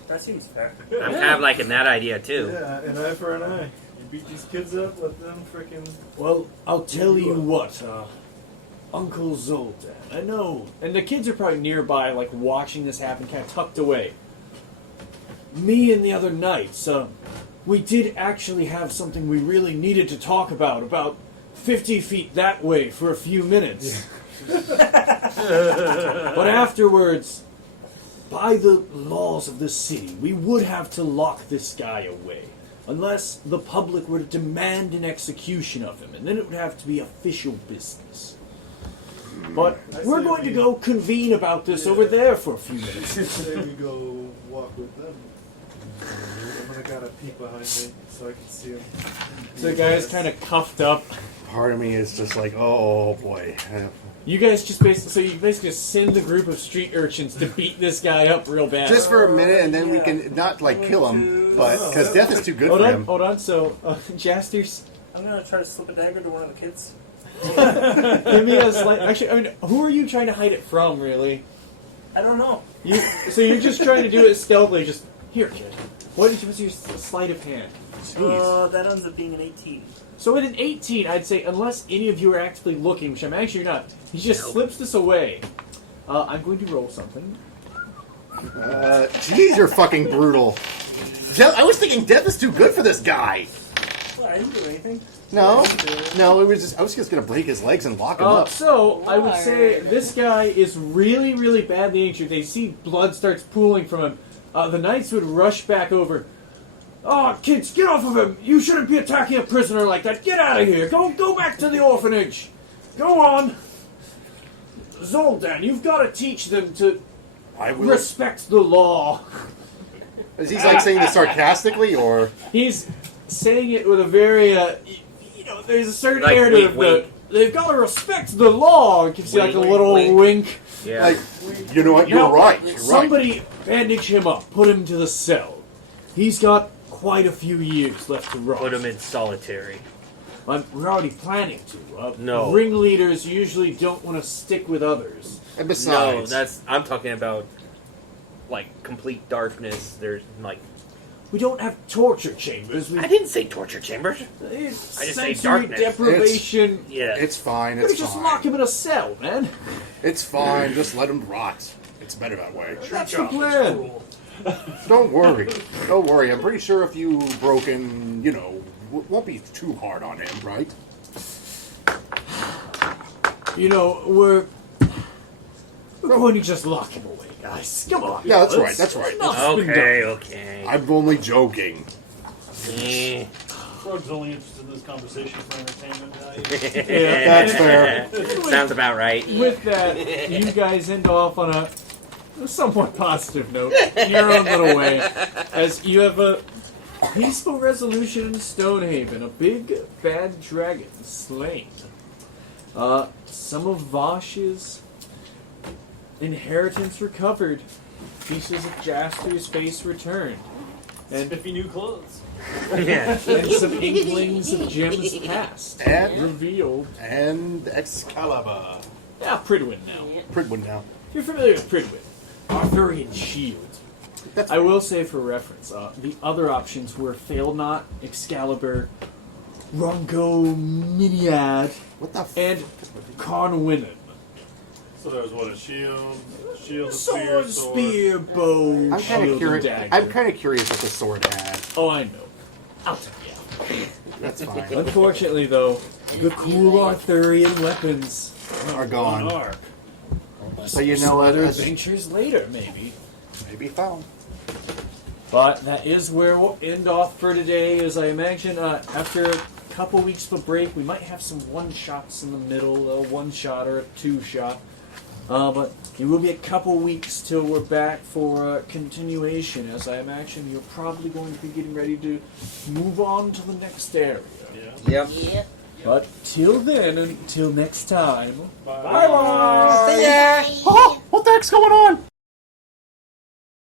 That seems fair. I'm kind of liking that idea too. Yeah, an eye for an eye. You beat these kids up, let them freaking. Well, I'll tell you what, Uncle Zoldan, I know. And the kids are probably nearby, like, watching this happen, kind of tucked away. Me and the other knights, we did actually have something we really needed to talk about 50 feet that way for a few minutes. But afterwards, by the laws of the city, we would have to lock this guy away. Unless the public were to demand an execution of him, and then it would have to be official business. But I we're say going to we- go convene about this over there for a few minutes. Say we go walk with them. I'm gonna gotta peek behind me so I can see them. So the guy's kind of cuffed up. Part of me is just like, oh boy. You guys just basically just send the group of street urchins to beat this guy up real bad. Just for a minute, and then we can not like kill him, but because death is too good hold for on, him. hold on. So, Jasters, I'm gonna try to slip a dagger to one of the kids. give me a slight. Actually, I mean, who are you trying to hide it from, really? I don't know. So you're just trying to do it stealthily. Just here, kid. What's your sleight of hand? That ends up being an 18. So with an 18, I'd say, unless any of you are actively looking, which I'm actually not, he just slips this away. I'm going to roll something. Jeez, you're fucking brutal. I was thinking death is too good for this guy. Well, I didn't do anything. No, it was just I was just gonna break his legs and lock him up. So I would say this guy is really, really badly injured. They see blood starts pooling from him. The knights would rush back over. Oh, kids, get off of him! You shouldn't be attacking a prisoner like that. Get out of here! Go back to the orphanage. Go on. Zoldan, you've got to teach them to I will. respect the law. Is he like saying this sarcastically or? He's saying it with a very, there's a certain Like, narrative wink, that they've got to respect the law. You can see like a Wink, little wink. wink. Yeah. Like, you know what? You're Now, right. You're right. Somebody bandage him up. Put him to the cell. He's got quite a few years left to rot. Put him in solitary. We're already planning to. No. Ringleaders usually don't want to stick with others. And No, besides, I'm talking about like complete darkness. There's like We don't have torture chambers. I didn't say torture chambers. It's I just say sensory darkness. deprivation. Yeah. it's fine. We It's just fine. lock him in a cell, man. It's fine. Just let him rot. It's better that way. That's the plan. Don't worry. Don't worry. I'm pretty sure if you broken, won't be too hard on him, right? We're going to just lock him away, guys. Come on. Yeah, that's right. That's right. Okay. I'm only joking. Eh. Frog's only interested in this conversation for entertainment value. That's fair. Sounds about right. With that, you guys end off on a somewhat positive note in your own little way, as you have a peaceful resolution in Stonehaven, a big bad dragon slain. Some of Vosh's inheritance recovered, pieces of Jaster's face returned, and If he knew clothes. Yeah. and some inklings of gems past And- revealed. And Excalibur. Yeah, Pridwin now. Pridwin now. If you're familiar with Pridwin, Arthurian shield. I will say for reference, the other options were Failnaught, Excalibur, Rongo Miniad, What the f- and Conwinin. So there was what, a shield, a Sword, spear, bow, I'm kind shield, of and curious. dagger. I'm kind of curious what the sword had. Oh, I know. I'll tell you. That's fine. Unfortunately, though, the cool Arthurian weapons Are gone. Arc. So you know some what? other That's adventures later, maybe. maybe found. But that is where we'll end off for today, as I imagine after a couple weeks of a break, we might have some one-shots in the middle, a one-shot or a two-shot. But it will be a couple weeks till we're back for continuation, as I imagine you're probably going to be getting ready to move on to the next area. Yep. Yep. But till then, until next time, Bye. bye-bye! See ya! Oh, what the heck's going on?